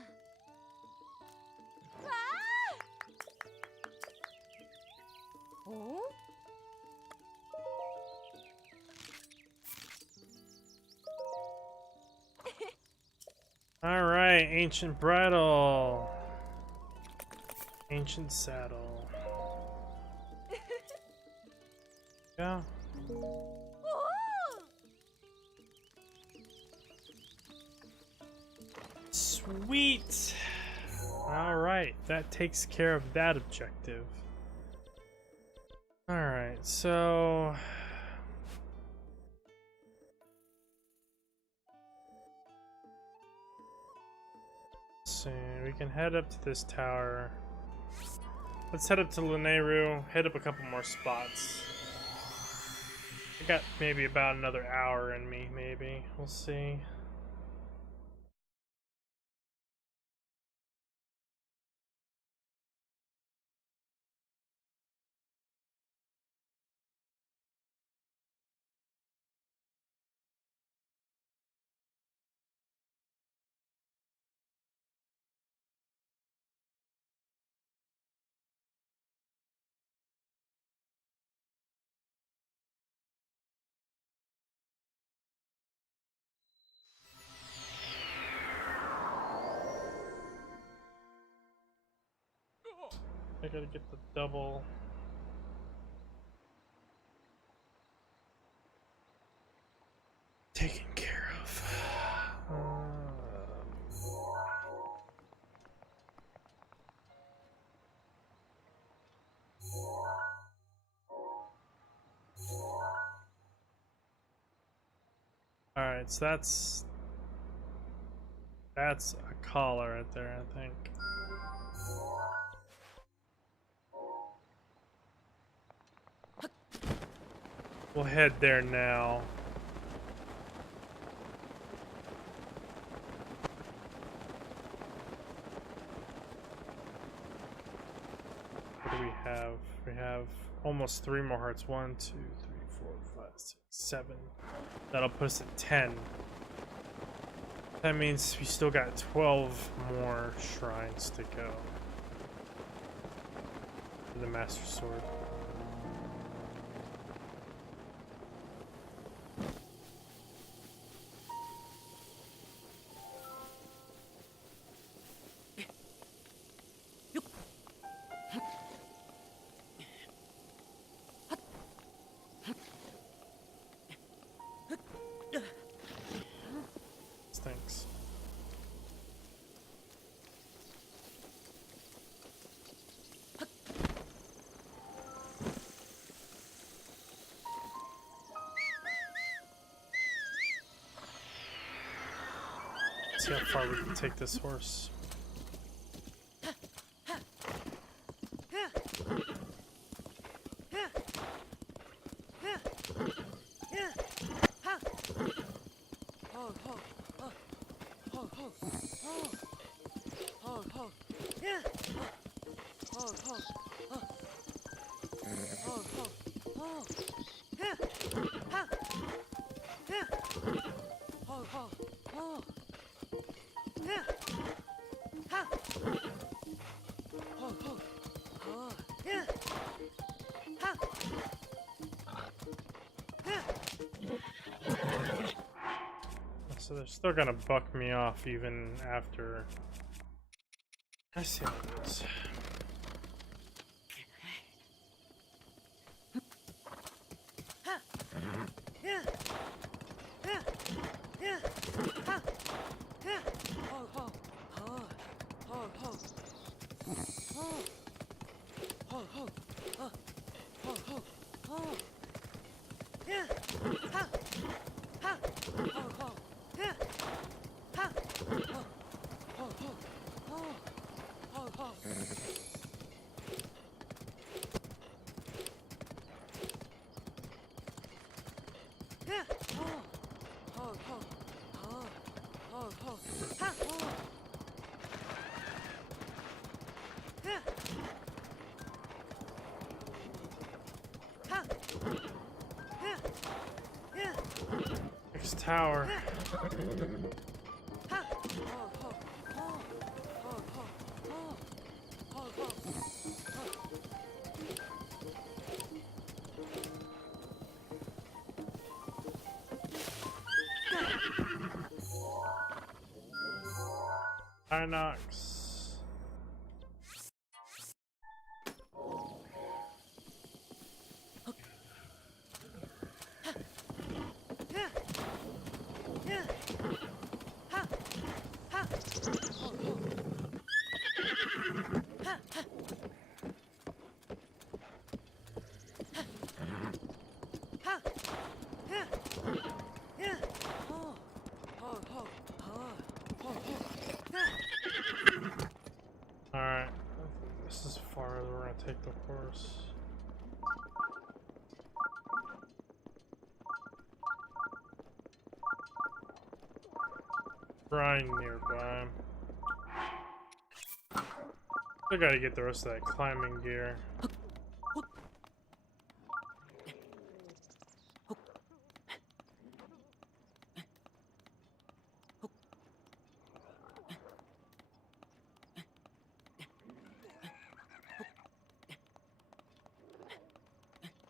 Oh? All right, ancient bridle, ancient saddle. Yeah. Sweet. All right, that takes care of that objective. All right, so we can head up to this tower. Let's head up to Lanayru, hit up a couple more spots. I got maybe about another hour in me, maybe. We'll see. I gotta get the double. Taken care of. Alright, so that's a collar right there, I think. We'll head there now. What do we have? We have almost 3 more hearts. 1, 2, 3, 4, 5, 6, 7. That'll put us at 10. That means we still got 12 more shrines to go for the Master Sword. Thanks. See how far we can take this horse. So they're still gonna buck me off even after. I see how it is. Next tower. Inox. take the horse. Shrine nearby. I gotta get the rest of that climbing gear.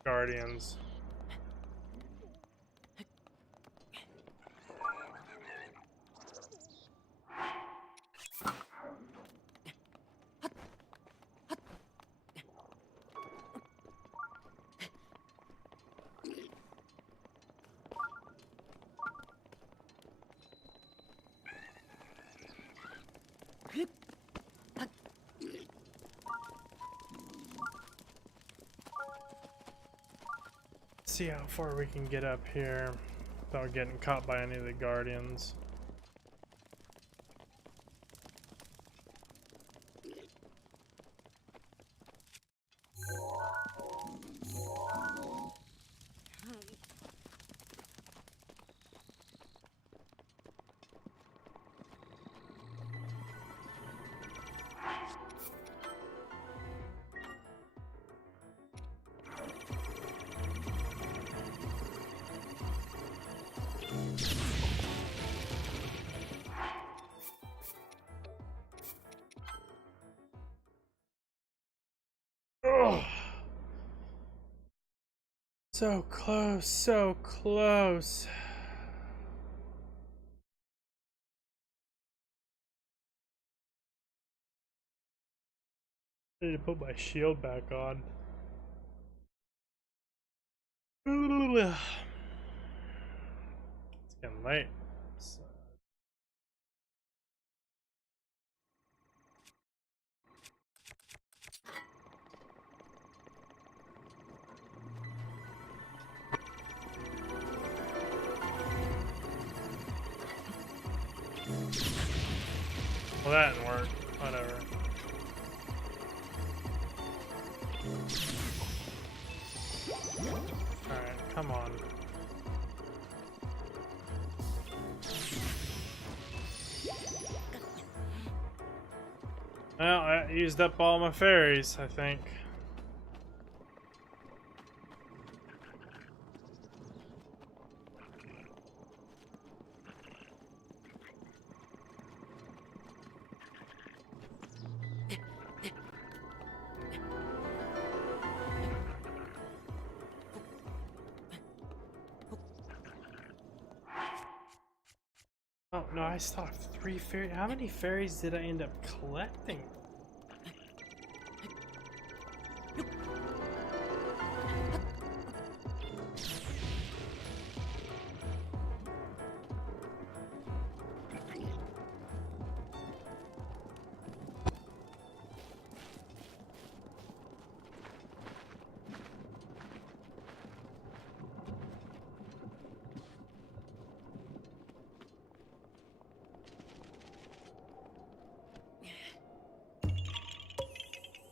Guardians. See how far we can get up here without getting caught by any of the guardians. Ugh. So close, so close. I need to put my shield back on. It's getting late. So. Well, that didn't work. Whatever. Alright, come on. Well, I used up all my fairies, I think. Oh no, I still have 3 fairies. How many fairies did I end up collecting?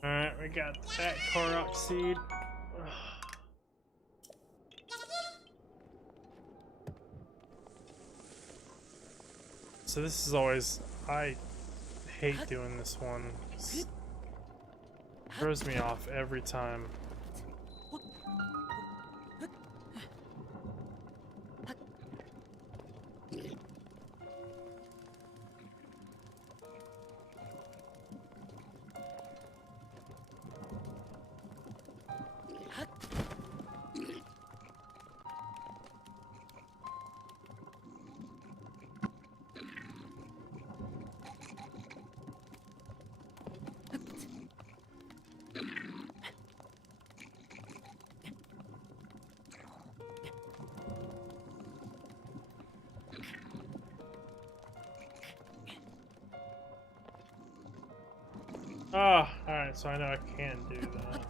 Alright, we got that Korok seed. So this is always, I hate doing this one. It throws me off every time. Ah, alright, so I know I can do that.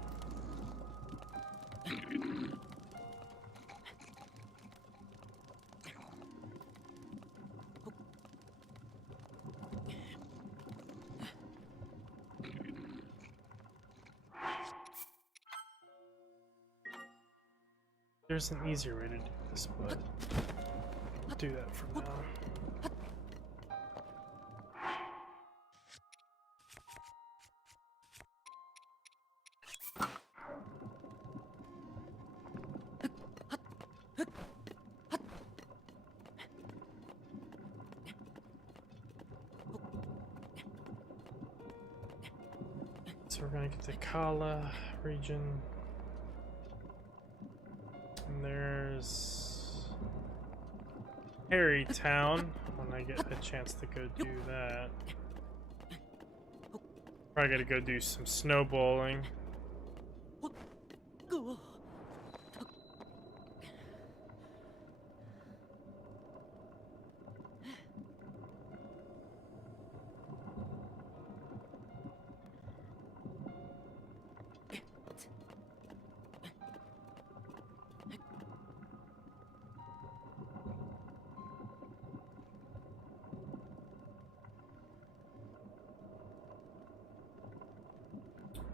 There's an easier way to do this, but I'll do that for now. So we're gonna get the Kala region. And there's Harry Town when I get a chance to go do that. Probably gotta go do some snowballing.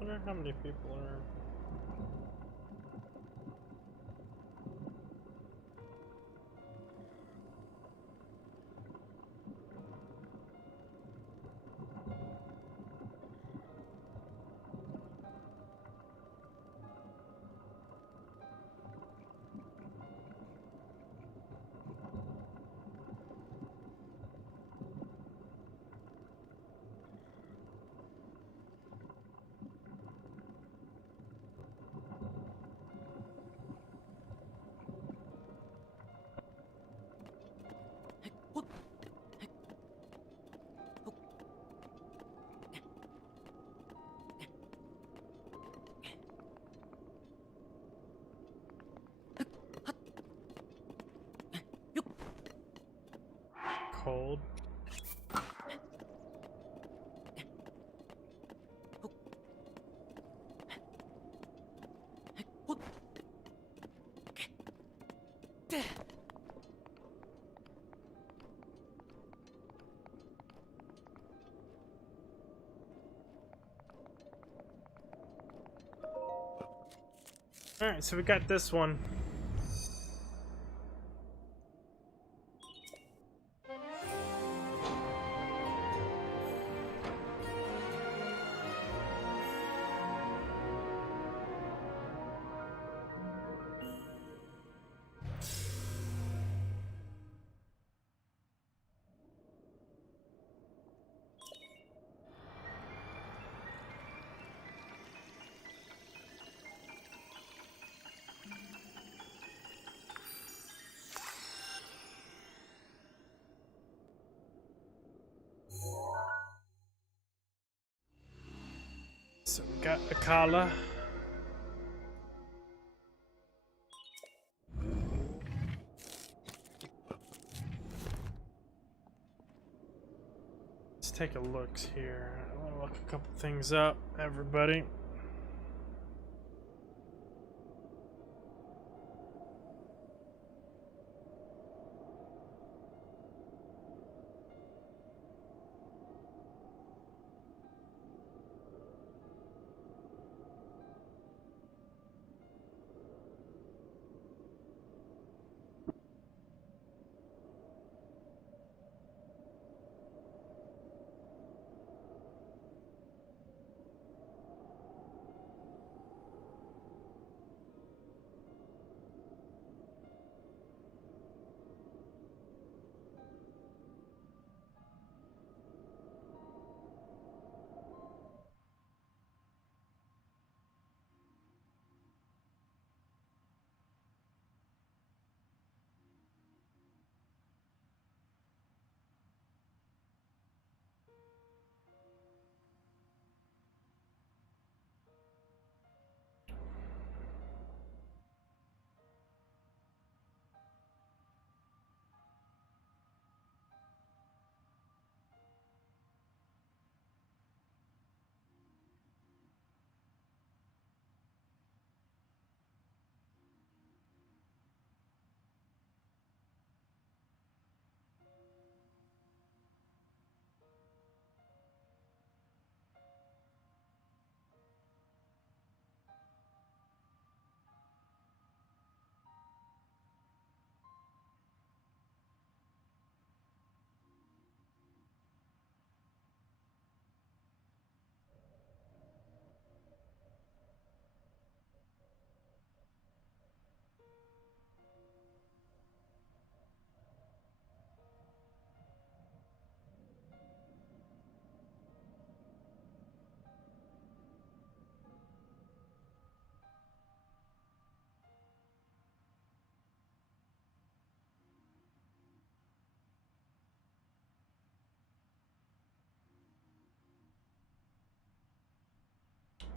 I wonder how many people are. Cold. Alright, so we got this one. So we got Akala. Let's take a look here. I want to look a couple things up, everybody.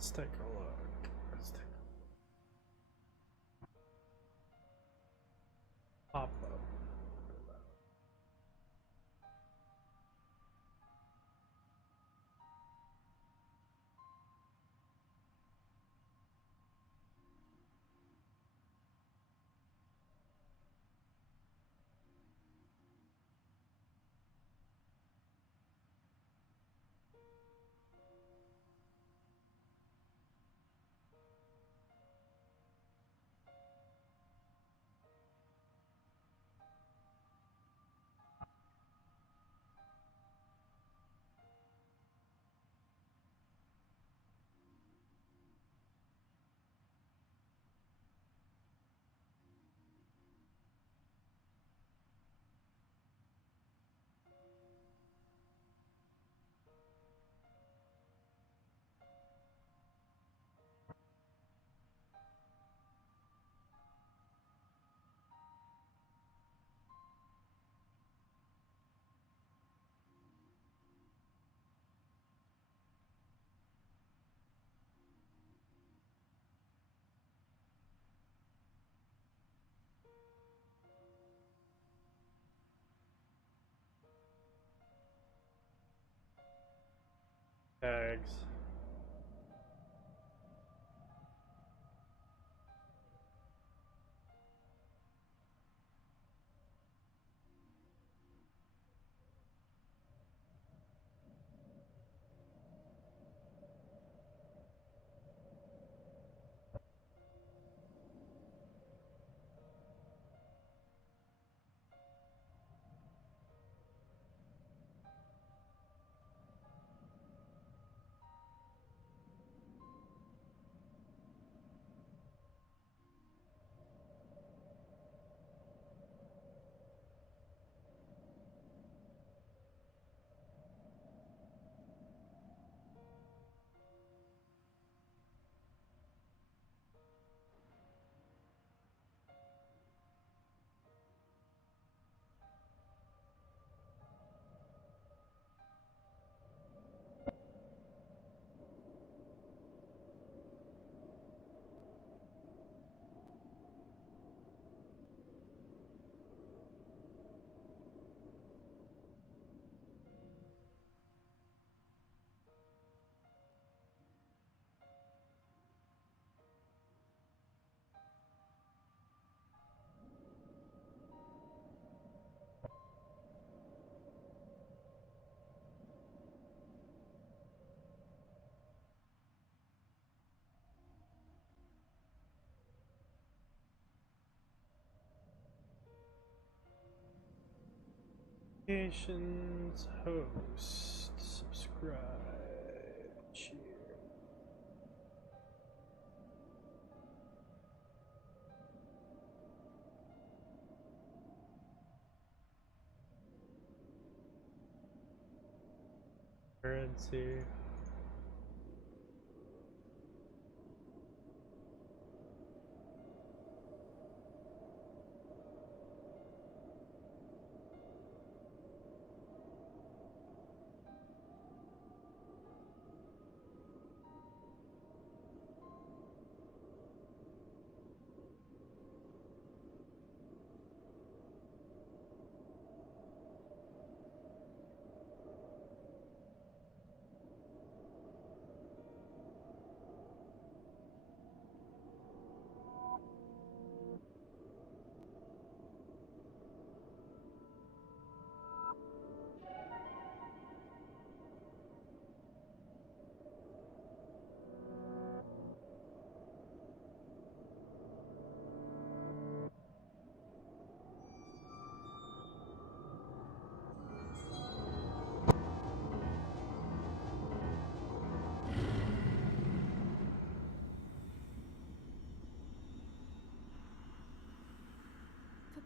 Let's take a look. Let's take a pop up. Tags. Notifications, host, subscribe, share. Currency.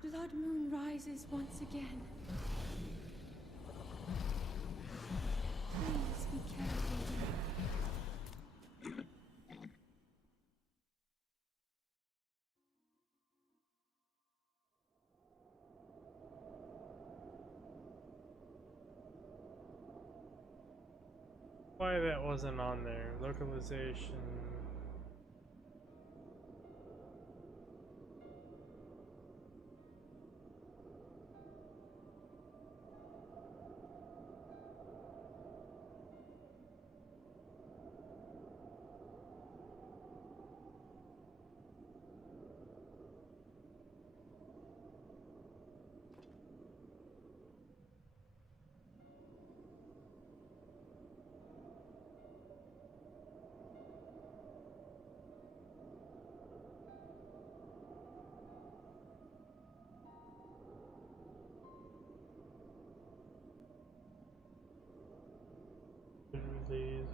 The blood moon rises once again. Please be careful. Why that wasn't on there? Localization. These.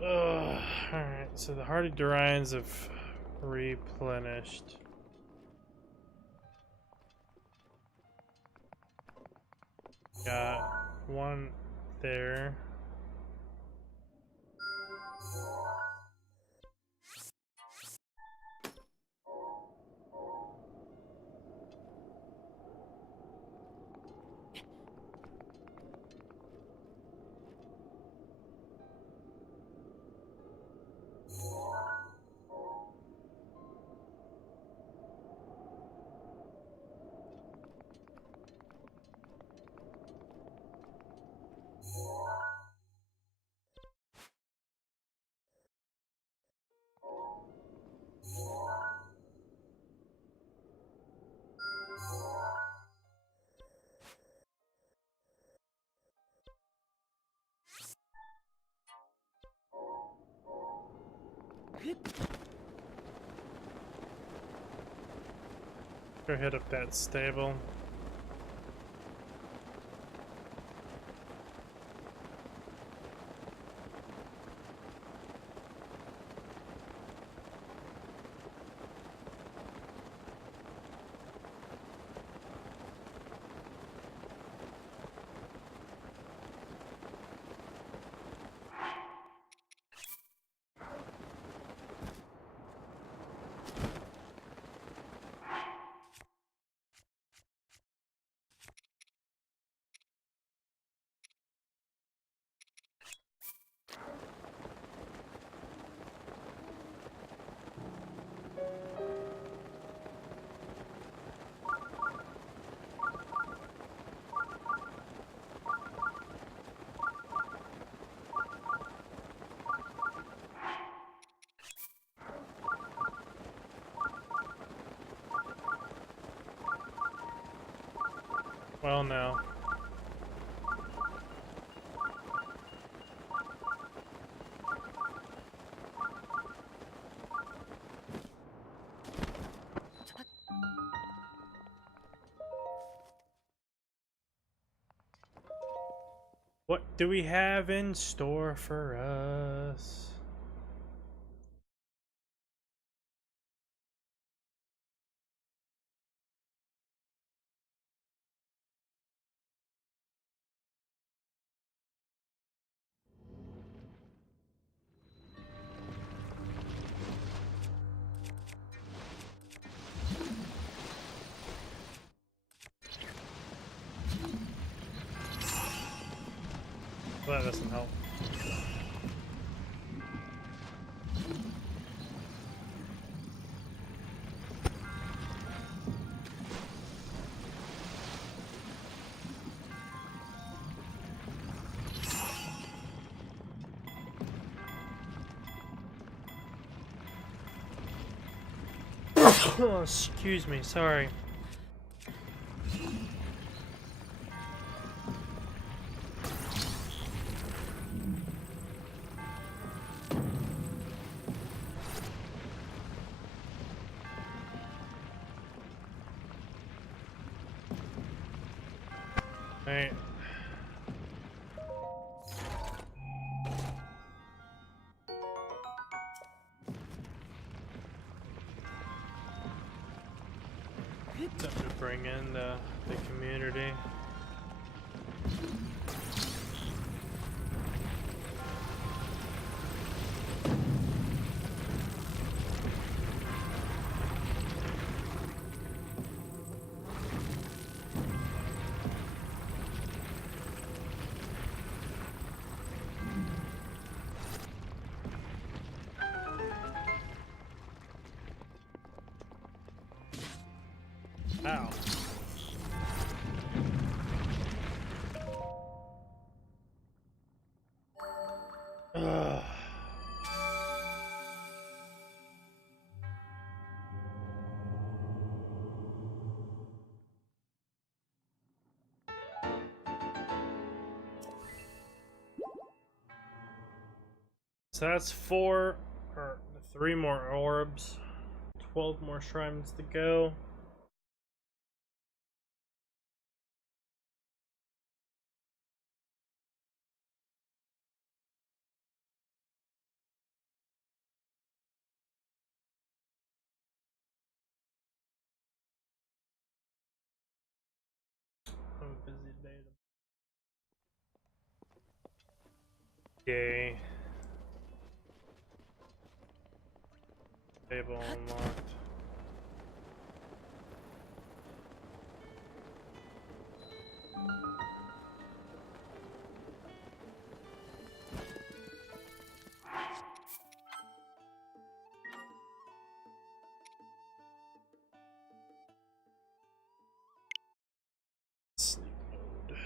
Alright, so the hardy Durians have replenished. Got one there. Go hit up that stable. Well, now. What do we have in store for us? Well, that doesn't help. Oh, excuse me, sorry. Right. Time to bring in the community. Ow. Ugh. So that's 3 more orbs, 12 more shrines to go. I'm a busy day. Yay. Table unlocked. Sleep mode.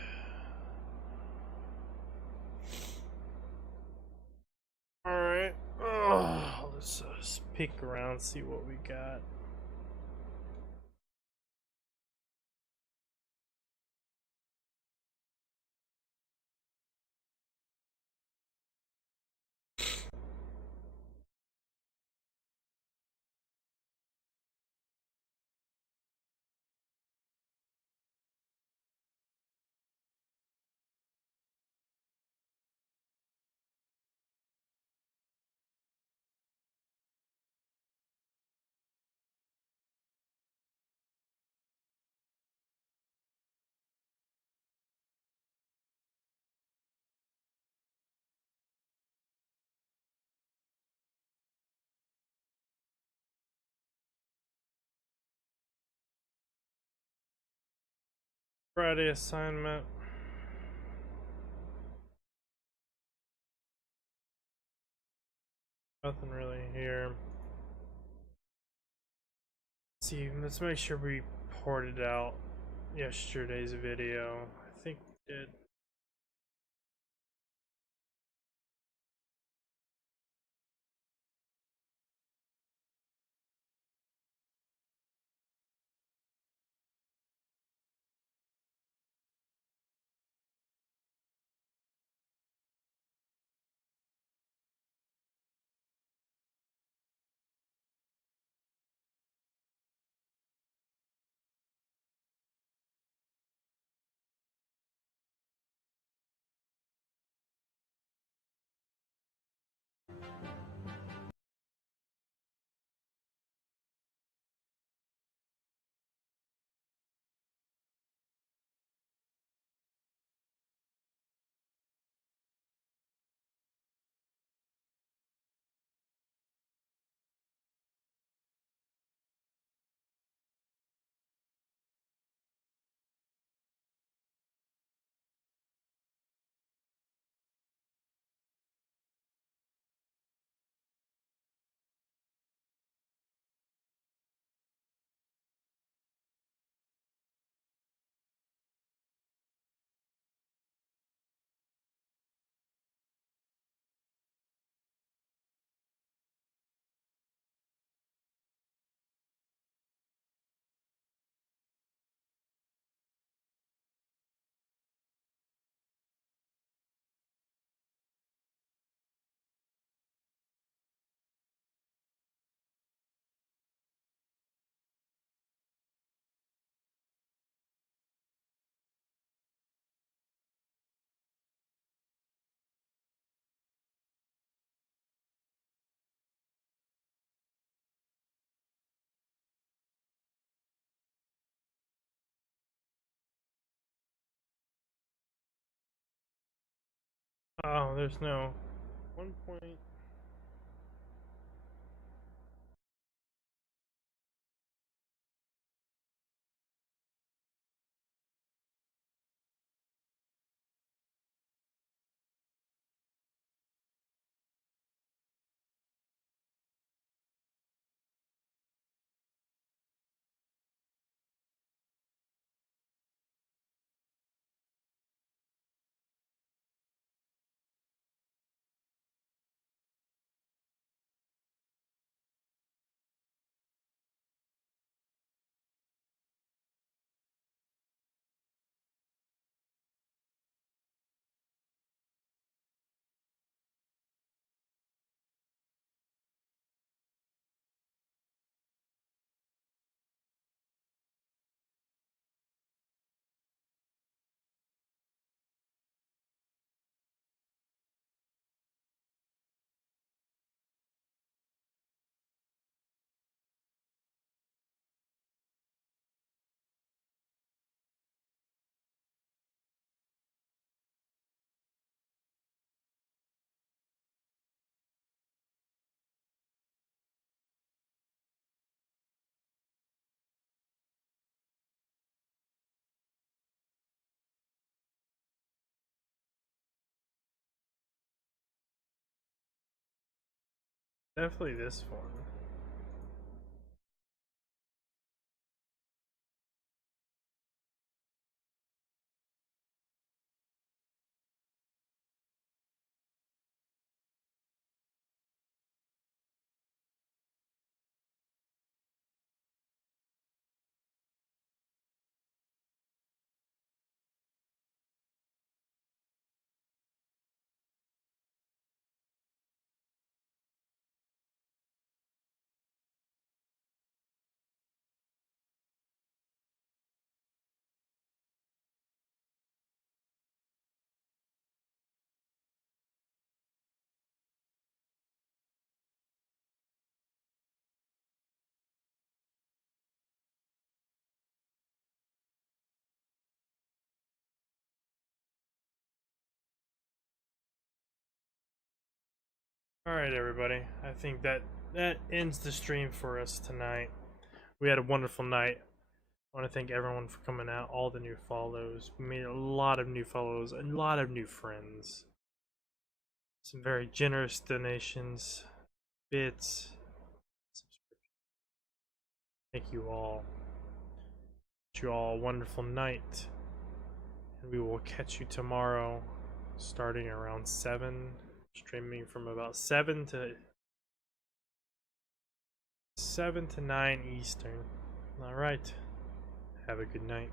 Alright. Let's peek around, see what we got. Friday assignment. Nothing really here. See, let's make sure we ported out yesterday's video. I think we did. Oh, there's no 1 point. Definitely this one. Alright, everybody. I think that ends the stream for us tonight. We had a wonderful night. I want to thank everyone for coming out, all the new follows. We made a lot of new follows, a lot of new friends. Some very generous donations, bits, subscriptions. Thank you all. Wish you all a wonderful night. And we will catch you tomorrow, starting around 7. Streaming from about 7 to 9 Eastern. Alright. Have a good night.